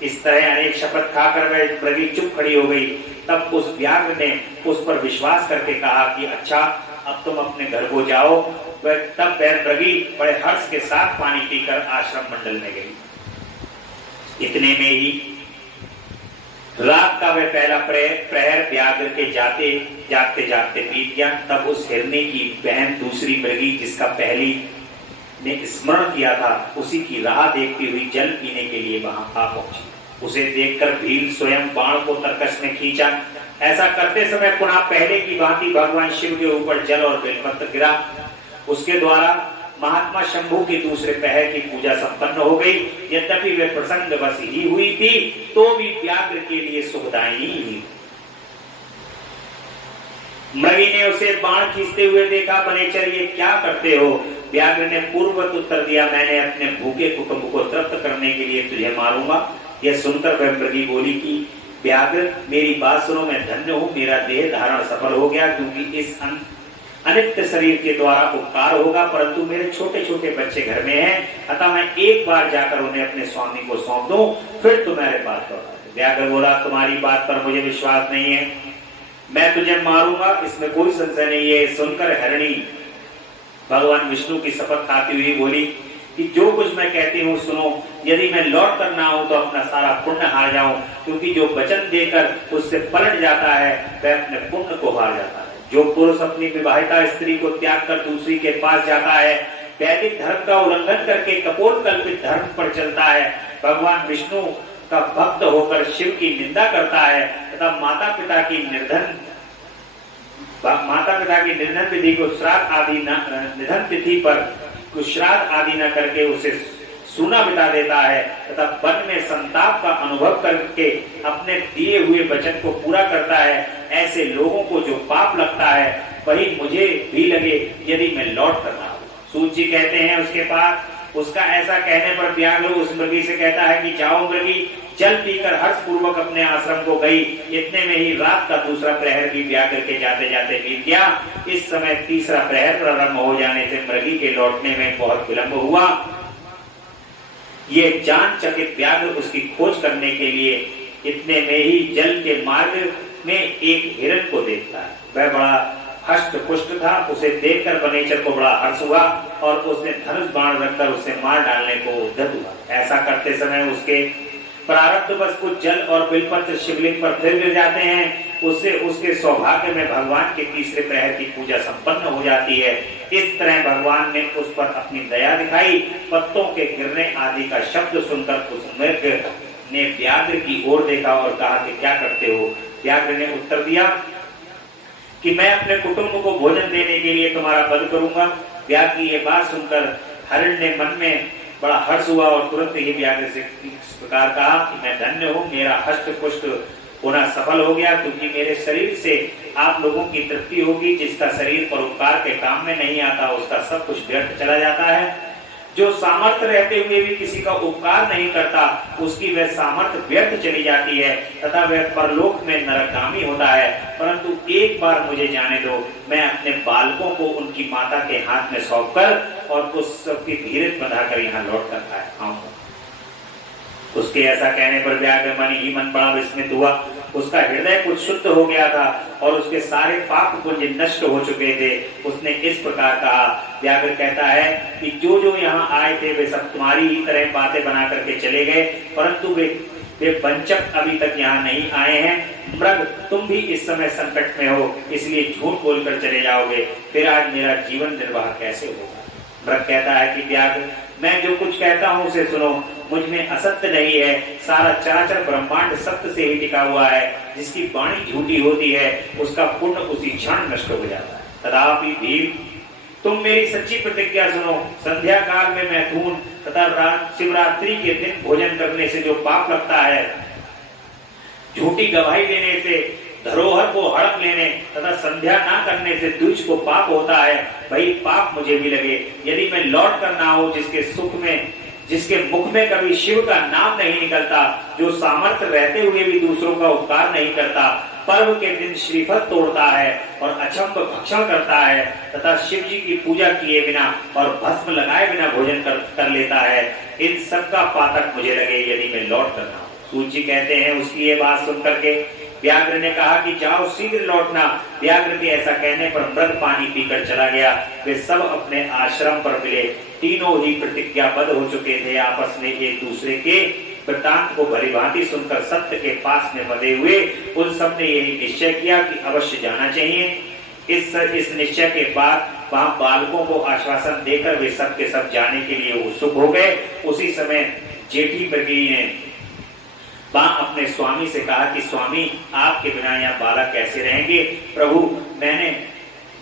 इस तरह अनेक शपथ खाकर वह मृगी चुप खड़ी हो गई। तब उस व्याघ्र ने उस पर विश्वास करके कहा कि अच्छा, अब तुम अपने घर को जाओ। तब वह मृगी बड़े हर्ष के साथ पानी पीकर आश्रम मंडल में गई। इतने में ही रात का वह पहला प्रहर व्याघ्र के जागते जागते बीत गया। तब उस हिरनी की बहन दूसरी मृगी, जिसका पहली ने स्मरण किया था, उसी की राह देखती हुई जल पीने के लिए वहां आ पहुंची। उसे देखकर भील स्वयं बाण को तरकश में खींचा। ऐसा करते समय पुनः पहले की भांति भगवान शिव के ऊपर जल और बेलपत्र गिरा। उसके द्वारा महात्मा शंभू की दूसरे पहर की पूजा संपन्न हो गई। यद्यपि वे प्रसंग बस ही हुई थी तो भी व्याघ्र के लिए सुखदायी हुई। मृगी ने उसे बाण खींचते हुए देखा। बनेचर, ये क्या करते हो? व्याघ्र ने पूर्ववत उत्तर दिया, मैंने अपने भूखे कुटुंब को तृप्त करने के लिए तुझे मारूंगा। यह सुनकर वह मृगी बोली कि व्याघ्र, मेरी बात सुनो, मैं धन्य हूं, मेरा देह धारण सफल हो गया, क्योंकि इस अनित्य शरीर के द्वारा उपकार होगा, परंतु मेरे छोटे छोटे बच्चे घर में हैं, अतः मैं एक बार जाकर उन्हें अपने स्वामी को सौंप दूं, फिर तुम्हारे पास लौटा। व्याघ्र बोला, तुम्हारी बात पर मुझे विश्वास नहीं है, मैं तुझे मारूंगा, इसमें कोई संशय नहीं है। सुनकर हिरणी भगवान विष्णु की शपथ खाती हुई बोली कि जो कुछ मैं कहती हूँ सुनो, यदि मैं लौट कर ना आऊं तो अपना सारा पुण्य हार जाऊं, क्योंकि जो वचन देकर उससे पलट जाता है वह अपने पुण्य को हार जाता है। जो पुरुष अपनी विवाहिता स्त्री को त्याग कर दूसरी के पास जाता है, वैदिक धर्म का उल्लंघन करके कपोल कल्पित धर्म पर चलता है, भगवान विष्णु का भक्त होकर शिव की निंदा करता है तथा माता पिता की निधन विधि को श्राद्ध आदि निधन तिथि पर श्राद्ध आदि न करके उसे सूना बिता देता है तथा वन में संताप का अनुभव करके अपने दिए हुए वचन को पूरा करता है, ऐसे लोगों को जो पाप लगता है वही मुझे भी लगे यदि मैं लौट कर ना आऊं। सूत जी कहते हैं उसके पास उसका ऐसा कहने पर व्याघ्र उस मृगी से कहता है कि जाओ मृगी। जल पीकर हर्ष पूर्वक अपने आश्रम को गई। इतने में ही रात का दूसरा प्रहर भी व्याघ्र के जाते जाते बीत गया। इस समय तीसरा प्रहर प्रारंभ हो जाने से मृगी के लौटने में बहुत विलंब हुआ। ये जान चकित व्याघ्र उसकी खोज करने के लिए इतने में ही जल के मार्ग में एक हिरण को देखता है। वह बड़ा हष्ट पुष्ट था। उसे देखकर बनेचर को बड़ा हर्ष हुआ और उसने धनुष बाण रखकर उसे मार डालने को उद्यत हुआ। ऐसा करते समय उसके प्रारब्ध बस कुछ जल और बिलपत्र शिवलिंग पर फिर गिर जाते हैं। उससे उसके सौभाग्य में भगवान के तीसरे प्रहर की पूजा संपन्न हो जाती है। इस तरह भगवान ने उस पर अपनी दया दिखाई। पत्तों के गिरने आदि का शब्द सुनकर उस मृग ने व्याघ्र की ओर देखा और कहा कि क्या करते हो? व्याघ्र ने उत्तर दिया कि मैं अपने कुटुंब को भोजन देने के लिए तुम्हारा वध करूंगा। व्याघ्र की ये बात सुनकर हरिण ने मन में बड़ा हर्ष हुआ और तुरंत ही व्याघ्र से इस प्रकार कहा कि मैं धन्य हूं, मेरा हष्ट पुष्ट होना सफल हो गया, क्योंकि मेरे शरीर से आप लोगों की तृप्ति होगी। जिसका शरीर परोपकार के काम में नहीं आता उसका सब कुछ व्यर्थ चला जाता है। जो सामर्थ्य रहते हुए भी किसी का उपकार नहीं करता उसकी वह सामर्थ्य व्यर्थ चली जाती है तथा वह परलोक में नरकगामी होता है। परंतु एक बार मुझे जाने दो, मैं अपने बालकों को उनकी माता के हाथ में सौंप कर और उस सबकी धीरज बंधाकर यहाँ लौट कर आऊंगा। उसके ऐसा कहने पर व्याघ्र मन ही मन बड़ा विस्मित हुआ उसका हृदय कुछ शुद्ध हो गया था और उसके सारे पाप पुंज नष्ट हो चुके थे। उसने इस प्रकार कहा। व्याघ्र कहता है कि जो जो यहाँ आए थे वे सब तुम्हारी ही तरह बातें बना करके चले गए, परंतु वे वंचक अभी तक यहाँ नहीं आए हैं। मृग, तुम भी इस समय संकट में हो, इसलिए झूठ बोलकर चले जाओगे, फिर आज मेरा जीवन निर्वाह कैसे होगा? मृग कहता है कि व्याघ्र, मैं जो कुछ कहता हूँ उसे सुनो, मुझ में असत्य नहीं है, सारा चराचर ब्रह्मांड सत्य से ही टिका हुआ है। जिसकी वाणी झूठी होती है उसका पुण्य उसी क्षण नष्ट हो जाता है। तथापि भीम, तुम मेरी सच्ची प्रतिज्ञा सुनो। संध्या काल में मैथुन तथा शिवरात्रि के दिन भोजन करने से जो पाप लगता है, झूठी गवाही देने से, धरोहर को हड़प लेने तथा संध्या ना करने से द्विज को पाप होता है, वही पाप मुझे भी लगे। यदि मैं लौट कर ना हो, जिसके मुख में कभी शिव का नाम नहीं निकलता, जो सामर्थ्य रहते हुए भी दूसरों का उपकार नहीं करता, पर्व के दिन श्रीफल तोड़ता है और अचंभ भक्षण करता है तथा शिव जी की पूजा किए बिना और भस्म लगाए बिना भोजन कर लेता है, इन सब का पातक मुझे लगे यदि मैं लौट कर ना हो। सूत जी कहते हैं, उसकी ये बात सुनकर के व्याघ्र ने कहा कि जाओ शीघ्र लौटना। व्याघ्र के ऐसा कहने पर मृग पानी पीकर चला गया। वे सब अपने आश्रम पर मिले। तीनों ही प्रतिज्ञाबद्ध हो चुके थे। आपस में एक दूसरे के वृत्तांत को भलीभांति सुनकर सत्य के पास में बंधे हुए उन सब ने यही निश्चय किया कि अवश्य जाना चाहिए। इस निश्चय के बाद वहां बालकों को आश्वासन देकर वे सब के सब जाने के लिए उत्सुक हो गए। उसी समय जेठी मृगी ने वहां अपने स्वामी से कहा कि स्वामी, आपके बिना यहाँ बालक कैसे रहेंगे? प्रभु,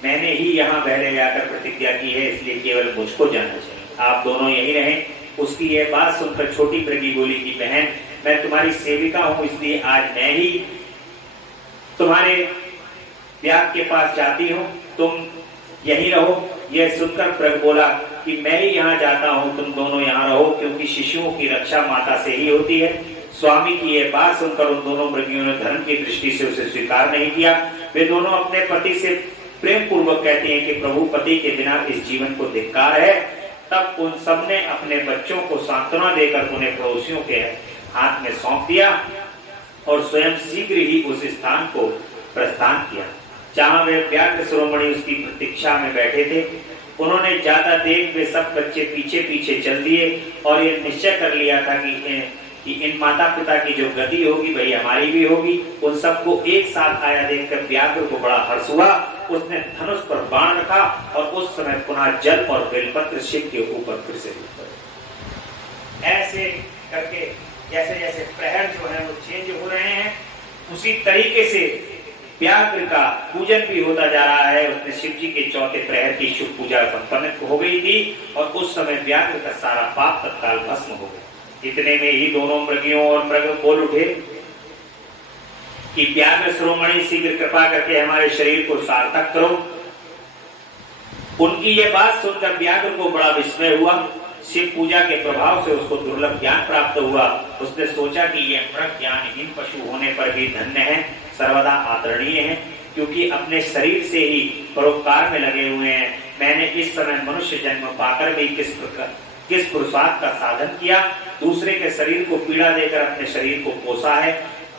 मैंने ही यहाँ पहले जाकर प्रतिज्ञा की है, इसलिए केवल मुझको जाना चाहिए, आप दोनों यही रहें। उसकी यह बात सुनकर छोटी मृगी बोली कि बहन, मैं तुम्हारी सेविका हूं, इसलिए आज मैं ही तुम्हारे व्याघ्र के पास जाती हूँ, तुम यहीं रहो। यह सुनकर मृग बोला कि मैं ही यहाँ जाता हूँ, तुम दोनों यहाँ रहो, क्योंकि शिशुओं की रक्षा माता से ही होती है। स्वामी की यह बात सुनकर उन दोनों मृगियों ने धर्म की दृष्टि से उसे स्वीकार नहीं किया। वे दोनों अपने पति से प्रेम पूर्वक कहते हैं कि प्रभु, पति के बिना इस जीवन को धिक्कार है। तब उन सब ने अपने बच्चों को सांत्वना देकर उन्हें पड़ोसियों के हाथ में सौंप दिया और स्वयं शीघ्र ही उस स्थान को प्रस्थान किया जहां वे व्याघ्र शिरोमणि उसकी प्रतीक्षा में बैठे थे। उन्होंने ज्यादा देख वे सब बच्चे पीछे पीछे चल दिए और ये निश्चय कर लिया था कि इन माता पिता की जो गति होगी वही हमारी भी होगी। उन सबको एक साथ आया देखकर व्याघ्र को बड़ा हर्ष हुआ। उसने धनुष पर बाण रखा और उस समय पुनः जल और बेलपत्र शिव के ऊपर फिर से पड़े। ऐसे करके जैसे जैसे प्रहर जो है वो चेंज हो रहे हैं, उसी तरीके से व्याघ्र का पूजन भी होता जा रहा है। उसने शिव जी के चौथे प्रहर की शुभ पूजा संपन्न हो गई थी और उस समय व्याघ्र का सारा पाप तत्काल भस्म हो गया। इतने में ही दोनों मृगियों और मृग बोल उठे कि व्याघ्र शिरोमणि, शीघ्र कृपा करके हमारे शरीर को सार्थक करो। उनकी ये बात सुनकर व्याघ्र को बड़ा विस्मय हुआ। शिव पूजा के प्रभाव से उसको दुर्लभ ज्ञान प्राप्त हुआ। उसने सोचा कि यह मृग ज्ञानहीन पशु होने पर भी धन्य है, सर्वदा आदरणीय है, क्योंकि अपने शरीर से ही परोपकार में लगे हुए हैं। मैंने इस समय मनुष्य जन्म पाकर भी किस पुरुषार्थ का साधन किया, दूसरे के शरीर को पीड़ा देकर अपने शरीर को पोसा है,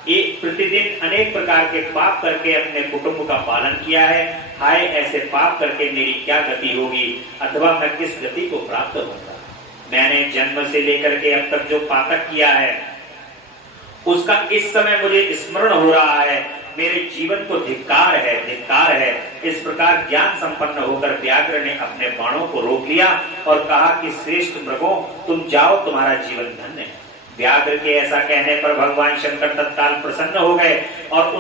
एक प्रतिदिन अनेक प्रकार के पाप करके अपने कुटुंब का पालन किया है। हाय, ऐसे पाप करके मेरी क्या गति होगी, अथवा मैं किस गति को प्राप्त होऊंगा। मैंने जन्म से लेकर के अब तक जो पातक किया है उसका इस समय मुझे स्मरण हो रहा है। मेरे जीवन को धिक्कार है, धिक्कार है। इस प्रकार ज्ञान संपन्न होकर व्याघ्र ने अपने बाणों को रोक लिया और कहा कि श्रेष्ठ मृगों, तुम जाओ, तुम्हारा जीवन धन्य है। व्याघ्र के ऐसा कहने पर भगवान शंकर तत्काल प्रसन्न हो गए और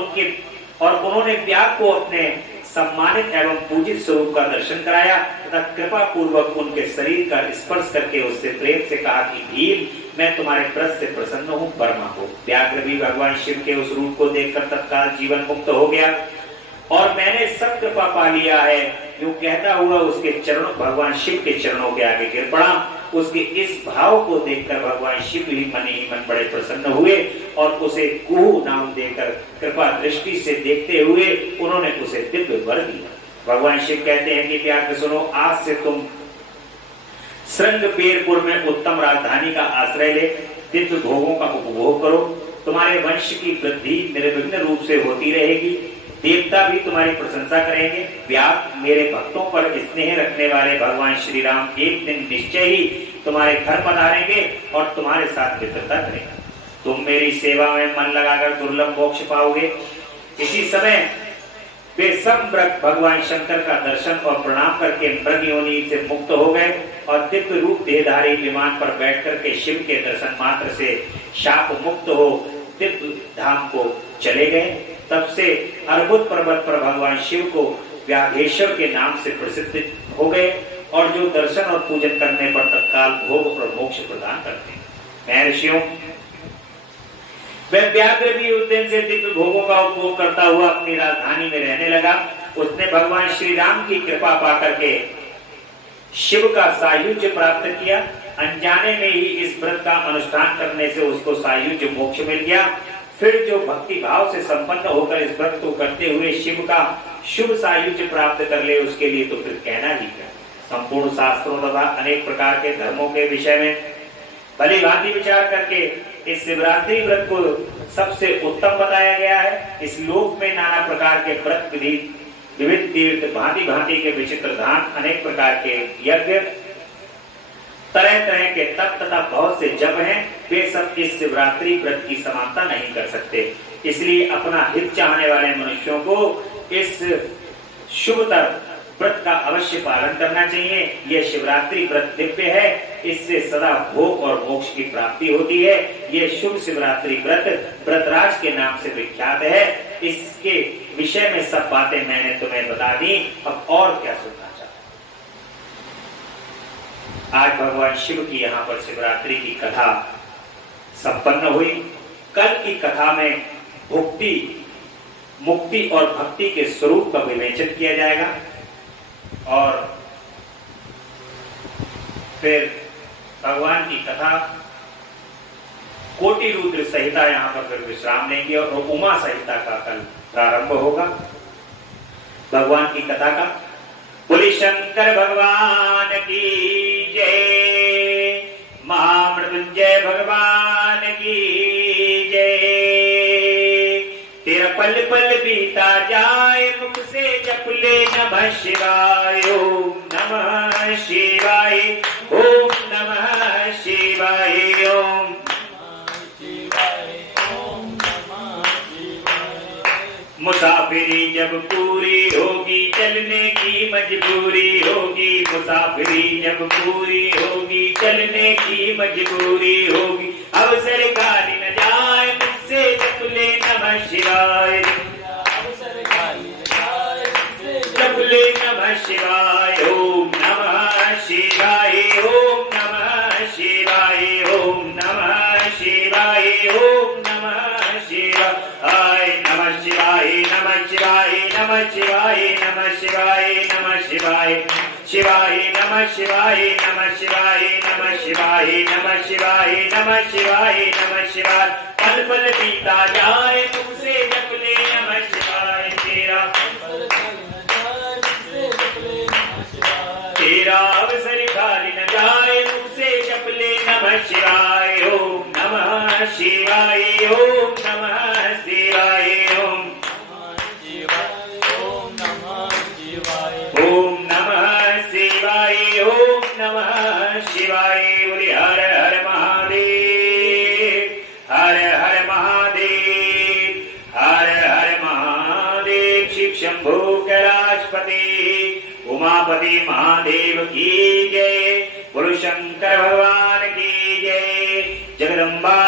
उन्होंने व्याघ्र को अपने सम्मानित एवं पूजित स्वरूप का दर्शन कराया तथा कृपा पूर्वक उनके शरीर का स्पर्श करके उससे प्रेम से कहा कि भीम, मैं तुम्हारे व्रत से प्रसन्न हूँ, वर्मा हो। व्याघ्र भी भगवान शिव के उस रूप को देखकर तत्काल जीवन मुक्त हो गया और मैंने सब कृपा पा लिया है, यूं कहता हुआ उसके चरणों, भगवान शिव के चरणों के आगे गिर पड़ा। उसके इस भाव को देखकर भगवान शिव ही मन बड़े प्रसन्न हुए और उसे कुहू नाम देकर कृपा दृष्टि से देखते हुए उन्होंने उसे दिव्य वर दिया। भगवान शिव कहते हैं कि व्याघ्र सुनो, आज से तुम श्रृंगपेरपुर में उत्तम राजधानी का आश्रय ले दिव्य भोगों का उपभोग करो। तुम्हारे वंश की वृद्धि निर्विघ्न रूप से होती रहेगी। देवता भी तुम्हारी प्रशंसा करेंगे। व्यास मेरे भक्तों पर स्नेह रखने वाले भगवान श्री राम एक दिन निश्चय ही तुम्हारे घर पधारेंगे और तुम्हारे साथ मित्रता करेंगे। तुम मेरी सेवा में मन लगाकर दुर्लभ मोक्ष पाओगे। इसी समय वे सब भगवान शंकर का दर्शन और प्रणाम करके मृग योनि से मुक्त हो गए और दिव्य रूप देहधारी विमान पर बैठकर के शिव के दर्शन मात्र से शाप मुक्त हो दिव्य धाम को चले गए। तब से अर्बुद पर्वत पर भगवान शिव को व्याघेश्वर के नाम से प्रसिद्ध हो गए और जो दर्शन और पूजन करने पर तत्काल भोग और मोक्ष प्रदान करते हैं। महर्षियों, वह व्याघ्र भी उस दिन से दिव्य भोगों का उपभोग करता हुआ अपनी राजधानी में रहने लगा। उसने भगवान श्री राम की कृपा पाकर के शिव का सायुज्य प्राप्त किया। अनजाने में ही इस व्रत का अनुष्ठान करने से उसको सायुज्य मोक्ष मिल गया। फिर जो भक्ति भाव से संपन्न होकर इस व्रत को करते हुए शिव का शुभ सायुज्य प्राप्त कर ले, उसके लिए तो फिर कहना ही क्या। संपूर्ण शास्त्रों तथा अनेक प्रकार के धर्मों के विषय में भली भांति विचार करके इस शिवरात्रि व्रत को सबसे उत्तम बताया गया है। इस लोक में नाना प्रकार के व्रत विधि, विविध तीर्थ, भांति भांति के विचित्र दान, अनेक प्रकार के यज्ञ, तरह तरह के तप तथा बहुत से जप हैं। वे सब इस शिवरात्रि व्रत की समानता नहीं कर सकते। इसलिए अपना हित चाहने वाले मनुष्यों को इस शुभतर व्रत का अवश्य पालन करना चाहिए। यह शिवरात्रि व्रत दिव्य है। इससे सदा भोग और मोक्ष की प्राप्ति होती है। यह शुभ शिवरात्रि व्रत व्रतराज के नाम से विख्यात है। इसके विषय में सब बातें मैंने तुम्हें बता दी। अब और क्या सुनना चाहते? आज भगवान शिव की यहाँ पर शिवरात्रि की कथा संपन्न हुई। कल की कथा में भुक्ति, मुक्ति और भक्ति के स्वरूप का विवेचन किया जाएगा और फिर भगवान की कथा कोटि रुद्र संहिता यहाँ पर फिर विश्राम लेंगे और उमा संहिता का कल प्रारंभ होगा। भगवान की कथा का बोले शंकर भगवान की जय, महामृत्युंजय भगवान की जय। तेरा पल पल बीता जाए, मुख से जप ले नमः शिवाय, ओम नमः शिवाय, ओम नमः शिवाय, ओम मुसाफिरी जब पूरी होगी, चलने की मजबूरी होगी। मुसाफिरी जब पूरी होगी, चलने की मजबूरी होगी। अवसर खाली न जाए, मुझसे जप ले नमः शिवाय, जप ले नमः शिवाय, ओम नमः शिवाय, ओम नमः शिवाय, ओम नमः शिवाय, ओम नमः शिवाय, नमः शिवाय, नमः शिवाय, नमः शिवाय, नमः शिवाय, नमः शिवाय, शिवाय नमः शिवाय, नमः शिवाय, नमः शिवाय, नमः शिवाय, नमः शिवाय, नमः शिवाय। पल पल बीता जाए, तुमसे जप ले नमः शिवाय। तेरा अवसर खाली न जाए, तुमसे जप ले नमः शिवाय, ओम नमः शिवाय, ओम नमः शिवाय, ओम ओम नमः शिवाय, ओम नमः शिवाय। बोले हर हर महादेव, हर हर महादेव, हर हर महादेव। शिव शंभो कैलाशपति उमापति महादेव की जय। बोलो शंकर भगवान की जय। जगदम्बा